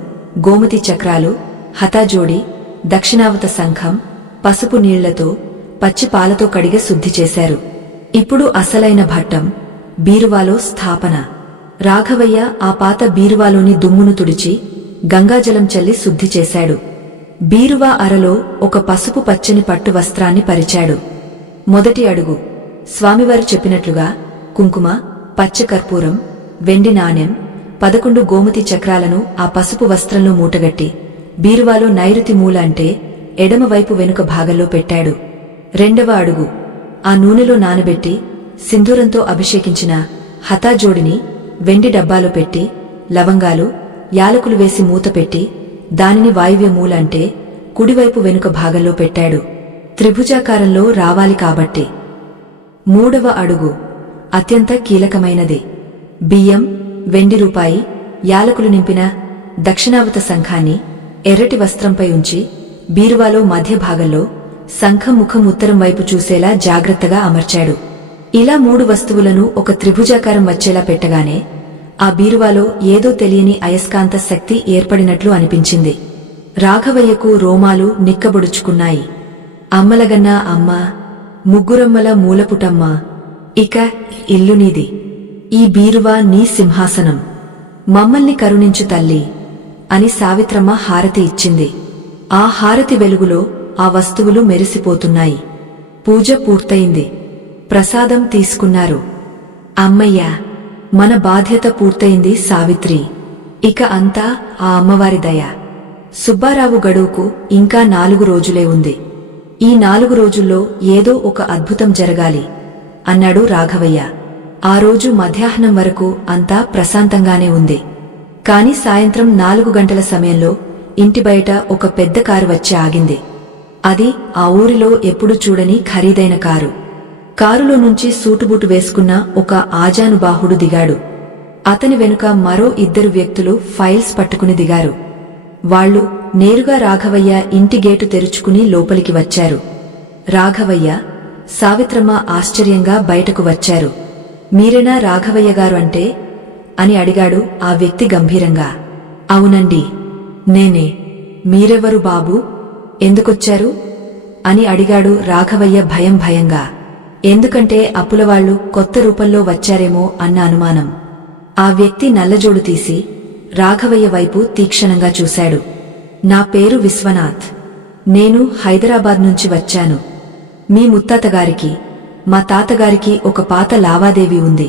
గోమతి చక్రాలు, హతాజోడి, దక్షిణావత శంఖం, పసుపు నీళ్లతో, పచ్చి పాలతో కడిగి శుద్ధి చేశారు. ఇప్పుడు అసలైన భట్టం, బీరువాలో స్థాపన. రాఘవయ్య ఆ పాత బీరువాలోని దుమ్మును తుడిచి గంగాజలం చల్లి శుద్ధి చేశాడు. బీరువా అరలో ఒక పసుపు పచ్చని పట్టు వస్త్రాన్ని పరిచాడు. మొదటి అడుగు. స్వామివారు చెప్పినట్లుగా కుంకుమ, పచ్చకర్పూరం, వెండి నాణెం, 11 గోమతి చక్రాలను ఆ పసుపు వస్త్రంలో మూటగట్టి బీరువాలో నైరుతి మూల అంటే ఎడమవైపు వెనుక భాగంలో పెట్టాడు. రెండవ అడుగు. ఆ నూనెలో నానబెట్టి సింధూరంతో అభిషేకించిన హతాజోడిని వెండి డబ్బాలో పెట్టి లవంగాలు, యాలకులు వేసి మూతపెట్టి దానిని వాయువ్య మూల అంటే కుడివైపు వెనుక భాగంలో పెట్టాడు. త్రిభుజాకారంలో రావాలి కాబట్టి. మూడవ అడుగు అత్యంత కీలకమైనది. బియ్యం, వెండి రూపాయి, యాలకులు నింపిన దక్షిణావత శంఖాన్ని ఎర్రటి వస్త్రంపై ఉంచి బీరువాలో మధ్య భాగంలో శంఖం ముఖం ఉత్తరం వైపు చూసేలా జాగ్రత్తగా అమర్చాడు. ఇలా 3 వస్తువులను ఒక త్రిభుజాకారం వచ్చేలా పెట్టగానే ఆ బీరువాలో ఏదో తెలియని అయస్కాంత శక్తి ఏర్పడినట్లు అనిపించింది. రాఘవయ్యకు రోమాలు నిక్కబొడుచుకున్నాయి. అమ్మలగన్నా అమ్మా, ముగ్గురమ్మల మూలపుటమ్మా, ఇక ఇల్లు నీది. ఈ బీరువా నీ సింహాసనం. మమ్మల్ని కరుణించు తల్లి అని సావిత్రమ్మ హారతి ఇచ్చింది. ఆ హారతి వెలుగులో ఆ వస్తువులు మెరిసిపోతున్నాయి. పూజ పూర్తయింది. ప్రసాదం తీసుకున్నారు. అమ్మయ్యా, మన బాధ్యత పూర్తయింది సావిత్రి. ఇక అంతా ఆ అమ్మవారి దయ. సుబ్బారావు గడువుకు ఇంకా 4 రోజులే ఉంది. ఈ 4 రోజుల్లో ఏదో ఒక అద్భుతం జరగాలి అన్నాడు రాఘవయ్య. ఆ రోజు మధ్యాహ్నం వరకు అంతా ప్రశాంతంగానే ఉంది. కాని సాయంత్రం 4 గంటల సమయంలో ఇంటి బయట ఒక పెద్ద కారు వచ్చి ఆగింది. అది ఆ ఊరిలో ఎప్పుడు చూడని ఖరీదైన కారు. కారులో నుంచి సూటుబూటు వేసుకున్న ఒక ఆజానుబాహుడు దిగాడు. అతని వెనుక మరో 2 వ్యక్తులు ఫైల్స్ పట్టుకుని దిగారు. వాళ్లు నేరుగా రాఘవయ్య ఇంటి గేటు తెరుచుకుని లోపలికి వచ్చారు. రాఘవయ్య, సావిత్రమ్మ ఆశ్చర్యంగా బయటకు వచ్చారు. మీరేనా రాఘవయ్య గారు అంటే అని అడిగాడు ఆ వ్యక్తి గంభీరంగా. అవునండి, నేనే. మీరెవరు బాబూ? ఎందుకొచ్చారు అని అడిగాడు రాఘవయ్య భయంగా. ఎందుకంటే అప్పులవాళ్లు కొత్త రూపంలో వచ్చారేమో అన్న అనుమానం. ఆ వ్యక్తి నల్లజోడు తీసి రాఘవయ్య వైపు తీక్షణంగా చూశాడు. నా పేరు విశ్వనాథ్. నేను హైదరాబాద్ నుంచి వచ్చాను. మీ ముత్తాతగారికి, మా తాతగారికి ఒక పాత లావాదేవీ ఉంది.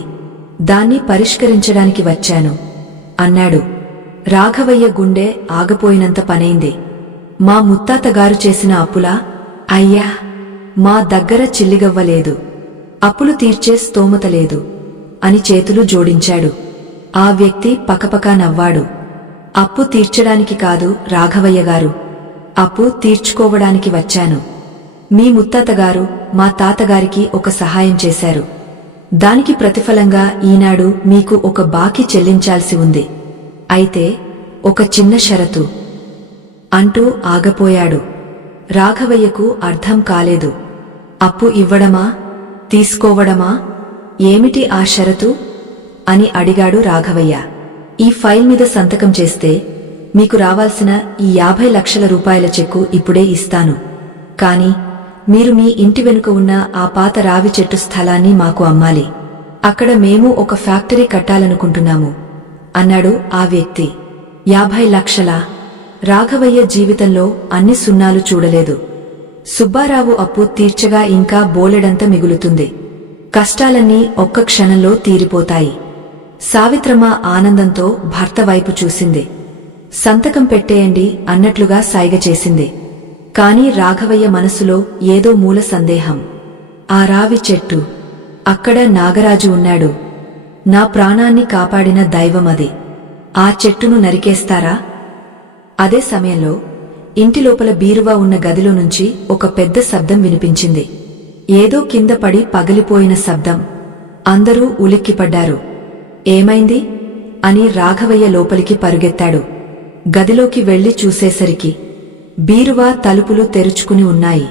దాన్ని పరిష్కరించడానికి వచ్చాను అన్నాడు. రాఘవయ్య గుండె ఆగపోయినంత పనైంది. మా ముత్తాతగారు చేసిన అప్పులా? అయ్యా, మా దగ్గర చిల్లిగవ్వలేదు. అప్పులు తీర్చే స్తోమత లేదు అని చేతులు జోడించాడు. ఆ వ్యక్తి పకపకా నవ్వాడు. అప్పు తీర్చడానికి కాదు రాఘవయ్య గారు, అప్పు తీర్చుకోవడానికి వచ్చాను. మీ ముత్తాతగారు మా తాతగారికి ఒక సహాయం చేశారు. దానికి ప్రతిఫలంగా ఈనాడు మీకు ఒక బాకీ చెల్లించాల్సి ఉంది. అయితే ఒక చిన్న షరతు అంటూ ఆగపోయాడు. రాఘవయ్యకు అర్థం కాలేదు. అప్పు ఇవ్వడమా, తీసుకోవడమా? ఏమిటి ఆ షరతు అని అడిగాడు రాఘవయ్య. ఈ ఫైల్ మీద సంతకం చేస్తే మీకు రావాల్సిన ఈ 50 లక్షల రూపాయల చెక్కు ఇప్పుడే ఇస్తాను. కాని మీరు మీ ఇంటి వెనుక ఉన్న ఆ పాత రావి చెట్టు స్థలాన్ని మాకు అమ్మాలి. అక్కడ మేము ఒక ఫ్యాక్టరీ కట్టాలనుకుంటున్నాము అన్నాడు ఆ వ్యక్తి. 50 లక్షలా? రాఘవయ్య జీవితంలో అన్ని సున్నాలు చూడలేదు. సుబ్బారావు అప్పు తీర్చగా ఇంకా బోలెడంత మిగులుతుంది. కష్టాలన్నీ ఒక్క క్షణంలో తీరిపోతాయి. సావిత్రమ్మ ఆనందంతో భర్త వైపు చూసింది. సంతకం పెట్టేయండి అన్నట్లుగా సైగ చేసింది. కాని రాఘవయ్య మనసులో ఏదో మూల సందేహం. ఆ రావి చెట్టు, అక్కడ నాగరాజు ఉన్నాడు. నా ప్రాణాన్ని కాపాడిన దైవమది. ఆ చెట్టును నరికేస్తారా? అదే సమయంలో ఇంటి లోపల బీరువా ఉన్న గదిలో నుంచి ఒక పెద్ద శబ్దం వినిపించింది. ఏదో కింద పడి పగిలిపోయిన శబ్దం. అందరూ ఉలిక్కిపడ్డారు. ఏమైంది అని రాఘవయ్య లోపలికి పరుగెత్తాడు. గదిలోకి వెళ్లి చూసేసరికి బీరువా తలుపులు తెరుచుకుని ఉన్నాయి.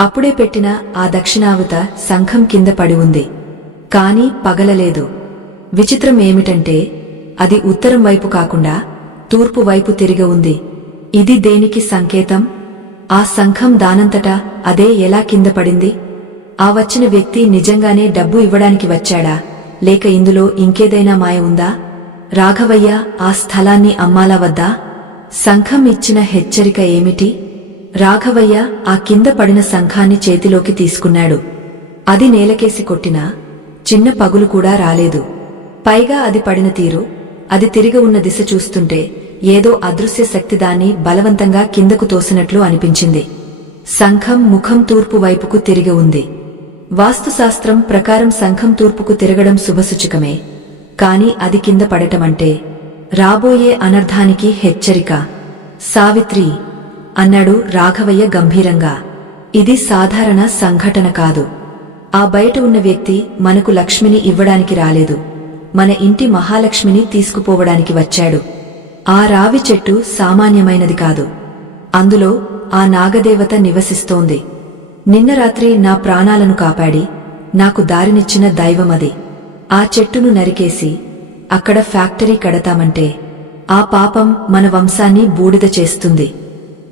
అప్పుడే పెట్టిన ఆ దక్షిణావత శంఖం కింద పడి ఉంది. కాని పగలలేదు. విచిత్రం ఏమిటంటే అది ఉత్తరం వైపు కాకుండా తూర్పు వైపు తిరిగి ఉంది. ఇది దేనికి సంకేతం? ఆ శంఖం దానంతటా అదే ఎలా కింద పడింది? ఆ వచ్చిన వ్యక్తి నిజంగానే డబ్బు ఇవ్వడానికి వచ్చాడా, లేక ఇందులో ఇంకేదైనా మాయ ఉందా? రాఘవయ్య ఆ స్థలాన్ని అమ్మాలా వద్దా? శంఖం ఇచ్చిన హెచ్చరిక ఏమిటి? రాఘవయ్య ఆ కింద పడిన శంఖాన్ని చేతిలోకి తీసుకున్నాడు. అది నేలకేసి కొట్టినా చిన్న పగులు కూడా రాలేదు. పైగా అది పడిన తీరు, అది తిరిగి ఉన్న దిశ చూస్తుంటే ఏదో అదృశ్య శక్తి దాన్ని బలవంతంగా కిందకు తోసినట్లు అనిపించింది. శంఖం ముఖం తూర్పు వైపుకు తిరిగి ఉంది. వాస్తుశాస్త్రం ప్రకారం శంఖం తూర్పుకు తిరగడం శుభసూచకమే. కాని అది కింద పడటమంటే రాబోయే అనర్థానికి హెచ్చరిక. సావిత్రి అన్నాడు రాఘవయ్య గంభీరంగా. ఇది సాధారణ సంఘటన కాదు. ఆ బయట ఉన్న వ్యక్తి మనకు లక్ష్మిని ఇవ్వడానికి రాలేదు, మన ఇంటి మహాలక్ష్మిని తీసుకుపోవడానికి వచ్చాడు. ఆ రావి చెట్టు సామాన్యమైనది కాదు. అందులో ఆ నాగదేవత నివసిస్తోంది. నిన్న రాత్రి నా ప్రాణాలను కాపాడి నాకు దారినిచ్చిన దైవమది. ఆ చెట్టును నరికేసి అక్కడ ఫ్యాక్టరీ కడతామంటే ఆ పాపం మన వంశాన్ని బూడిద చేస్తుంది.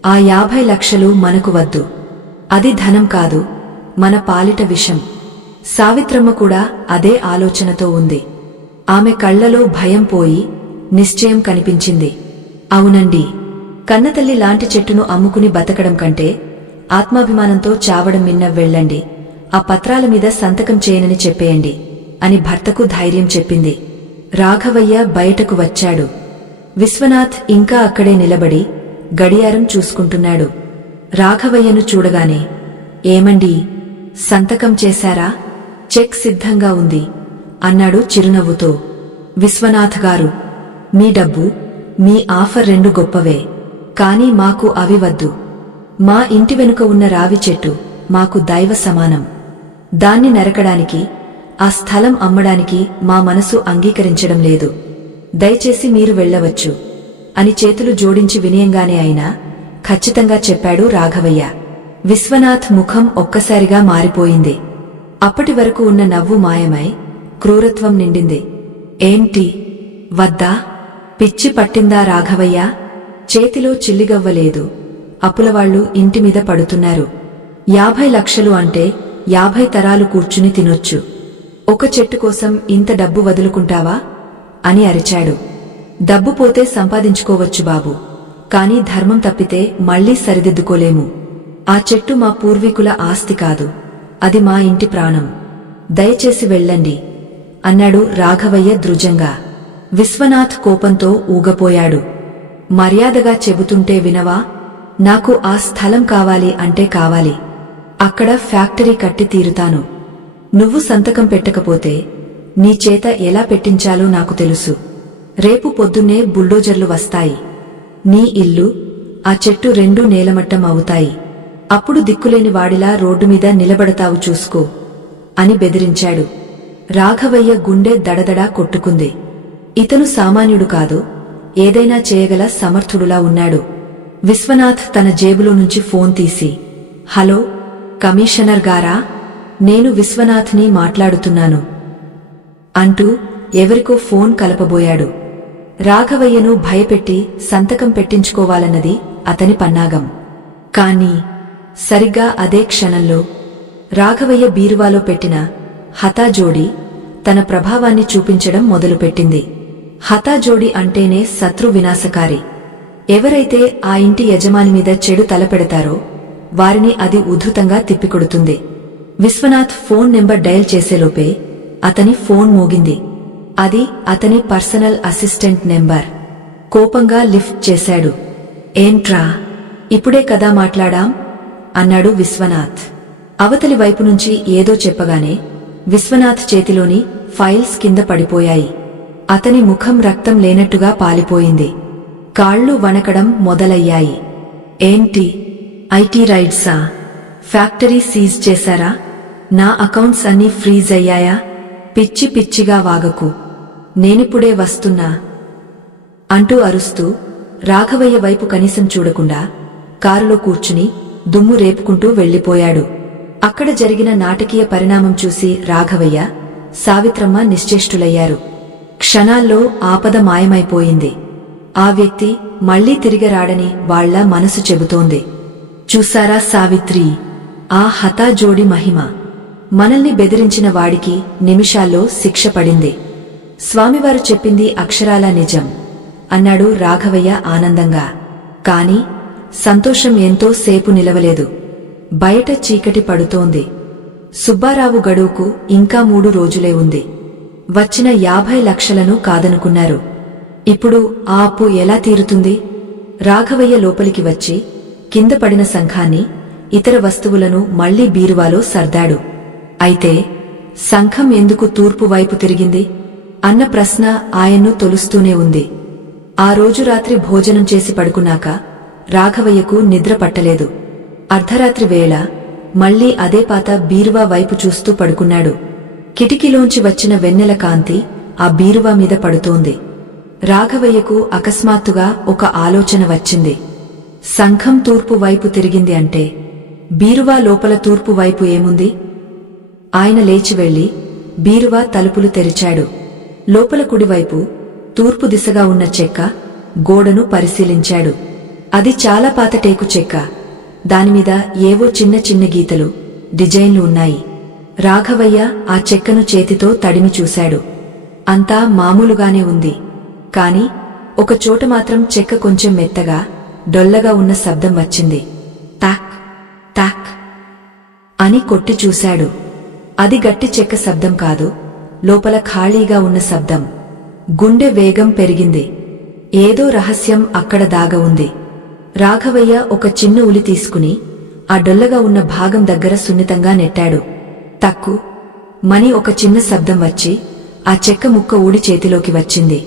ఆ 50 లక్షలు మనకు వద్దు. అది ధనం కాదు, మన పాలిట విషం. సావిత్రమ్మ కూడా అదే ఆలోచనతో ఉంది. ఆమె కళ్లలో భయం పోయి నిశ్చయం కనిపించింది. అవునండి, కన్నతల్లి లాంటి చెట్టును అమ్ముకుని బతకడం కంటే ఆత్మాభిమానంతో చావడం మిన్న. వెళ్ళండి, ఆ పత్రాల మీద సంతకం చేయనని చెప్పేయండి అని భర్తకు ధైర్యం చెప్పింది. రాఘవయ్య బయటకు వచ్చాడు. విశ్వనాథ్ ఇంకా అక్కడే నిలబడి గడియారం చూసుకుంటున్నాడు. రాఘవయ్యను చూడగానే, ఏమండీ, సంతకం చేశారా? చెక్ సిద్ధంగా ఉంది అన్నాడు చిరునవ్వుతో. విశ్వనాథ్ గారు, మీ డబ్బు, మీ ఆఫర్ రెండు గొప్పవే, కాని మాకు అవి వద్దు. మా ఇంటి వెనుక ఉన్న రావి చెట్టు మాకు దైవ సమానం. దాన్ని నరకడానికి, ఆ స్థలం అమ్మడానికి మా మనసు అంగీకరించడం లేదు. దయచేసి మీరు వెళ్ళవచ్చు అని చేతులు జోడించి వినయంగానే అయినా ఖచ్చితంగా చెప్పాడు రాఘవయ్య. విశ్వనాథ్ ముఖం ఒక్కసారిగా మారిపోయింది. అప్పటి వరకు ఉన్న నవ్వు మాయమై క్రూరత్వం నిండింది. ఏంటి, వద్దా? పిచ్చి పట్టిందా రాఘవయ్య? చేతిలో చిల్లిగవ్వలేదు. అప్పులవాళ్లు ఇంటిమీద పడుతున్నారు. 50 లక్షలు అంటే 50 తరాలు కూర్చుని తినొచ్చు. ఒక చెట్టు కోసం ఇంత డబ్బు వదులుకుంటావా అని అరిచాడు. డబ్బు పోతే సంపాదించుకోవచ్చు బాబు, కాని ధర్మం తప్పితే మళ్లీ సరిదిద్దుకోలేము. ఆ చెట్టు మా పూర్వీకుల ఆస్తి కాదు, అది మా ఇంటి ప్రాణం. దయచేసి వెళ్ళండి అన్నాడు రాఘవయ్య ద్రుజంగా. విశ్వనాథ్ కోపంతో ఊగపోయాడు. మర్యాదగా చెబుతుంటే వినవా? నాకు ఆ స్థలం కావాలి అంటే కావాలి. అక్కడ ఫ్యాక్టరీ కట్టి తీరుతాను. నువ్వు సంతకం పెట్టకపోతే నీ చేత ఎలా పెట్టించాలో నాకు తెలుసు. రేపు పొద్దున్నే బుల్డోజర్లు వస్తాయి. నీ ఇల్లు, ఆ చెట్టు రెండూ నేలమట్టం అవుతాయి. అప్పుడు దిక్కులేని వాడిలా రోడ్డుమీద నిలబడతావు చూసుకో అని బెదిరించాడు. రాఘవయ్య గుండె దడదడా కొట్టుకుంది. ఇతను సామాన్యుడు కాదు, ఏదైనా చేయగల సమర్థుడులా ఉన్నాడు. విశ్వనాథ్ తన జేబులో నుంచి ఫోన్ తీసి, హలో, కమిషనర్ గారా? నేను విశ్వనాథ్ని మాట్లాడుతున్నాను అంటూ ఎవరికో ఫోన్ కలపబోయాడు. రాఘవయ్యను భయపెట్టి సంతకం పెట్టించుకోవాలన్నది అతని పన్నాగం. కాని సరిగ్గా అదే క్షణంలో రాఘవయ్య బీరువాలో పెట్టిన హతాజోడి తన ప్రభావాన్ని చూపించడం మొదలుపెట్టింది. హతాజోడి అంటేనే శత్రు వినాశకారి. ఎవరైతే ఆ ఇంటి యజమాని మీద చెడు తలపెడతారో వారిని అది ఉధృతంగా తిప్పికొడుతుంది. విశ్వనాథ్ ఫోన్ నెంబర్ డయల్ చేసేలోపే అతని ఫోన్ మోగింది. అది అతని పర్సనల్ అసిస్టెంట్ నెంబర్. కోపంగా లిఫ్ట్ చేశాడు. ఏంట్రా, ఇప్పుడే కదా మాట్లాడాం అన్నాడు విశ్వనాథ్. అవతలి వైపు నుంచి ఏదో చెప్పగానే విశ్వనాథ్ చేతిలోని ఫైల్స్ కింద పడిపోయాయి. అతని ముఖం రక్తం లేనట్టుగా పాలిపోయింది. కాళ్ళు వణకడం మొదలయ్యాయి. ఏంటి? ఐటీ రైడ్సా? ఫ్యాక్టరీ సీజ్ చేశారా? నా అకౌంట్స్ అన్నీ ఫ్రీజ్ అయ్యాయా? పిచ్చి పిచ్చిగా వాగకు, నేనిప్పుడే వస్తున్నా అంటూ అరుస్తూ రాఘవయ్య వైపు కనీసం చూడకుండా కారులో కూర్చుని దుమ్ము రేపుకుంటూ వెళ్లిపోయాడు. అక్కడ జరిగిన నాటకీయ పరిణామం చూసి రాఘవయ్య, సావిత్రమ్మ నిశ్చేష్టులయ్యారు. క్షణాల్లో ఆపద మాయమైపోయింది. ఆ వ్యక్తి మళ్లీ తిరిగి రాడని వాళ్ల మనసు చెబుతోంది. చూసారా సావిత్రి, ఆ హతాజోడి మహిమ! మనల్ని బెదిరించిన వాడికి నిమిషాల్లో శిక్ష పడింది. స్వామివారు చెప్పింది అక్షరాలా నిజం అన్నాడు రాఘవయ్య ఆనందంగా. కాని సంతోషం ఎంతో సేపు నిలవలేదు. బయట చీకటి పడుతోంది. సుబ్బారావు గడువుకు ఇంకా 3 రోజులే ఉంది. వచ్చిన 50 లక్షలను కాదనుకున్నారు. ఇప్పుడు ఆ అప్పు ఎలా తీరుతుంది? రాఘవయ్య లోపలికి వచ్చి కింద పడిన శంఖాన్ని, ఇతర వస్తువులను మళ్లీ బీరువాలో సర్దాడు. అయితే శంఖం ఎందుకు తూర్పు వైపు తిరిగింది అన్న ప్రశ్న ఆయన్ను తొలుస్తూనే ఉంది. ఆ రోజు రాత్రి భోజనం చేసి పడుకున్నాక రాఘవయ్యకు నిద్ర పట్టలేదు. అర్ధరాత్రి వేళ మళ్లీ అదే పాత బీరువా వైపు చూస్తూ పడుకున్నాడు. కిటికీలోంచి వచ్చిన వెన్నెల కాంతి ఆ బీరువా మీద పడుతోంది. రాఘవయ్యకు అకస్మాత్తుగా ఒక ఆలోచన వచ్చింది. శంఖం తూర్పు వైపు తిరిగింది అంటే బీరువా లోపల తూర్పు వైపు ఏముంది? ఆయన లేచి వెళ్లి బీరువా తలుపులు తెరిచాడు. లోపల కుడివైపు తూర్పు దిశగా ఉన్న చెక్క గోడను పరిశీలించాడు. అది చాలా పాత టేకు చెక్క. దానిమీద ఏవో చిన్న చిన్న గీతలు, డిజైన్లు ఉన్నాయి. రాఘవయ్య ఆ చెక్కను చేతితో తడిమి చూశాడు. అంతా మామూలుగానే ఉంది. కాని ఒక చోట మాత్రం చెక్క కొంచెం మెత్తగా, డొల్లగా ఉన్న శబ్దం వచ్చింది. తాక్ తాక్ అని కొట్టి చూశాడు. అది గట్టి చెక్క శబ్దం కాదు, లోపల ఖాళీగా ఉన్న శబ్దం. గుండె వేగం పెరిగింది. ఏదో రహస్యం అక్కడ దాగ ఉంది. రాఘవయ్య ఒక చిన్న ఉలి తీసుకుని ఆ డొల్లగా ఉన్న భాగం దగ్గర సున్నితంగా నెట్టాడు. తక్కు మని ఒక చిన్న శబ్దం వచ్చి ఆ చెక్క ముక్క ఊడి చేతిలోకి వచ్చింది.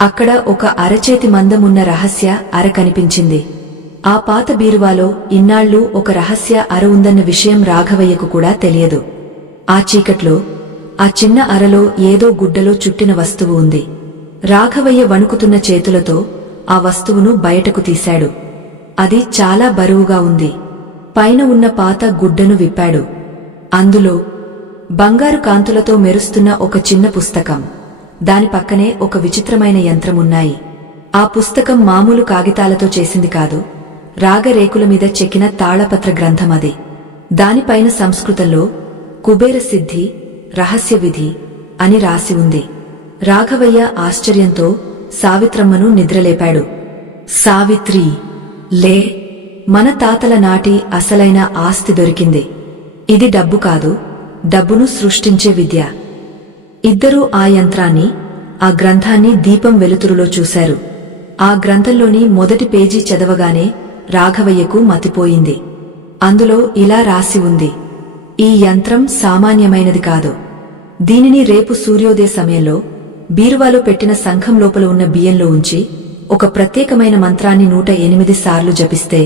అక్కడ ఒక అరచేతి మందమున్న రహస్య అర కనిపించింది. ఆ పాత బీరువాలో ఇన్నాళ్లు ఒక రహస్య అర ఉందన్న విషయం రాఘవయ్యకు కూడా తెలియదు. ఆ చీకట్లో ఆ చిన్న అరలో ఏదో గుడ్డలో చుట్టిన వస్తువు ఉంది. రాఘవయ్య వణుకుతున్న చేతులతో ఆ వస్తువును బయటకు తీశాడు. అది చాలా బరువుగా ఉంది. పైన ఉన్న పాత గుడ్డను విప్పాడు. అందులో బంగారు కాంతులతో మెరుస్తున్న ఒక చిన్న పుస్తకం, దాని పక్కనే ఒక విచిత్రమైన యంత్రమున్నాయి. ఆ పుస్తకం మామూలు కాగితాలతో చేసింది కాదు, రాగరేకుల మీద చెక్కిన తాళపత్ర గ్రంథం అది. దానిపైన సంస్కృతంలో కుబేర సిద్ధి, రహస్య విధి అని రాసి ఉంది. రాఘవయ్య ఆశ్చర్యంతో సావిత్రమ్మను నిద్రలేపాడు. సావిత్రి, లే, మన తాతల నాటి అసలైన ఆస్తి దొరికింది. ఇది డబ్బు కాదు, డబ్బును సృష్టించే విద్య. ఇద్దరూ ఆ యంత్రాన్ని, ఆ గ్రంథాన్ని దీపం వెలుతురులో చూశారు. ఆ గ్రంథంలోని మొదటి పేజీ చదవగానే రాఘవయ్యకు మతిపోయింది. అందులో ఇలా రాసి ఉంది: ఈ యంత్రం సామాన్యమైనది కాదు. దీనిని రేపు సూర్యోదయ సమయంలో బీరువాలో పెట్టిన శంఖం లోపల ఉన్న బియ్యంలో ఉంచి ఒక ప్రత్యేకమైన మంత్రాన్ని 108 సార్లు జపిస్తే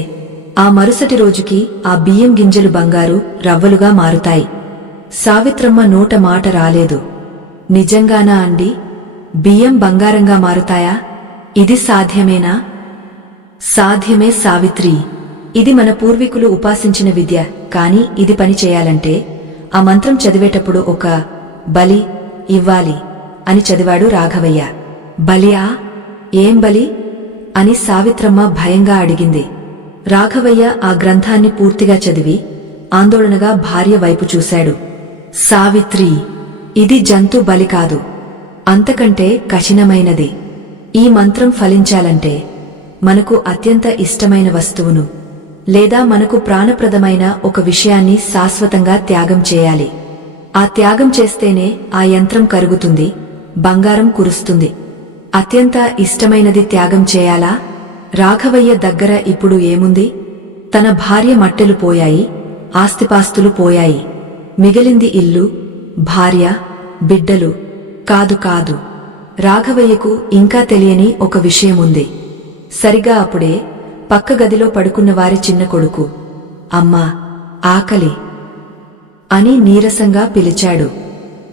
ఆ మరుసటి రోజుకి ఆ బియ్యం గింజలు బంగారు రవ్వలుగా మారుతాయి. సావిత్రమ్మ నోట మాట రాలేదు. నిజంగానా అండి? బియ్యం బంగారంగా మారుతాయా? ఇది సాధ్యమేనా? సాధ్యమే సావిత్రి. ఇది మన పూర్వీకులు ఉపాసించిన విద్య. కాని ఇది పని చేయాలంటే ఆ మంత్రం చదివేటప్పుడు ఒక బలి ఇవ్వాలి అని చదివాడు రాఘవయ్య. బలియా? ఏం బలి అని సావిత్రమ్మ భయంగా అడిగింది. రాఘవయ్య ఆ గ్రంథాన్ని పూర్తిగా చదివి ఆందోళనగా భార్య వైపు చూశాడు. సావిత్రి, ఇది జంతు బలి కాదు, అంతకంటే కఠినమైనది. ఈ మంత్రం ఫలించాలంటే మనకు అత్యంత ఇష్టమైన వస్తువును లేదా మనకు ప్రాణప్రదమైన ఒక విషయాన్ని శాశ్వతంగా త్యాగం చేయాలి. ఆ త్యాగం చేస్తేనే ఆ యంత్రం కరుగుతుంది, బంగారం కురుస్తుంది. అత్యంత ఇష్టమైనది త్యాగం చేయాలా? రాఘవయ్య దగ్గర ఇప్పుడు ఏముంది? తన భార్య మట్టెలు పోయాయి, ఆస్తిపాస్తులు పోయాయి. మిగిలింది ఇల్లు, భార్య, బిడ్డలు, కాదు కాదు, రాఘవయ్యకు ఇంకా తెలియని ఒక విషయముంది. సరిగా అప్పుడే పక్క గదిలో పడుకున్న వారి చిన్న కొడుకు అమ్మా, ఆకలి అని నీరసంగా పిలిచాడు.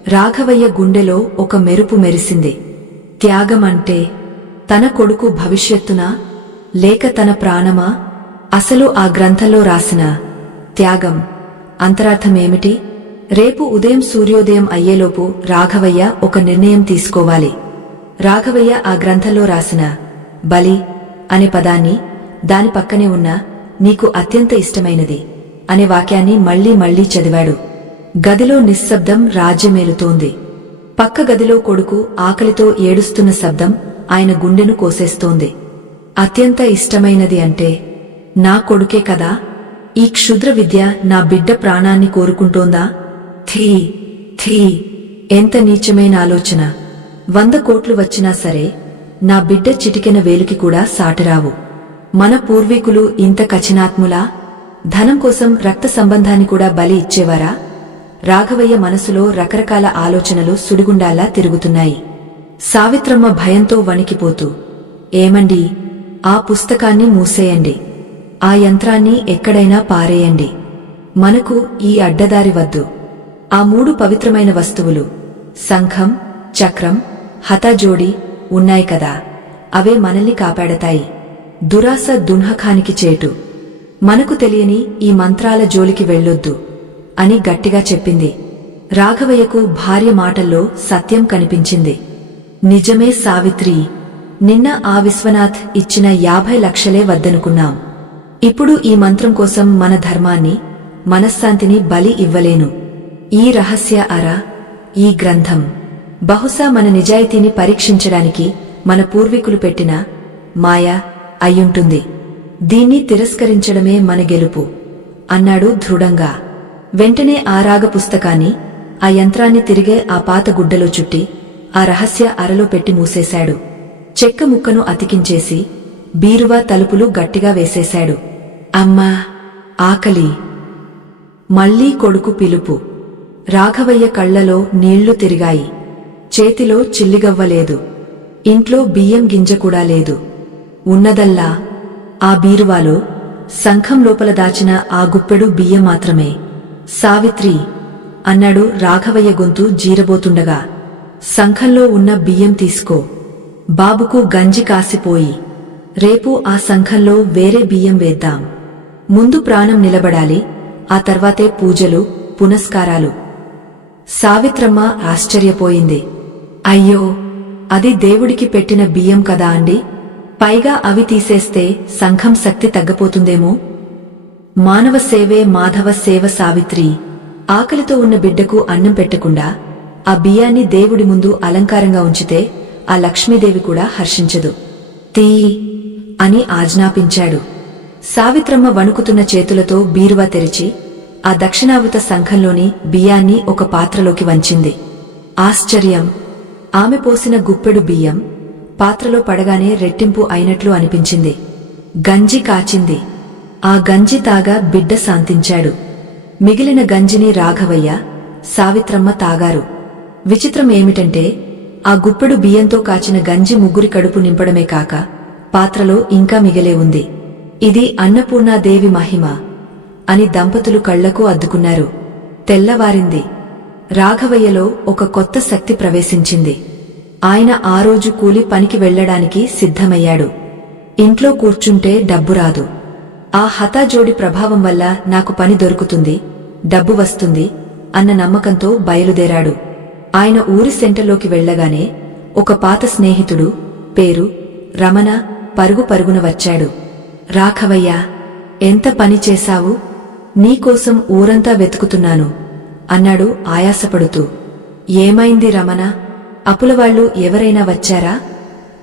రాఘవయ్య గుండెలో ఒక మెరుపు మెరిసింది. త్యాగమంటే తన కొడుకు భవిష్యత్తునా లేక తన ప్రాణమా? అసలు ఆ గ్రంథంలో రాసిన త్యాగం అంతరార్థమేమిటి? రేపు ఉదయం సూర్యోదయం అయ్యేలోపు రాఘవయ్య ఒక నిర్ణయం తీసుకోవాలి. రాఘవయ్య ఆ గ్రంథంలో రాసిన బలి అనే పదాన్ని, దాని పక్కనే ఉన్న నీకు అత్యంత ఇష్టమైనది అనే వాక్యాన్ని మళ్లీ మళ్లీ చదివాడు. గదిలో నిశ్శబ్దం రాజ్యమేలుతోంది. పక్క గదిలో కొడుకు ఆకలితో ఏడుస్తున్న శబ్దం ఆయన గుండెను కోసేస్తోంది. అత్యంత ఇష్టమైనది అంటే నా కొడుకే కదా? ఈ క్షుద్ర విద్య నా బిడ్డ ప్రాణాన్ని కోరుకుంటోందా? థీ థీ, ఎంత నీచమైన ఆలోచన! 100 కోట్లు వచ్చినా సరే నా బిడ్డ చిటికెన వేలుకి కూడా సాటిరావు. మన పూర్వీకులు ఇంత కఠినాత్ములా? ధనం కోసం రక్త సంబంధాన్ని కూడా బలి ఇచ్చేవారా? రాఘవయ్య మనసులో రకరకాల ఆలోచనలు సుడిగుండాల్లా తిరుగుతున్నాయి. సావిత్రమ్మ భయంతో వణికిపోతూ, ఏమండీ, ఆ పుస్తకాన్ని మూసేయండి, ఆ యంత్రాన్ని ఎక్కడైనా పారేయండి, మనకు ఈ అడ్డదారి వద్దు. ఆ 3 పవిత్రమైన వస్తువులు శంఖం, చక్రం, హతజోడి ఉన్నాయి కదా, అవే మనల్ని కాపాడతాయి. దురాస దున్హఖానికి చేటు. మనకు తెలియని ఈ మంత్రాల జోలికి వెళ్ళొద్దు అని గట్టిగా చెప్పింది. రాఘవయ్యకు భార్య మాటల్లో సత్యం కనిపించింది. నిజమే సావిత్రి, నిన్న ఆ విశ్వనాథ్ ఇచ్చిన 50 లక్షలే వద్దనుకున్నాం. ఇప్పుడు ఈ మంత్రం కోసం మన ధర్మాన్ని, మనశ్శాంతిని బలి ఇవ్వలేను. ఈ రహస్య అర, ఈ గ్రంథం బహుశా మన నిజాయితీని పరీక్షించడానికి మన పూర్వీకులు పెట్టిన మాయ అయ్యుంటుంది. దీన్ని తిరస్కరించడమే మన గెలుపు అన్నాడు దృఢంగా. వెంటనే ఆ రాగ పుస్తకాన్ని, ఆ యంత్రాన్ని తిరిగే ఆ పాత గుడ్డలో చుట్టి ఆ రహస్య అరలో పెట్టి మూసేశాడు. చెక్క ముక్కను అతికించేసి బీరువా తలుపులు గట్టిగా వేసేశాడు. అమ్మా, ఆకలి! మళ్లీ కొడుకు పిలుపు. రాఘవయ్య కళ్లలో నీళ్లు తిరిగాయి. చేతిలో చిల్లిగవ్వలేదు. ఇంట్లో బియ్యం గింజ కూడా లేదు. ఉన్నదల్లా ఆ బీరువాలో శంఖం లోపల దాచిన ఆ గుప్పెడు బియ్యం మాత్రమే. సావిత్రి అన్నాడు రాఘవయ్య గొంతు జీరబోతుండగా. శంఖంలో ఉన్న బియ్యం తీసుకో. బాబుకు గంజి కాసిపోయి రేపు ఆ శంఖంలో వేరే బియ్యం వేద్దాం. ముందు ప్రాణం నిలబడాలి, ఆ తర్వాతే పూజలు, పునస్కారాలు. సావిత్రమ్మ ఆశ్చర్యపోయింది. అయ్యో, అది దేవుడికి పెట్టిన బియ్యం కదా అండి? పైగా అవి తీసేస్తే శంఖం శక్తి తగ్గపోతుందేమో. మానవ సేవే మాధవ సేవ సావిత్రి. ఆకలితో ఉన్న బిడ్డకు అన్నం పెట్టకుండా ఆ బియ్యాన్ని దేవుడి ముందు అలంకారంగా ఉంచితే ఆ లక్ష్మీదేవి కూడా హర్షించదు. తీ అని ఆజ్ఞాపించాడు. సావిత్రమ్మ వణుకుతున్న చేతులతో బీరువా తెరిచి ఆ దక్షిణావృత శంఖంలోని బియ్యాన్ని ఒక పాత్రలోకి వంచింది. ఆశ్చర్యం! ఆమె పోసిన గుప్పెడు బియ్యం పాత్రలో పడగానే రెట్టింపు అయినట్లు అనిపించింది. గంజి కాచింది. ఆ గంజి తాగా బిడ్డ శాంతించాడు. మిగిలిన గంజిని రాఘవయ్య, సావిత్రమ్మ తాగారు. విచిత్రం ఏమిటంటే ఆ గుప్పెడు బియ్యంతో కాచిన గంజి ముగ్గురి కడుపు నింపడమే కాక పాత్రలో ఇంకా మిగిలే ఉంది. ఇది అన్నపూర్ణాదేవి మహిమ అని దంపతులు కళ్లకు అద్దుకున్నారు. తెల్లవారింది. రాఘవయ్యలో ఒక కొత్త శక్తి ప్రవేశించింది. ఆయన ఆ రోజు కూలి పనికి వెళ్లడానికి సిద్ధమయ్యాడు. ఇంట్లో కూర్చుంటే డబ్బు రాదు. ఆ హతాజోడి ప్రభావం వల్ల నాకు పని దొరుకుతుంది, డబ్బు వస్తుంది అన్న నమ్మకంతో బయలుదేరాడు. ఆయన ఊరి సెంటర్లోకి వెళ్లగానే ఒక పాత స్నేహితుడు, పేరు రమణ, పరుగు పరుగున వచ్చాడు. రాఘవయ్య, ఎంత పని చేశావు? నీకోసం ఊరంతా వెతుకుతున్నాను అన్నాడు ఆయాసపడుతూ. ఏమైంది రమణ? అప్పులవాళ్లు ఎవరైనా వచ్చారా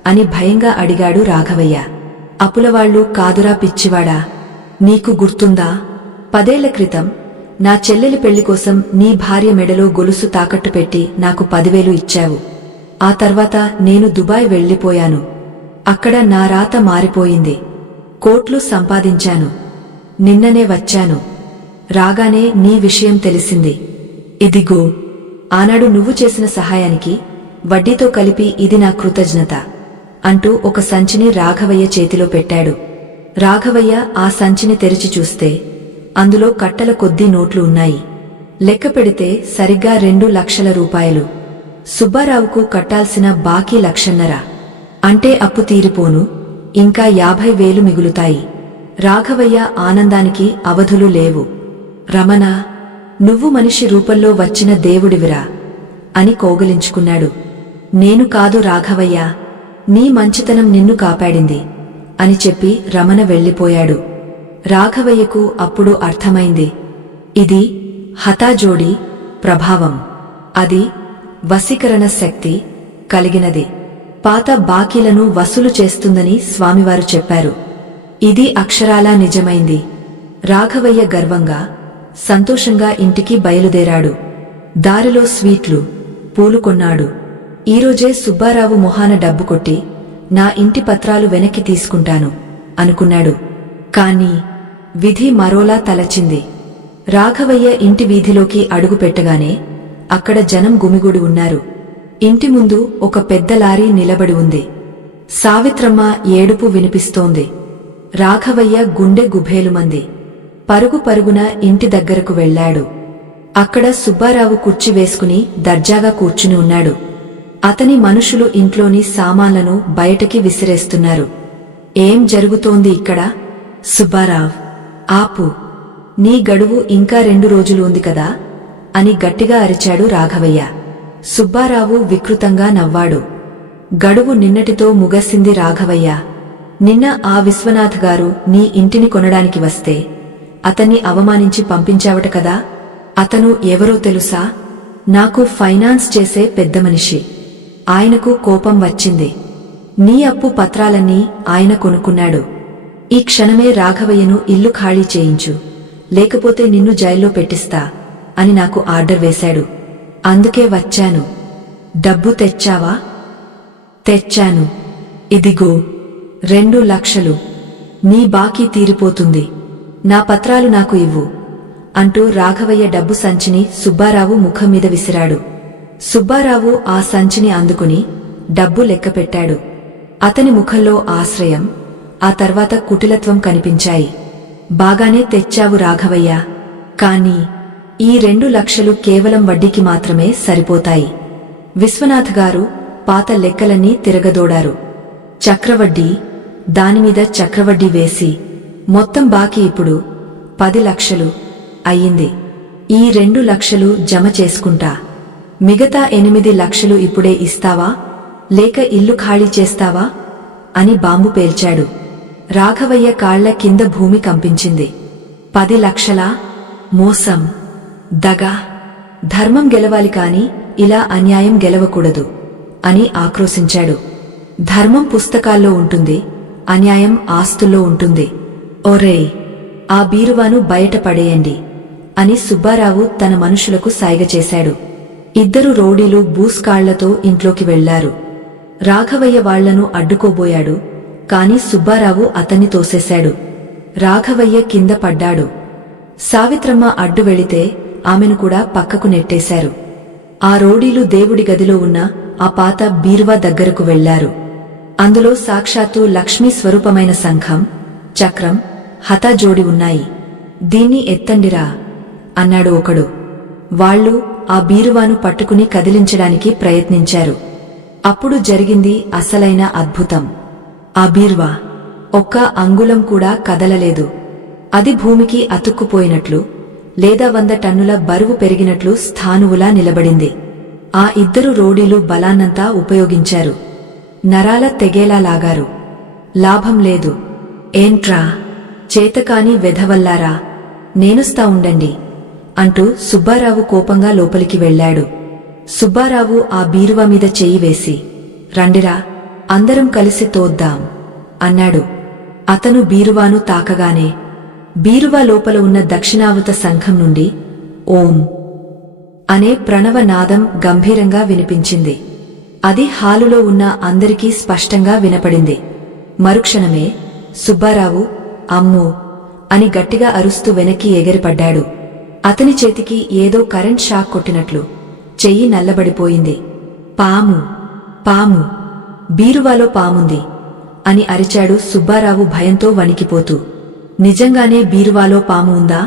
అని భయంగా అడిగాడు రాఘవయ్య. అప్పులవాళ్లు కాదురా పిచ్చివాడా, నీకు గుర్తుందా? 10 ఏళ్ల క్రితం నా చెల్లెలి పెళ్లికోసం నీ భార్య మెడలో గొలుసు తాకట్టు పెట్టి నాకు 10,000 ఇచ్చావు. ఆ తర్వాత నేను దుబాయ్ వెళ్లిపోయాను. అక్కడ నా రాత మారిపోయింది. కోట్లు సంపాదించాను. నిన్ననే వచ్చాను. రాగానే నీ విషయం తెలిసింది. ఇదిగో, ఆనాడు నువ్వు చేసిన సహాయానికి వడ్డీతో కలిపి ఇది నా కృతజ్ఞత అంటూ ఒక సంచిని రాఘవయ్య చేతిలో పెట్టాడు. రాఘవయ్య ఆ సంచిని తెరిచి చూస్తే అందులో కట్టల కొద్దీ నోట్లు ఉన్నాయి. లెక్క పెడితే సరిగ్గా 2 లక్షల రూపాయలు. సుబ్బారావుకు కట్టాల్సిన బాకీ 1.5 లక్షన్నర. అంటే అప్పు తీరిపోను, ఇంకా 50,000 మిగులుతాయి. రాఘవయ్య ఆనందానికి అవధులు లేవు. రమణా, నువ్వు మనిషి రూపంలో వచ్చిన దేవుడివిరా అని కౌగిలించుకున్నాడు. నేను కాదు రాఘవయ్య, నీ మంచితనం నిన్ను కాపాడింది అని చెప్పి రమణ వెళ్ళిపోయాడు. రాఘవయ్యకు అప్పుడు అర్థమైంది, ఇది హఠాజోడి ప్రభావం. అది వశీకరణ శక్తి కలిగినది. పాత బాకీలను వసూలు చేస్తుందని స్వామివారు చెప్పారు. ఇది అక్షరాలా నిజమైంది. రాఘవయ్య గర్వంగా, సంతోషంగా ఇంటికి బయలుదేరాడు. దారిలో స్వీట్లు, పూలు కొన్నాడు. ఈరోజే సుబ్బారావు మొహాన డబ్బు కొట్టి నా ఇంటి పత్రాలు వెనక్కి తీసుకుంటాను అనుకున్నాడు. కాని విధి మరోలా తలచింది. రాఘవయ్య ఇంటి వీధిలోకి అడుగుపెట్టగానే అక్కడ జనం గుమిగూడి ఉన్నారు. ఇంటి ముందు ఒక పెద్ద లారీ నిలబడి ఉంది. సావిత్రమ్మ ఏడుపు వినిపిస్తోంది. రాఘవయ్య గుండె గుభేలుమంది. పరుగు పరుగున ఇంటి దగ్గరకు వెళ్లాడు. అక్కడ సుబ్బారావు కుర్చీ వేసుకుని దర్జాగా కూర్చుని ఉన్నాడు. అతని మనుషులు ఇంట్లోని సామాన్లను బయటకి విసిరేస్తున్నారు. ఏం జరుగుతోంది ఇక్కడ? సుబ్బారావ్, ఆపు, నీ గడువు ఇంకా 2 రోజులు ఉంది కదా అని గట్టిగా అరిచాడు రాఘవయ్య. సుబ్బారావు వికృతంగా నవ్వాడు. గడువు నిన్నటితో ముగసింది రాఘవయ్య. నిన్న ఆ విశ్వనాథ్ గారు నీ ఇంటిని కొనడానికి వస్తే అతన్ని అవమానించి పంపించావట కదా. అతను ఎవరో తెలుసా? నాకు ఫైనాన్స్ చేసే పెద్ద మనిషి. ఆయనకు కోపం వచ్చింది. నీ అప్పు పత్రాలన్నీ ఆయన కొనుక్కున్నాడు. ఈ క్షణమే రాఘవయ్యను ఇల్లు ఖాళీ చేయించు, లేకపోతే నిన్ను జైల్లో పెట్టిస్తా అని నాకు ఆర్డర్ వేశాడు. అందుకే వచ్చాను. డబ్బు తెచ్చావా? తెచ్చాను. ఇదిగో 2 లక్షలు. నీ బాకీ తీరిపోతుంది. నా పత్రాలు నాకు ఇవ్వు అంటూ రాఘవయ్య డబ్బు సంచిని సుబ్బారావు ముఖం మీద విసిరాడు. సుబ్బారావు ఆ సంచిని అందుకుని డబ్బు లెక్కపెట్టాడు. అతని ముఖంలో ఆశ్రయం, ఆ తర్వాత కుటిలత్వం కనిపించాయి. బాగానే తెచ్చావు రాఘవయ్య, కానీ ఈ 2 లక్షలు కేవలం వడ్డీకి మాత్రమే సరిపోతాయి. విశ్వనాథ్ గారు పాత లెక్కలన్నీ తిరగదోడారు. చక్రవడ్డీ, దానిమీద చక్రవడ్డీ వేసి మొత్తం బాకీ ఇప్పుడు 10 లక్షలు అయ్యింది. ఈ 2 లక్షలు జమ చేసుకుంటా. మిగతా 8 లక్షలు ఇప్పుడే ఇస్తావా, లేక ఇల్లు ఖాళీ చేస్తావా అని బాంబు పేల్చాడు. రాఘవయ్య కాళ్ల కింద భూమి కంపించింది. 10 లక్షలా? మోసం, దగా. ధర్మం గెలవాలి కాని ఇలా అన్యాయం గెలవకూడదు అని ఆక్రోశించాడు. ధర్మం పుస్తకాల్లో ఉంటుంది, అన్యాయం ఆస్తుల్లో ఉంటుంది. ఒరేయ్, ఆ బీరువాను బయట పడేయండి అని సుబ్బారావు తన మనుషులకు సైగ చేశాడు. 2 రౌడీలు బూస్కాళ్లతో ఇంట్లోకి వెళ్లారు. రాఘవయ్య వాళ్లను అడ్డుకోబోయాడు, కాని సుబ్బారావు అతన్ని తోసేశాడు. రాఘవయ్య కింద పడ్డాడు. సావిత్రమ్మ అడ్డు వెళితే ఆమెను కూడా పక్కకు నెట్టేశారు. ఆ రౌడీలు దేవుడి గదిలో ఉన్న ఆ పాత బీరువా దగ్గరకు వెళ్లారు. అందులో సాక్షాత్తు లక్ష్మీ స్వరూపమైన శంఖం, చక్రం, హఠాజోడి ఉన్నాయి. దీన్ని ఎత్తండిరా అన్నాడు ఒకడు. వాళ్లు ఆ బీరువాను పట్టుకుని కదిలించడానికి ప్రయత్నించారు. అప్పుడు జరిగింది అసలైన అద్భుతం. ఆ బీరువా ఒక్క అంగుళం కూడా కదలలేదు. అది భూమికి అతుక్కుపోయినట్లు, లేదా 100 టన్నుల బరువు పెరిగినట్లు స్థానువులా నిలబడింది. ఆ 2 రౌడీలు బలాన్నంతా ఉపయోగించారు. నరాల తెగేలా లాగారు. లాభం లేదు. ఏంట్రా, చేతకాని వెధవల్లారా, నేనుస్తా ఉండండి అంటూ సుబ్బారావు కోపంగా లోపలికి వెళ్లాడు. సుబ్బారావు ఆ బీరువా మీద చెయ్యి వేసి, రండిరా, అందరం కలిసి తోద్దాం అన్నాడు. అతను బీరువాను తాకగానే బీరువా లోపల ఉన్న దక్షిణావత సంఘం నుండి ఓం అనే ప్రణవనాదం గంభీరంగా వినిపించింది. అది హాలులో ఉన్న అందరికీ స్పష్టంగా వినపడింది. మరుక్షణమే సుబ్బారావు అమ్మో అని గట్టిగా అరుస్తూ వెనక్కి ఎగిరిపడ్డాడు. అతని చేతికి ఏదో కరెంట్ షాక్ కొట్టినట్లు చెయ్యి నల్లబడిపోయింది. పాము పాము, బీరువాలో పాముంది అని అరిచాడు సుబ్బారావు భయంతో వణికిపోతూ. నిజంగానే బీరువాలో పాము ఉందా,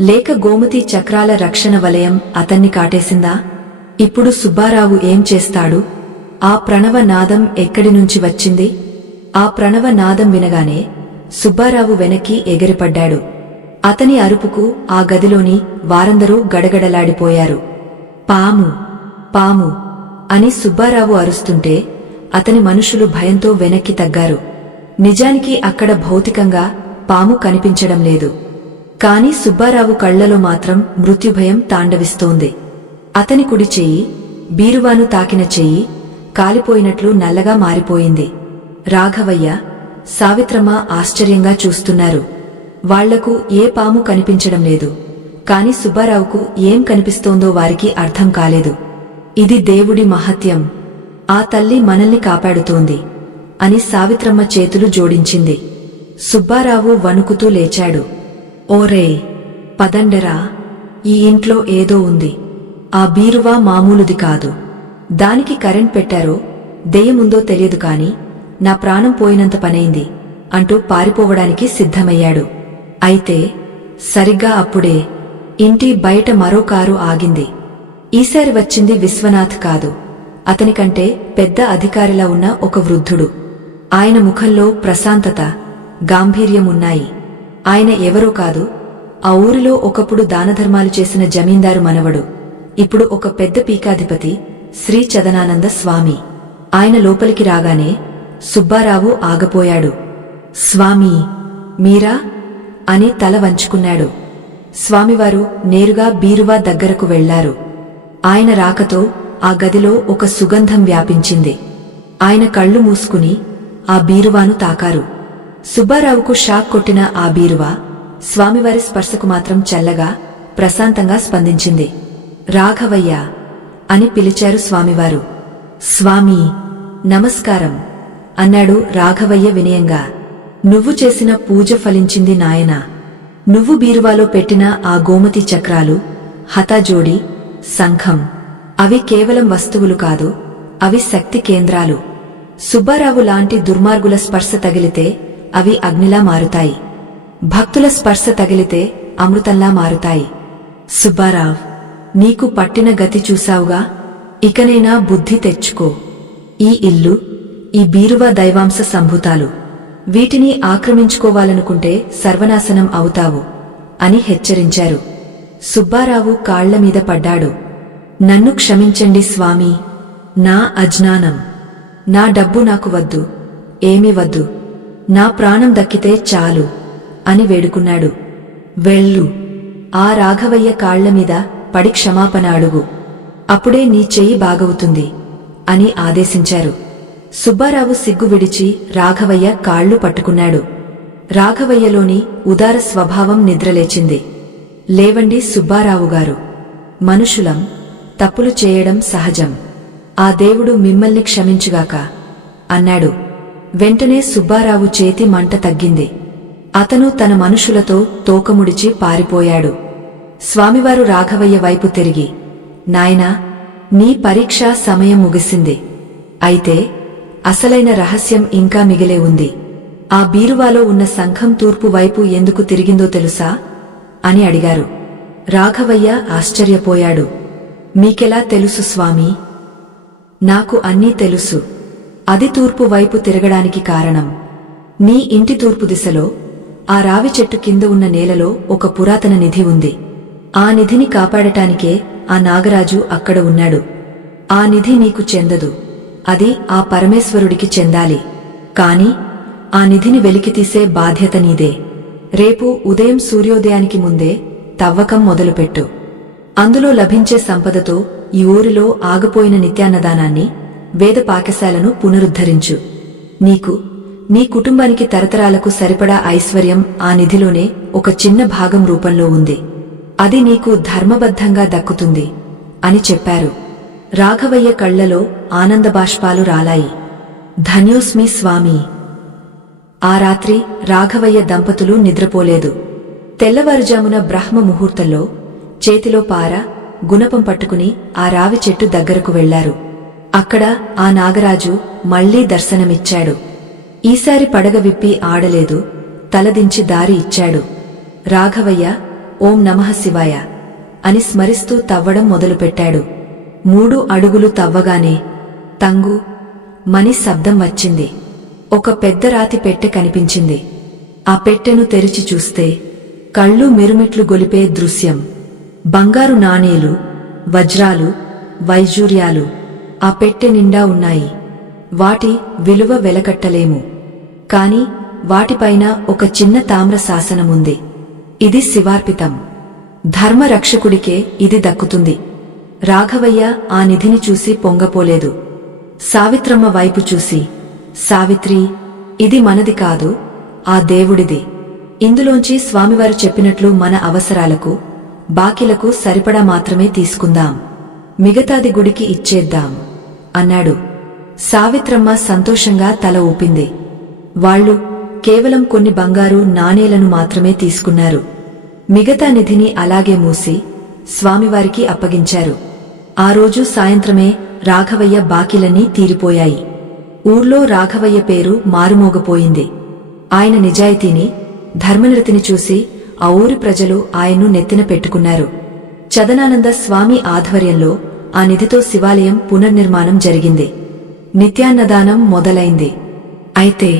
లేక గోమతి చక్రాల రక్షణ వలయం అతన్ని కాటేసిందా? ఇప్పుడు సుబ్బారావు ఏం చేస్తాడు? ఆ ప్రణవ నాదం ఎక్కడి నుంచి వచ్చింది? ఆ ప్రణవ నాదం వినగానే సుబ్బారావు వెనక్కి ఎగిరిపడ్డాడు. అతని అరుపుకు ఆ గదిలోని వారందరూ గడగడలాడిపోయారు. పాము, పాము అని సుబ్బారావు అరుస్తుంటే అతని మనుషులు భయంతో వెనక్కి తగ్గారు. నిజానికి అక్కడ భౌతికంగా పాము కనిపించడం లేదు. కాని సుబ్బారావు కళ్లలో మాత్రం మృత్యుభయం తాండవిస్తోంది. అతని కుడి చెయ్యి, బీరువాను తాకిన చెయ్యి కాలిపోయినట్లు నల్లగా మారిపోయింది. రాఘవయ్య, సావిత్రమ్మ ఆశ్చర్యంగా చూస్తున్నారు. వాళ్లకు ఏ పాము కనిపించడం లేదు. కాని సుబ్బారావుకు ఏం కనిపిస్తోందో వారికి అర్థం కాలేదు. ఇది దేవుడి మహత్యం, ఆ తల్లి మనల్ని కాపాడుతోంది అని సావిత్రమ్మ చేతులు జోడించింది. సుబ్బారావు వణుకుతూ లేచాడు. ఓరే, పదండరా, ఈ ఇంట్లో ఏదో ఉంది. ఆ బీరువా మామూలుది కాదు. దానికి కరెంట్ పెట్టారో దెయ్యముందో తెలియదు కాని నా ప్రాణం పోయినంత పనైంది అంటూ పారిపోవడానికి సిద్ధమయ్యాడు. అయితే సరిగ్గా అప్పుడే ఇంటి బయట మరో కారు ఆగింది. ఈసారి వచ్చింది విశ్వనాథ్ కాదు, అతనికంటే పెద్ద అధికారిలా ఉన్న ఒక వృద్ధుడు. ఆయన ముఖంలో ప్రశాంతత, గాంభీర్యం ఉన్నాయి. ఆయన ఎవరో కాదు, ఆ ఊరిలో ఒకప్పుడు దానధర్మాలు చేసిన జమీందారు మనవడు, ఇప్పుడు ఒక పెద్ద పీకాధిపతి శ్రీ చదనానంద స్వామి. ఆయన లోపలికి రాగానే సుబ్బారావు ఆగపోయాడు. స్వామీ, మీరా అని తల వంచుకున్నాడు. స్వామివారు నేరుగా బీరువా దగ్గరకు వెళ్లారు. ఆయన రాకతో ఆ గదిలో ఒక సుగంధం వ్యాపించింది. ఆయన కళ్ళు మూసుకుని ఆ బీరువాను తాకారు. సుబ్బారావుకు షాక్ కొట్టిన ఆ బీరువా స్వామివారి స్పర్శకు మాత్రం చల్లగా, ప్రశాంతంగా స్పందించింది. రాఘవయ్య అని పిలిచారు స్వామివారు. స్వామీ, నమస్కారం అన్నాడు రాఘవయ్య వినయంగా. నువ్వు చేసిన పూజ ఫలించింది నాయనా. నువ్వు బీరువాలో పెట్టిన ఆ గోమతి చక్రాలు, హతాజోడి, శంఖం, అవి కేవలం వస్తువులు కాదు, అవి శక్తి కేంద్రాలు. సుబ్బారావు లాంటి దుర్మార్గుల స్పర్శ తగిలితే అవి అగ్నిలా మారుతాయి. భక్తుల స్పర్శ తగిలితే అమృతంలా మారుతాయి. సుబ్బారావ్, నీకు పట్టిన గతి చూశావుగా, ఇకనైనా బుద్ధి తెచ్చుకో. ఈ ఇల్లు, ఈ బీరువా దైవాంశ సంభూతాలు. వీటిని ఆక్రమించుకోవాలనుకుంటే సర్వనాశనం అవుతావు అని హెచ్చరించారు. సుబ్బారావు కాళ్లమీద పడ్డాడు. నన్ను క్షమించండి స్వామీ, నా అజ్ఞానం. నా డబ్బు నాకు వద్దు, ఏమీ వద్దు. నా ప్రాణం దక్కితే చాలు అని వేడుకున్నాడు. వెళ్ళు, ఆ రాఘవయ్య కాళ్లమీద పడి క్షమాపణ అడుగు. అప్పుడే నీ చెయ్యి బాగవుతుంది అని ఆదేశించారు. సుబ్బారావు సిగ్గు విడిచి రాఘవయ్య కాళ్లు పట్టుకున్నాడు. రాఘవయ్యలోని ఉదార స్వభావం నిద్రలేచింది. లేవండి సుబ్బారావుగారు, మనుషులం, తప్పులు చేయడం సహజం. ఆ దేవుడు మిమ్మల్ని క్షమించుగాక అన్నాడు. వెంటనే సుబ్బారావు చేతి మంట తగ్గింది. అతను తన మనుషులతో తోకముడిచి పారిపోయాడు. స్వామివారు రాఘవయ్య వైపు తిరిగి, నాయనా, నీ పరీక్షా సమయం ముగిసింది. అయితే అసలైన రహస్యం ఇంకా మిగిలే ఉంది. ఆ బీరువాలో ఉన్న శంఖం తూర్పు వైపు ఎందుకు తిరిగిందో తెలుసా అని అడిగారు. రాఘవయ్య ఆశ్చర్యపోయాడు. మీకెలా తెలుసు స్వామీ? నాకు అన్నీ తెలుసు. అది తూర్పు వైపు తిరగడానికి కారణం, నీ ఇంటి తూర్పు దిశలో ఆ రావి చెట్టు కింద ఉన్న నేలలో ఒక పురాతన నిధి ఉంది. ఆ నిధిని కాపాడటానికే ఆ నాగరాజు అక్కడ ఉన్నాడు. ఆ నిధి నీకు చెందదు, అది ఆ పరమేశ్వరుడికి చెందాలి. కాని ఆ నిధిని వెలికితీసే బాధ్యత నీదే. రేపు ఉదయం సూర్యోదయానికి ముందే తవ్వకం మొదలుపెట్టు. అందులో లభించే సంపదతో ఈ ఊరిలో ఆగిపోయిన నిత్యాన్నదానాన్ని, వేద పాకశాలను పునరుద్ధరించు. నీకు, నీ కుటుంబానికి తరతరాలకు సరిపడా ఐశ్వర్యం ఆ నిధిలోనే ఒక చిన్న భాగం రూపంలో ఉంది. అది నీకు ధర్మబద్ధంగా దక్కుతుంది అని చెప్పారు. రాఘవయ్య కళ్లలో ఆనందబాష్పాలు రాలాయి. ధన్యోస్మి స్వామీ. ఆ రాత్రి రాఘవయ్య దంపతులు నిద్రపోలేదు. తెల్లవారుజామున బ్రహ్మ ముహూర్తంలో చేతిలో పార, గుణపం పట్టుకుని ఆ రావి చెట్టు దగ్గరకు వెళ్లారు. అక్కడ ఆ నాగరాజు మళ్లీ దర్శనమిచ్చాడు. ఈసారి పడగ విప్పి ఆడలేదు, తలదించి దారి ఇచ్చాడు. రాఘవయ్య ఓం నమః శివాయ అని స్మరిస్తూ తవ్వడం మొదలుపెట్టాడు. 3 అడుగులు తవ్వగానే తంగు మని శబ్దం వచ్చింది. ఒక పెద్ద రాతి పెట్టె కనిపించింది. ఆ పెట్టెను తెరిచి చూస్తే కళ్ళు మిరుమిట్లు గొలిపే దృశ్యం. బంగారు నాణేలు, వజ్రాలు, వైజూర్యాలు ఆ పెట్టె నిండా ఉన్నాయి. వాటి విలువ వెలకట్టలేము. కాని వాటిపైన ఒక చిన్న తామ్ర శాసనముంది. ఇది శివార్పితం. ధర్మరక్షకుడికే ఇది దక్కుతుంది. రాఘవయ్య ఆ నిధిని చూసి పొంగపోలేదు. సావిత్రమ్మ వైపు చూసి, సావిత్రి, ఇది మనది కాదు, ఆ దేవుడిది. ఇందులోంచి స్వామివారు చెప్పినట్లు మన అవసరాలకు, బాకీలకు సరిపడా మాత్రమే తీసుకుందాం. మిగతాది గుడికి ఇచ్చేద్దాం అన్నాడు. సావిత్రమ్మ సంతోషంగా తల ఊపింది. వాళ్ళు కేవలం కొన్ని బంగారు నాణేలను మాత్రమే తీసుకున్నారు. మిగతా నిధిని అలాగే మూసి స్వామివారికి అప్పగించారు. ఆ రోజు సాయంత్రమే రాఘవయ్య బాకీలన్నీ తీరిపోయాయి. ఊర్లో రాఘవయ్య పేరు మారుమోగపోయింది. ఆయన నిజాయితీని, ధర్మనిరతిని చూసి ఆ ఊరి ప్రజలు ఆయన్ను నెత్తిన పెట్టుకున్నారు. చదనానంద స్వామి ఆధ్వర్యంలో ఆ నిధితో శివాలయం పునర్నిర్మాణం జరిగింది. నిత్యాన్నదానం మొదలైంది. అయితే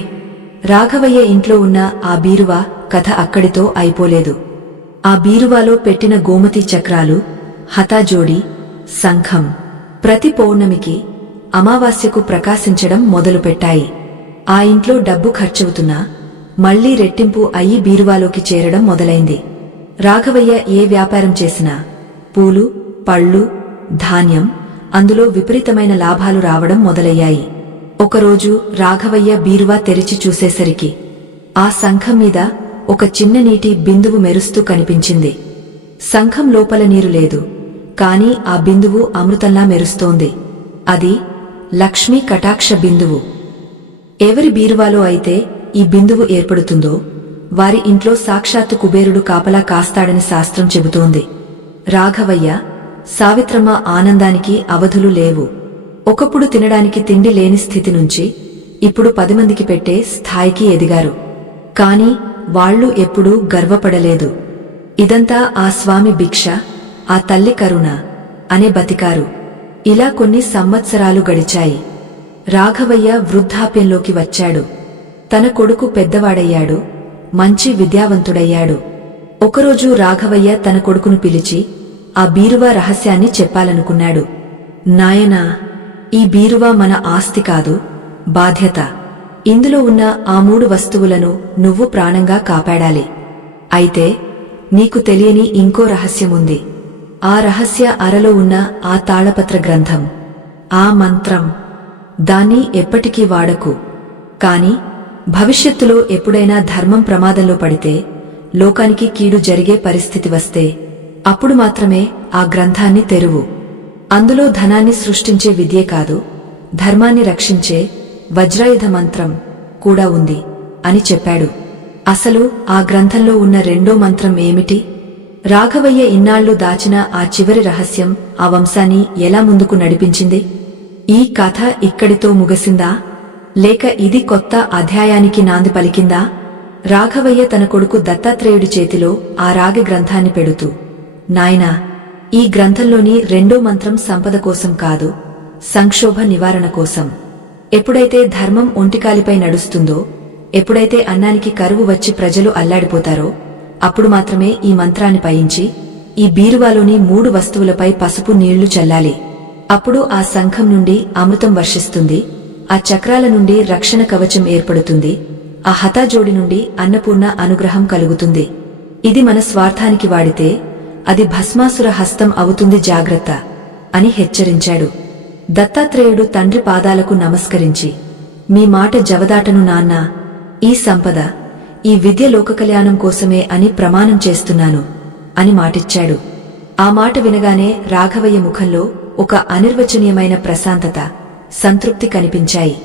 రాఘవయ్య ఇంట్లో ఉన్న ఆ బీరువా కథ అక్కడితో అయిపోలేదు. ఆ బీరువాలో పెట్టిన గోమతి చక్రాలు, హతాజోడి, శంఖం ప్రతి పౌర్ణమికి, అమావాస్యకు ప్రకాశించడం మొదలుపెట్టాయి. ఆ ఇంట్లో డబ్బు ఖర్చవుతున్నా మళ్లీ రెట్టింపు అయ్యి బీరువాలోకి చేరడం మొదలైంది. రాఘవయ్య ఏ వ్యాపారం చేసినా పూలు, పళ్ళు, ధాన్యం, అందులో విపరీతమైన లాభాలు రావడం మొదలయ్యాయి. ఒకరోజు రాఘవయ్య బీరువా తెరిచి చూసేసరికి ఆ శంఖం మీద ఒక చిన్న నీటి బిందువు మెరుస్తూ కనిపించింది. శంఖం లోపల నీరు లేదు, కాని ఆ బిందువు అమృతంలా మెరుస్తోంది. అది లక్ష్మీ కటాక్ష బిందువు. ఎవరి బీరువాలో అయితే ఈ బిందువు ఏర్పడుతుందో వారి ఇంట్లో సాక్షాత్తు కుబేరుడు కాపలా కాస్తాడని శాస్త్రం చెబుతోంది. రాఘవయ్య, సావిత్రమ్మ ఆనందానికి అవధులు లేవు. ఒకప్పుడు తినడానికి తిండి లేని స్థితి నుంచి ఇప్పుడు 10 మందికి పెట్టే స్థాయికి ఎదిగారు. కాని వాళ్లు ఎప్పుడూ గర్వపడలేదు. ఇదంతా ఆ స్వామి భిక్ష, ఆ తల్లి కరుణ అనే బతికారు. ఇలా కొన్ని సంవత్సరాలు గడిచాయి. రాఘవయ్య వృద్ధాప్యంలోకి వచ్చాడు. తన కొడుకు పెద్దవాడయ్యాడు, మంచి విద్యావంతుడయ్యాడు. ఒకరోజు రాఘవయ్య తన కొడుకును పిలిచి ఆ బీరువా రహస్యాన్ని చెప్పాలనుకున్నాడు. నాయనా, ఈ బీరువా మన ఆస్తి కాదు, బాధ్యత. ఇందులో ఉన్న ఆ 3 వస్తువులను నువ్వు ప్రాణంగా కాపాడాలి. అయితే నీకు తెలియని ఇంకో రహస్యముంది. ఆ రహస్య అరలో ఉన్న ఆ తాళపత్ర గ్రంథం, ఆ మంత్రం, దాన్ని ఎప్పటికీ వాడకు. కాని భవిష్యత్తులో ఎప్పుడైనా ధర్మం ప్రమాదంలో పడితే, లోకానికి కీడు జరిగే పరిస్థితి వస్తే అప్పుడు మాత్రమే ఆ గ్రంథాన్ని తెరువు. అందులో ధనాన్ని సృష్టించే విద్యే కాదు, ధర్మాన్ని రక్షించే వజ్రాయుధ మంత్రం కూడా ఉంది అని చెప్పాడు. అసలు ఆ గ్రంథంలో ఉన్న రెండో మంత్రం ఏమిటి? రాఘవయ్య ఇన్నాళ్లు దాచిన ఆ చివరి రహస్యం ఆ వంశాన్ని ఎలా ముందుకు నడిపించింది? ఈ కథ ఇక్కడితో ముగిసిందా, లేక ఇది కొత్త అధ్యాయానికి నాంది పలికిందా? రాఘవయ్య తన కొడుకు దత్తాత్రేయుడి చేతిలో ఆ రాగి గ్రంథాన్ని పెడుతూ, నాయనా, ఈ గ్రంథంలోని రెండో మంత్రం సంపద కోసం కాదు, సంక్షోభ నివారణ కోసం. ఎప్పుడైతే ధర్మం ఒంటికాలిపై నడుస్తుందో, ఎప్పుడైతే అన్నానికి కరువు వచ్చి ప్రజలు అల్లాడిపోతారో, అప్పుడు మాత్రమే ఈ మంత్రాన్ని పయించి ఈ బీరువాలోని 3 వస్తువులపై పసుపు నీళ్లు చల్లాలి. అప్పుడు ఆ శంఖం నుండి అమృతం వర్షిస్తుంది, ఆ చక్రాల నుండి రక్షణ కవచం ఏర్పడుతుంది, ఆ హతాజోడి నుండి అన్నపూర్ణ అనుగ్రహం కలుగుతుంది. ఇది మన స్వార్థానికి వాడితే అది భస్మాసుర హస్తం అవుతుంది, జాగ్రత్త అని హెచ్చరించాడు. దత్తాత్రేయుడు తండ్రి పాదాలకు నమస్కరించి, మీ మాట జవదాటను నాన్నా, ఈ సంపద, ఈ విద్య లోకకల్యాణం కోసమే అని ప్రమాణం చేస్తున్నాను అని మాటిచ్చాడు. ఆ మాట వినగానే రాఘవయ్య ముఖంలో ఒక అనిర్వచనీయమైన ప్రశాంతత, సంతృప్తి కనిపించాయి.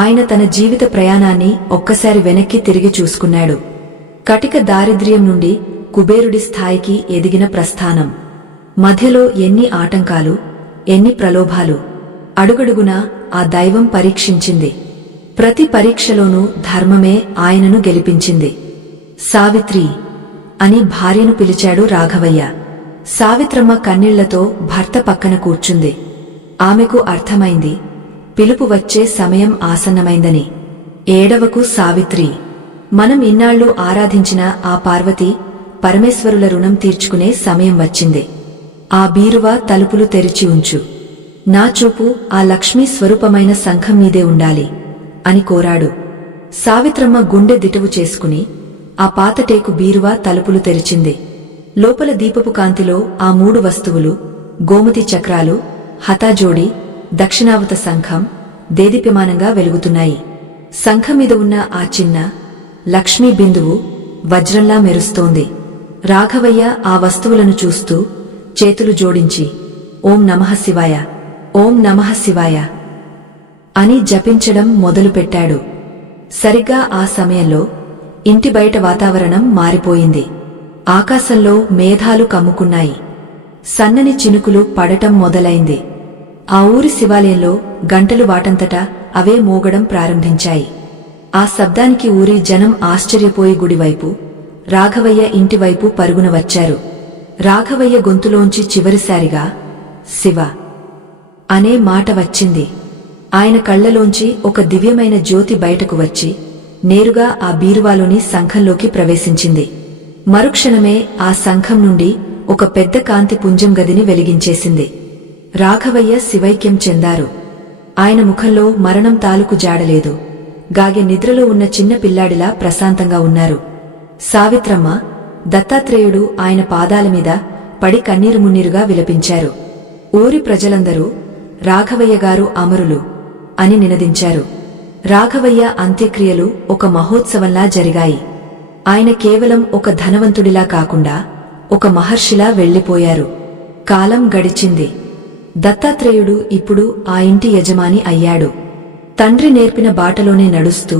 ఆయన తన జీవిత ప్రయాణాన్ని ఒక్కసారి వెనక్కి తిరిగి చూసుకున్నాడు. కటిక దారిద్ర్యం నుండి కుబేరుడి స్థాయికి ఎదిగిన ప్రస్థానం. మధ్యలో ఎన్ని ఆటంకాలు, ఎన్ని ప్రలోభాలు, అడుగడుగునా ఆ దైవం పరీక్షించింది. ప్రతి పరీక్షలోనూ ధర్మమే ఆయనను గెలిపించింది. సావిత్రి అని భార్యను పిలిచాడు రాఘవయ్య. సావిత్రమ్మ కన్నీళ్లతో భర్త పక్కన కూర్చుంది. ఆమెకు అర్థమైంది, పిలుపు వచ్చే సమయం ఆసన్నమైందని. ఏడవకు సావిత్రి, మనం ఇన్నాళ్లు ఆరాధించిన ఆ పార్వతీ పరమేశ్వరుల రుణం తీర్చుకునే సమయం వచ్చింది. ఆ బీరువా తలుపులు తెరిచి ఉంచు. నా చూపు ఆ లక్ష్మీ స్వరూపమైన శంఖం మీదే ఉండాలి అని కోరాడు. సావిత్రమ్మ గుండె దిటవు చేసుకుని ఆ పాతటేకు బీరువా తలుపులు తెరిచింది. లోపల దీపపు కాంతిలో ఆ 3 వస్తువులు, గోమతి చక్రాలు, హతాజోడి, దక్షిణావత శంఖం దేదీప్యమానంగా వెలుగుతున్నాయి. శంఖం మీద ఉన్న ఆ చిన్న లక్ష్మీ బిందువు వజ్రంలా మెరుస్తోంది. రాఘవయ్య ఆ వస్తువులను చూస్తూ చేతులు జోడించి ఓం నమః శివాయ, ఓం నమః శివాయ అని జపించడం మొదలుపెట్టాడు. సరిగ్గా ఆ సమయంలో ఇంటి బయట వాతావరణం మారిపోయింది. ఆకాశంలో మేఘాలు కమ్ముకున్నాయి. సన్నని చినుకులు పడటం మొదలైంది. ఆ ఊరి శివాలయంలో గంటలు వాటంతటా అవే మోగడం ప్రారంభించాయి. ఆ శబ్దానికి ఊరి జనం ఆశ్చర్యపోయి గుడివైపు, రాఘవయ్య ఇంటివైపు పరుగున వచ్చారు. రాఘవయ్య గొంతులోంచి చివరిసారిగా శివ అనే మాట వచ్చింది. ఆయన కళ్లలోంచి ఒక దివ్యమైన జ్యోతి బయటకు వచ్చి నేరుగా ఆ బీరువాలోని శంఖంలోకి ప్రవేశించింది. మరుక్షణమే ఆ శంఖం నుండి ఒక పెద్ద కాంతి పుంజం గదిని వెలిగించేసింది. రాఘవయ్య శివైక్యం చెందారు. ఆయన ముఖంలో మరణం తాలూకు జాడలేదు. గాగే నిద్రలో ఉన్న చిన్న పిల్లాడిలా ప్రశాంతంగా ఉన్నారు. సావిత్రమ్మ, దత్తాత్రేయుడు ఆయన పాదాల మీద పడి కన్నీరు మున్నీరుగా విలపించారు. ఊరి ప్రజలందరూ రాఘవయ్య గారు అమరులు అని నినదించారు. రాఘవయ్య అంత్యక్రియలు ఒక మహోత్సవంలా జరిగాయి. ఆయన కేవలం ఒక ధనవంతుడిలా కాకుండా ఒక మహర్షిలా వెళ్లిపోయారు. కాలం గడిచింది. దత్తాత్రేయుడు ఇప్పుడు ఆ ఇంటి యజమాని అయ్యాడు. తండ్రి నేర్పిన బాటలోనే నడుస్తూ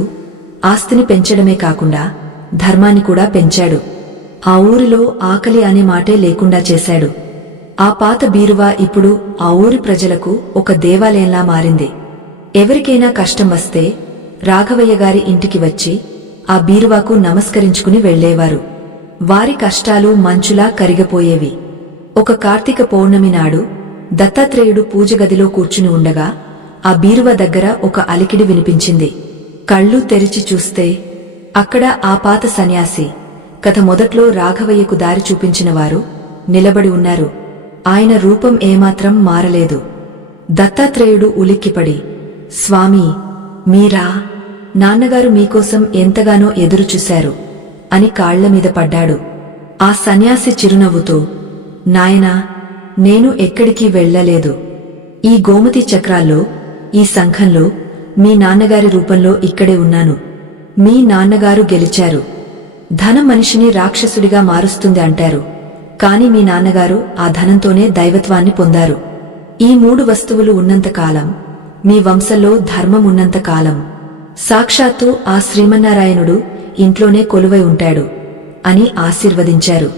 ఆస్తిని పెంచడమే కాకుండా ధర్మాన్ని కూడా పెంచాడు. ఆ ఊరిలో ఆకలి అనే మాటే లేకుండా చేశాడు. ఆ పాత బీరువా ఇప్పుడు ఆ ఊరి ప్రజలకు ఒక దేవాలయంలా మారింది. ఎవరికైనా కష్టం వస్తే రాఘవయ్య గారి ఇంటికి వచ్చి ఆ బీరువాకు నమస్కరించుకుని వెళ్లేవారు. వారి కష్టాలు మంచులా కరిగిపోయేవి. ఒక కార్తీక పౌర్ణమి నాడు దత్తాత్రేయుడు పూజగదిలో కూర్చుని ఉండగా ఆ బీరువా దగ్గర ఒక అలికిడి వినిపించింది. కళ్ళు తెరిచి చూస్తే అక్కడ ఆ పాత సన్యాసి, కథ మొదట్లో రాఘవయ్యకు దారి చూపించినవారు నిలబడి ఉన్నారు. ఆయన రూపం ఏమాత్రం మారలేదు. దత్తాత్రేయుడు ఉలిక్కిపడి, స్వామీ, మీరా? నాన్నగారు మీకోసం ఎంతగానో ఎదురుచూశారు అని కాళ్లమీద పడ్డాడు. ఆ సన్యాసి చిరునవ్వుతో, నాయనా, నేను ఎక్కడికి వెళ్లలేదు. ఈ గోమతి చక్రాల్లో, ఈ శంఖంలో మీ నాన్నగారి రూపంలో ఇక్కడే ఉన్నాను. మీ నాన్నగారు గెలిచారు. ధనం మనిషిని రాక్షసుడిగా మారుస్తుంది అంటారు. కాని మీ నాన్నగారు ఆ ధనంతోనే దైవత్వాన్ని పొందారు. ఈ 3 వస్తువులు ఉన్నంతకాలం, మీ వంశంలో ధర్మం ఉన్నంతకాలం సాక్షాత్తు ఆ శ్రీమన్నారాయణుడు ఇంట్లోనే కొలువై ఉంటాడు అని ఆశీర్వదించారు.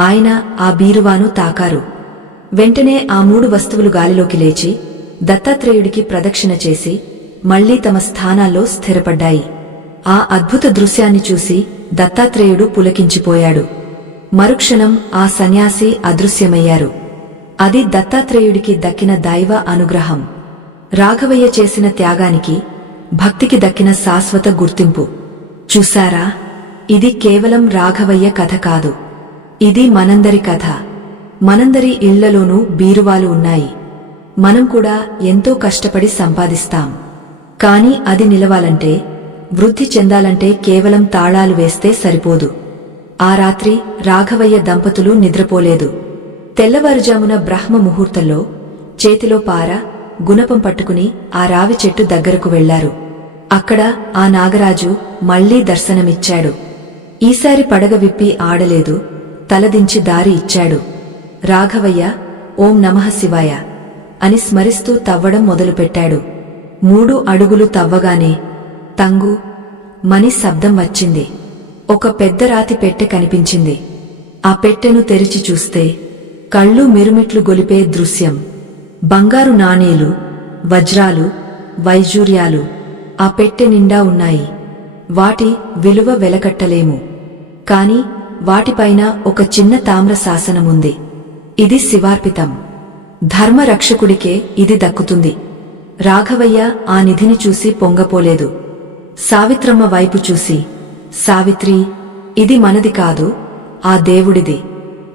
ఆయన ఆ బీరువాను తాకారు. వెంటనే ఆ 3 వస్తువులు గాలిలోకి లేచి దత్తాత్రేయుడికి ప్రదక్షిణ చేసి మళ్లీ తమ స్థానాల్లో స్థిరపడ్డాయి. ఆ అద్భుత దృశ్యాన్ని చూసి దత్తాత్రేయుడు పులకించిపోయాడు. మరుక్షణం ఆ సన్యాసి అదృశ్యమయ్యారు. అది దత్తాత్రేయుడికి దక్కిన దైవ అనుగ్రహం. రాఘవయ్య చేసిన త్యాగానికి, భక్తికి దక్కిన శాశ్వత గుర్తింపు. చూశారా, ఇది కేవలం రాఘవయ్య కథ కాదు. ఇది మనందరి కథ. మనందరి ఇళ్లలోనూ బీరువాలు ఉన్నాయి. మనం కూడా ఎంతో కష్టపడి సంపాదిస్తాం. కాని అది నిలవాలంటే, వృద్ధి చెందాలంటే కేవలం తాళాలు వేస్తే సరిపోదు. ఆ రాత్రి రాఘవయ్య దంపతులు నిద్రపోలేదు. తెల్లవారుజామున బ్రహ్మ ముహూర్తంలో చేతిలో పార, గుణపం పట్టుకుని ఆ రావి చెట్టు దగ్గరకు వెళ్లారు. అక్కడ ఆ నాగరాజు మళ్లీ దర్శనమిచ్చాడు. ఈసారి పడగ విప్పి ఆడలేదు, తలదించి దారి ఇచ్చాడు. రాఘవయ్య ఓం నమః శివాయ అని స్మరిస్తూ తవ్వడం మొదలుపెట్టాడు. 3 అడుగులు తవ్వగానే తంగు మని శబ్దం వచ్చింది. ఒక పెద్ద రాతి పెట్టె కనిపించింది. ఆ పెట్టెను తెరిచి చూస్తే కళ్ళు మిరుమిట్లు గొలిపే దృశ్యం. బంగారు నాణేలు, వజ్రాలు, వైజూర్యాలు ఆ పెట్టె నిండా ఉన్నాయి. వాటి విలువ వెలకట్టలేము. కాని వాటిపైన ఒక చిన్న తామ్ర శాసనముంది. ఇది శివార్పితం. ధర్మరక్షకుడికే ఇది దక్కుతుంది. రాఘవయ్య ఆ నిధిని చూసి పొంగపోలేదు. సావిత్రమ్మ వైపు చూసి, సావిత్రి, ఇది మనది కాదు, ఆ దేవుడిది.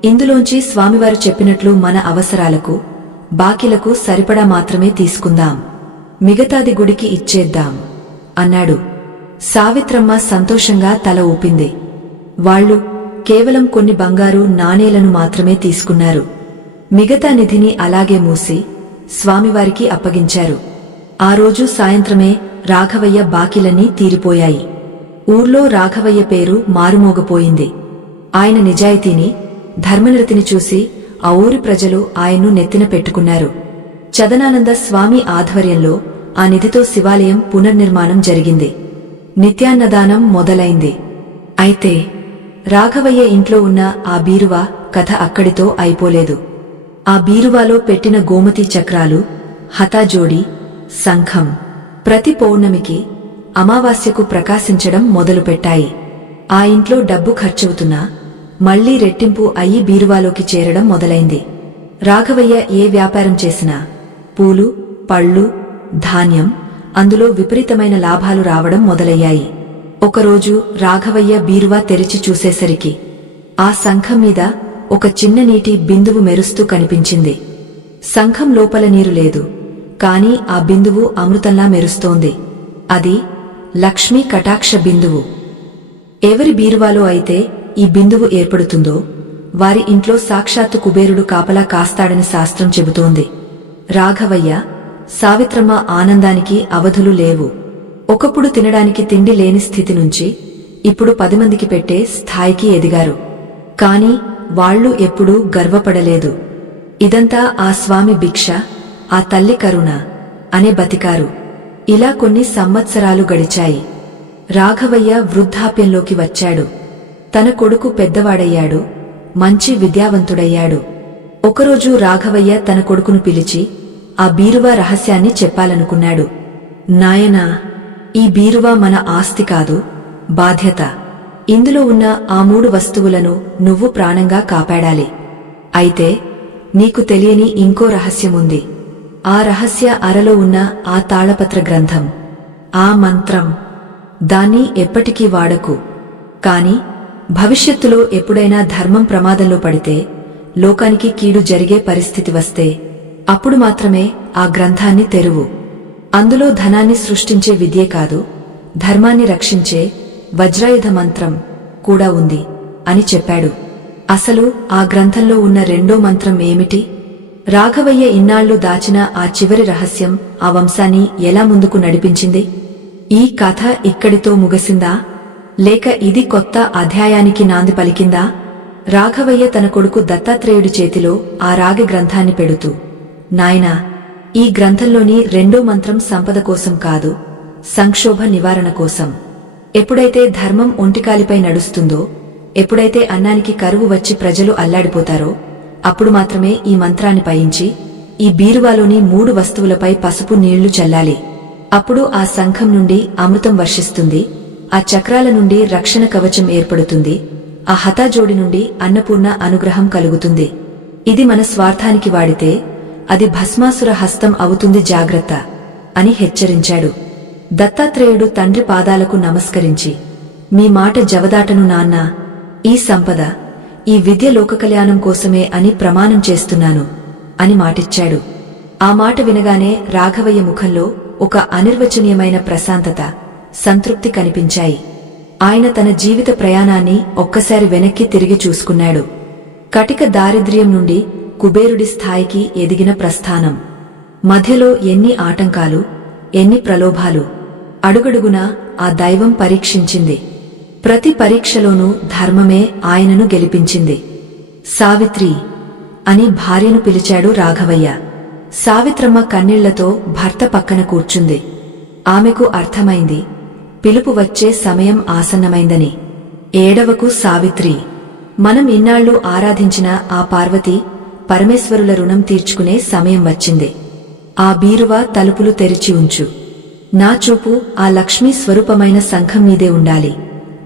ఇందులోంచి స్వామివారు చెప్పినట్లు మన అవసరాలకు, బాకీలకు సరిపడా మాత్రమే తీసుకుందాం. మిగతాది గుడికి ఇచ్చేద్దాం అన్నాడు. సావిత్రమ్మ సంతోషంగా తల ఊపింది. వాళ్ళు కేవలం కొన్ని బంగారు నాణేలను మాత్రమే తీసుకున్నారు. మిగతా నిధిని అలాగే మూసి స్వామివారికి అప్పగించారు. ఆ రోజు సాయంత్రమే రాఘవయ్య బాకీలన్నీ తీరిపోయాయి. ఊర్లో రాఘవయ్య పేరు మారుమోగపోయింది. ఆయన నిజాయితీని, ధర్మనిరతిని చూసి ఆ ఊరి ప్రజలు ఆయన్ను నెత్తిన పెట్టుకున్నారు. చదనానంద స్వామి ఆధ్వర్యంలో ఆ నిధితో శివాలయం పునర్నిర్మాణం జరిగింది. నిత్యాన్నదానం మొదలైంది. అయితే రాఘవయ్య ఇంట్లో ఉన్న ఆ బీరువా కథ అక్కడితో అయిపోలేదు. ఆ బీరువాలో పెట్టిన గోమతి చక్రాలు, హతాజోడి, శంఖం ప్రతి పౌర్ణమికి, అమావాస్యకు ప్రకాశించడం మొదలుపెట్టాయి. ఆ ఇంట్లో డబ్బు ఖర్చవుతున్నా మళ్లీ రెట్టింపు అయ్యి బీరువాలోకి చేరడం మొదలైంది. రాఘవయ్య ఏ వ్యాపారం చేసినా పూలు, పళ్ళు, ధాన్యం, అందులో విపరీతమైన లాభాలు రావడం మొదలయ్యాయి. ఒకరోజు రాఘవయ్య బీరువా తెరిచి చూసేసరికి ఆ శంఖం మీద ఒక చిన్న నీటి బిందువు మెరుస్తూ కనిపించింది. శంఖం లోపల నీరు లేదు, కాని ఆ బిందువు అమృతంలా మెరుస్తోంది. అది లక్ష్మీ కటాక్ష బిందువు. ఎవరి బీరువాలో అయితే ఈ బిందువు ఏర్పడుతుందో వారి ఇంట్లో సాక్షాత్తు కుబేరుడు కాపలా కాస్తాడని శాస్త్రం చెబుతోంది. రాఘవయ్య, సావిత్రమ్మ ఆనందానికి అవధులు లేవు. ఒకప్పుడు తినడానికి తిండి లేని స్థితి నుంచి ఇప్పుడు 10 మందికి పెట్టే స్థాయికి ఎదిగారు. కాని వాళ్లు ఎప్పుడూ గర్వపడలేదు. ఇదంతా ఆ స్వామి భిక్ష, ఆ తల్లి కరుణ అనే బతికారు. ఇలా కొన్ని సంవత్సరాలు గడిచాయి. రాఘవయ్య వృద్ధాప్యంలోకి వచ్చాడు. తన కొడుకు పెద్దవాడయ్యాడు, మంచి విద్యావంతుడయ్యాడు. ఒకరోజు రాఘవయ్య తన కొడుకును పిలిచి ఆ బీరువా రహస్యాన్ని చెప్పాలనుకున్నాడు. నాయనా, ఈ బీరువా మన ఆస్తి కాదు, బాధ్యత. ఇందులో ఉన్న ఆ 3 వస్తువులను నువ్వు ప్రాణంగా కాపాడాలి. అయితే నీకు తెలియని ఇంకో రహస్యముంది. ఆ రహస్య అరలో ఉన్న ఆ తాళపత్ర గ్రంథం, ఆ మంత్రం, దాన్ని ఎప్పటికీ వాడకు. కాని భవిష్యత్తులో ఎప్పుడైనా ధర్మం ప్రమాదంలో పడితే, లోకానికి కీడు జరిగే పరిస్థితి వస్తే అప్పుడు మాత్రమే ఆ గ్రంథాన్ని తెరువు. అందులో ధనాన్ని సృష్టించే విద్యే కాదు, ధర్మాన్ని రక్షించే వజ్రాయుధ మంత్రం కూడా ఉంది అని చెప్పాడు. అసలు ఆ గ్రంథంలో ఉన్న రెండో మంత్రం ఏమిటి? రాఘవయ్య ఇన్నాళ్లు దాచిన ఆ చివరి రహస్యం ఆ వంశాన్ని ఎలా ముందుకు నడిపించింది? ఈ కథ ఇక్కడితో ముగిసిందా, లేక ఇది కొత్త అధ్యాయానికి నాంది పలికిందా? రాఘవయ్య తన కొడుకు దత్తాత్రేయుడి చేతిలో ఆ రాగి గ్రంథాన్ని పెడుతూ, నాయనా, ఈ గ్రంథంలోని రెండో మంత్రం సంపద కోసం కాదు, సంక్షోభ నివారణ కోసం. ఎప్పుడైతే ధర్మం ఒంటికాలిపై నడుస్తుందో, ఎప్పుడైతే అన్నానికి కరువు వచ్చి ప్రజలు అల్లాడిపోతారో, అప్పుడు మాత్రమే ఈ మంత్రాన్ని పయించి ఈ బీరువాలోని 3 వస్తువులపై పసుపు నీళ్లు చల్లాలి. అప్పుడు ఆ శంఖం నుండి అమృతం వర్షిస్తుంది, ఆ చక్రాల నుండి రక్షణ కవచం ఏర్పడుతుంది, ఆ హతాజోడి నుండి అన్నపూర్ణ అనుగ్రహం కలుగుతుంది. ఇది మన స్వార్థానికి వాడితే అది భస్మాసుర హస్తం అవుతుంది, జాగ్రత్త అని హెచ్చరించాడు. దత్తాత్రేయుడు తండ్రి పాదాలకు నమస్కరించి, మీ మాట జవదాటను నాన్నా, ఈ సంపద, ఈ విద్య లోకకల్యాణం కోసమే అని ప్రమాణం చేస్తున్నాను అని మాటిచ్చాడు. ఆ మాట వినగానే రాఘవయ్య ముఖంలో ఒక అనిర్వచనీయమైన ప్రశాంతత, సంతృప్తి కనిపించాయి. ఆయన తన జీవిత ప్రయాణాన్ని ఒక్కసారి వెనక్కి తిరిగి చూసుకున్నాడు. కటిక దారిద్ర్యం నుండి కుబేరుడి స్థాయికి ఎదిగిన ప్రస్థానం. మధ్యలో ఎన్ని ఆటంకాలు, ఎన్ని ప్రలోభాలు. అడుగడుగునా ఆ దైవం పరీక్షించింది. ప్రతి పరీక్షలోనూ ధర్మమే ఆయనను గెలిపించింది. సావిత్రి అని భార్యను పిలిచాడు రాఘవయ్య. సావిత్రమ్మ కన్నీళ్లతో భర్త పక్కన కూర్చుంది. ఆమెకు అర్థమైంది, పిలుపు వచ్చే సమయం ఆసన్నమైందని. ఏడవకు సావిత్రి, మనం ఇన్నాళ్లు ఆరాధించిన ఆ పార్వతీ పరమేశ్వరుల రుణం తీర్చుకునే సమయం వచ్చింది. ఆ బీరువా తలుపులు తెరిచి ఉంచు. నా చూపు ఆ లక్ష్మీ స్వరూపమైన శంఖం మీదే ఉండాలి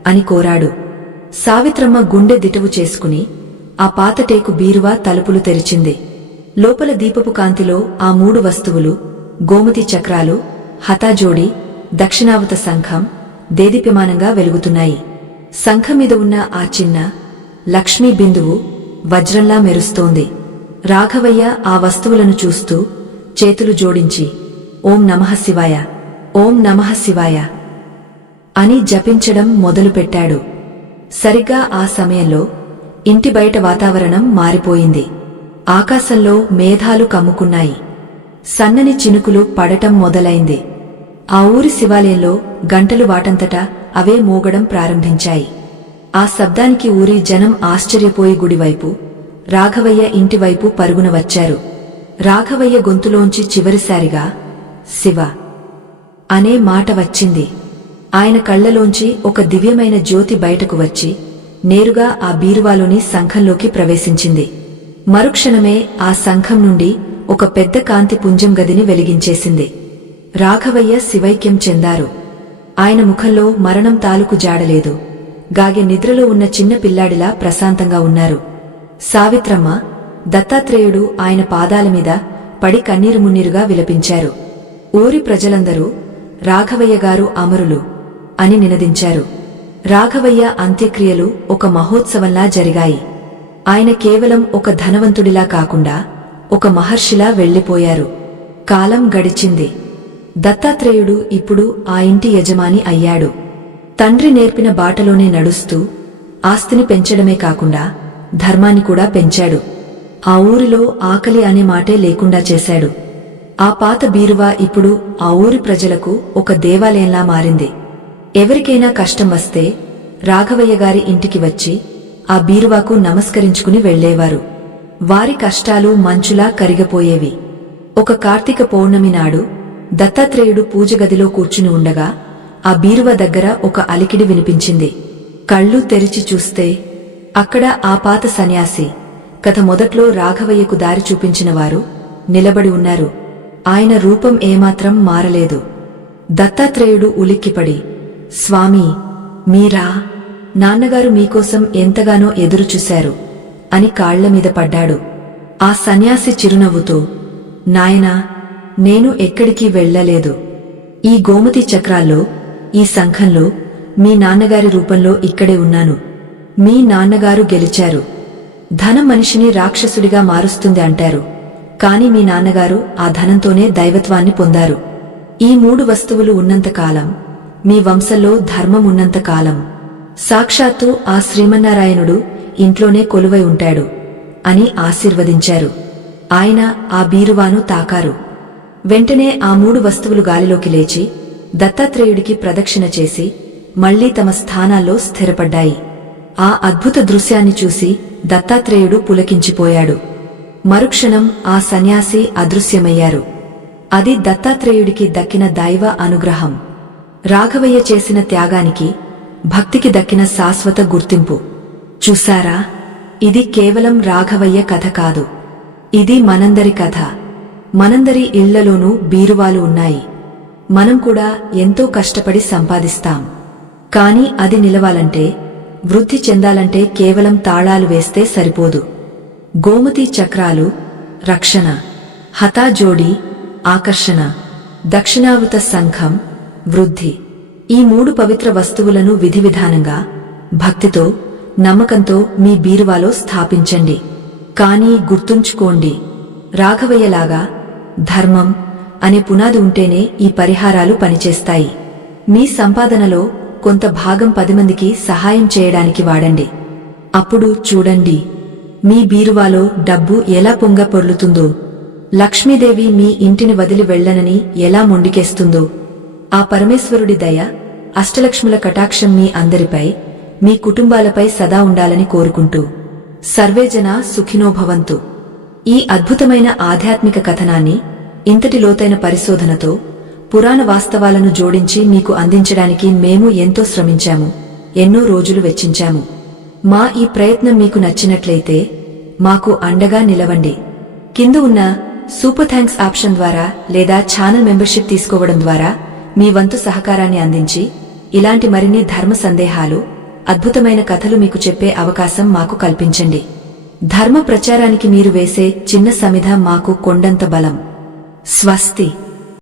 అని కోరాడు. సావిత్రమ్మ గుండె దిటవు చేసుకుని ఆ పాతటేకు బీరువా తలుపులు తెరిచింది. లోపల దీపపు కాంతిలో ఆ 3 వస్తువులు, గోమతి చక్రాలు, హతాజోడి, దక్షిణావత శంఖం దేదీప్యమానంగా వెలుగుతున్నాయి. శంఖం మీద ఉన్న ఆ చిన్న లక్ష్మీ బిందువు వజ్రంలా మెరుస్తోంది. రాఘవయ్య ఆ వస్తువులను చూస్తూ చేతులు జోడించి ఓం నమః శివాయ, ఓం నమః శివాయ అని జపించడం మొదలుపెట్టాడు. సరిగ్గా ఆ సమయంలో ఇంటి బయట వాతావరణం మారిపోయింది. ఆకాశంలో మేఘాలు కమ్ముకున్నాయి. సన్నని చినుకులు పడటం మొదలైంది. ఆ ఊరి శివాలయంలో గంటలు వాటంతటా అవే మోగడం ప్రారంభించాయి. ఆ శబ్దానికి ఊరి జనం ఆశ్చర్యపోయి గుడివైపు, రాఘవయ్య ఇంటివైపు పరుగున వచ్చారు. రాఘవయ్య గొంతులోంచి చివరిసారిగా శివ అనే మాట వచ్చింది. ఆయన కళ్లలోంచి ఒక దివ్యమైన జ్యోతి బయటకు వచ్చి నేరుగా ఆ బీరువాలోని శంఖంలోకి ప్రవేశించింది. మరుక్షణమే ఆ శంఖం నుండి ఒక పెద్ద కాంతి పుంజం గదిని వెలిగించేసింది. రాఘవయ్య శివైక్యం చెందారు. ఆయన ముఖంలో మరణం తాలూకు జాడలేదు. గాగే నిద్రలో ఉన్న చిన్న పిల్లాడిలా ప్రశాంతంగా ఉన్నారు. సావిత్రమ్మ, దత్తాత్రేయుడు ఆయన పాదాల మీద పడి కన్నీరు మున్నీరుగా విలపించారు. ఊరి ప్రజలందరూ రాఘవయ్య గారు అమరులు అని నినదించారు. రాఘవయ్య అంత్యక్రియలు ఒక మహోత్సవంలా జరిగాయి. ఆయన కేవలం ఒక ధనవంతుడిలా కాకుండా ఒక మహర్షిలా వెళ్లిపోయారు. కాలం గడిచింది. దత్తాత్రేయుడు ఇప్పుడు ఆ ఇంటి యజమాని అయ్యాడు. తండ్రి నేర్పిన బాటలోనే నడుస్తూ ఆస్తిని పెంచడమే కాకుండా ధర్మాన్ని కూడా పెంచాడు. ఆ ఊరిలో ఆకలి అనే మాటే లేకుండా చేశాడు. ఆ పాత బీరువా ఇప్పుడు ఆ ఊరి ప్రజలకు ఒక దేవాలయంలా మారింది. ఎవరికైనా కష్టం వస్తే రాఘవయ్య గారి ఇంటికి వచ్చి ఆ బీరువాకు నమస్కరించుకుని వెళ్లేవారు. వారి కష్టాలు మంచులా కరిగిపోయేవి. ఒక కార్తీక పౌర్ణమి నాడు దత్తాత్రేయుడు పూజగదిలో కూర్చుని ఉండగా ఆ బీరువా దగ్గర ఒక అలికిడి వినిపించింది. కళ్ళు తెరిచి చూస్తే అక్కడ ఆ పాత సన్యాసి, కథ మొదట్లో రాఘవయ్యకు దారి చూపించిన వారు నిలబడి ఉన్నారు. ఆయన రూపం ఏమాత్రం మారలేదు. దత్తాత్రేయుడు ఉలిక్కిపడి, స్వామీ, మీరా? నాన్నగారు మీకోసం ఎంతగానో ఎదురుచూశారు అని కాళ్లమీద పడ్డాడు. ఆ సన్యాసి చిరునవ్వుతో, నాయనా, నేను ఎక్కడికి వెళ్లలేదు. ఈ గోమతి చక్రాల్లో, ఈ శంఖంలో మీ నాన్నగారి రూపంలో ఇక్కడే ఉన్నాను. మీ నాన్నగారు గెలిచారు. ధనం మనిషిని రాక్షసుడిగా మారుస్తుంది అంటారు. కాని మీ నాన్నగారు ఆ ధనంతోనే దైవత్వాన్ని పొందారు. ఈ 3 వస్తువులు ఉన్నంతకాలం, మీ వంశంలో ధర్మం ఉన్నంతకాలం సాక్షాత్తు ఆ శ్రీమన్నారాయణుడు ఇంట్లోనే కొలువై ఉంటాడు అని ఆశీర్వదించారు. ఆయన ఆ బీరువాను తాకారు. వెంటనే ఆ 3 వస్తువులు గాలిలోకి లేచి దత్తాత్రేయుడికి ప్రదక్షిణ చేసి మళ్లీ తమ స్థానాల్లో స్థిరపడ్డాయి. ఆ అద్భుత దృశ్యాన్ని చూసి దత్తాత్రేయుడు పులకించిపోయాడు. మరుక్షణం ఆ సన్యాసి అదృశ్యమయ్యారు. అది దత్తాత్రేయుడికి దక్కిన దైవ అనుగ్రహం. రాఘవయ్య చేసిన త్యాగానికి, భక్తికి దక్కిన శాశ్వత గుర్తింపు. చూశారా? ఇది కేవలం రాఘవయ్య కథ కాదు. ఇది మనందరి కథ. మనందరి ఇళ్లలోనూ బీరువాలు ఉన్నాయి. మనం కూడా ఎంతో కష్టపడి సంపాదిస్తాం. కాని అది నిలవాలంటే, వృద్ధి చెందాలంటే కేవలం తాళాలు వేస్తే సరిపోదు. గోమతి చక్రాలు రక్షణ, హతాజోడి ఆకర్షణ, దక్షిణావృత శంఖం వృద్ధి. ఈ 3 పవిత్ర వస్తువులను విధివిధానంగా, భక్తితో, నమ్మకంతో మీ బీరువాలో స్థాపించండి. కానీ గుర్తుంచుకోండి, రాఘవయ్యలాగా ధర్మం అనే పునాది ఉంటేనే ఈ పరిహారాలు పనిచేస్తాయి. మీ సంపాదనలో కొంత భాగం 10 మందికి సహాయం చేయడానికి వాడండి. అప్పుడు చూడండి, మీ బీరువాలో డబ్బు ఎలా పొంగ పొర్లుతుందో, లక్ష్మీదేవి మీ ఇంటిని వదిలి వెళ్లనని ఎలా మొండికేస్తుందో. ఆ పరమేశ్వరుడి దయ, అష్టలక్ష్ముల కటాక్షం మీ అందరిపై, మీ కుటుంబాలపై సదా ఉండాలని కోరుకుంటూ సర్వేజన సుఖినోభవంతు. ఈ అద్భుతమైన ఆధ్యాత్మిక కథనాన్ని ఇంతటి లోతైన పరిశోధనతో, పురాణ వాస్తవాలను జోడించి మీకు అందించడానికి మేము ఎంతో శ్రమించాము, ఎన్నో రోజులు వెచ్చించాము. మా ఈ ప్రయత్నం మీకు నచ్చినట్లయితే మాకు అండగా నిలవండి. కింద ఉన్న సూపర్ థాంక్స్ ఆప్షన్ ద్వారా లేదా ఛానల్ మెంబర్షిప్ తీసుకోవడం ద్వారా మీ వంతు సహకారాన్ని అందించి ఇలాంటి మరిన్ని ధర్మ సందేహాలు, అద్భుతమైన కథలు మీకు చెప్పే అవకాశం మాకు కల్పించండి. ధర్మ ప్రచారానికి మీరు వేసే చిన్న సమిధ మాకు కొండంత బలం. స్వస్తి.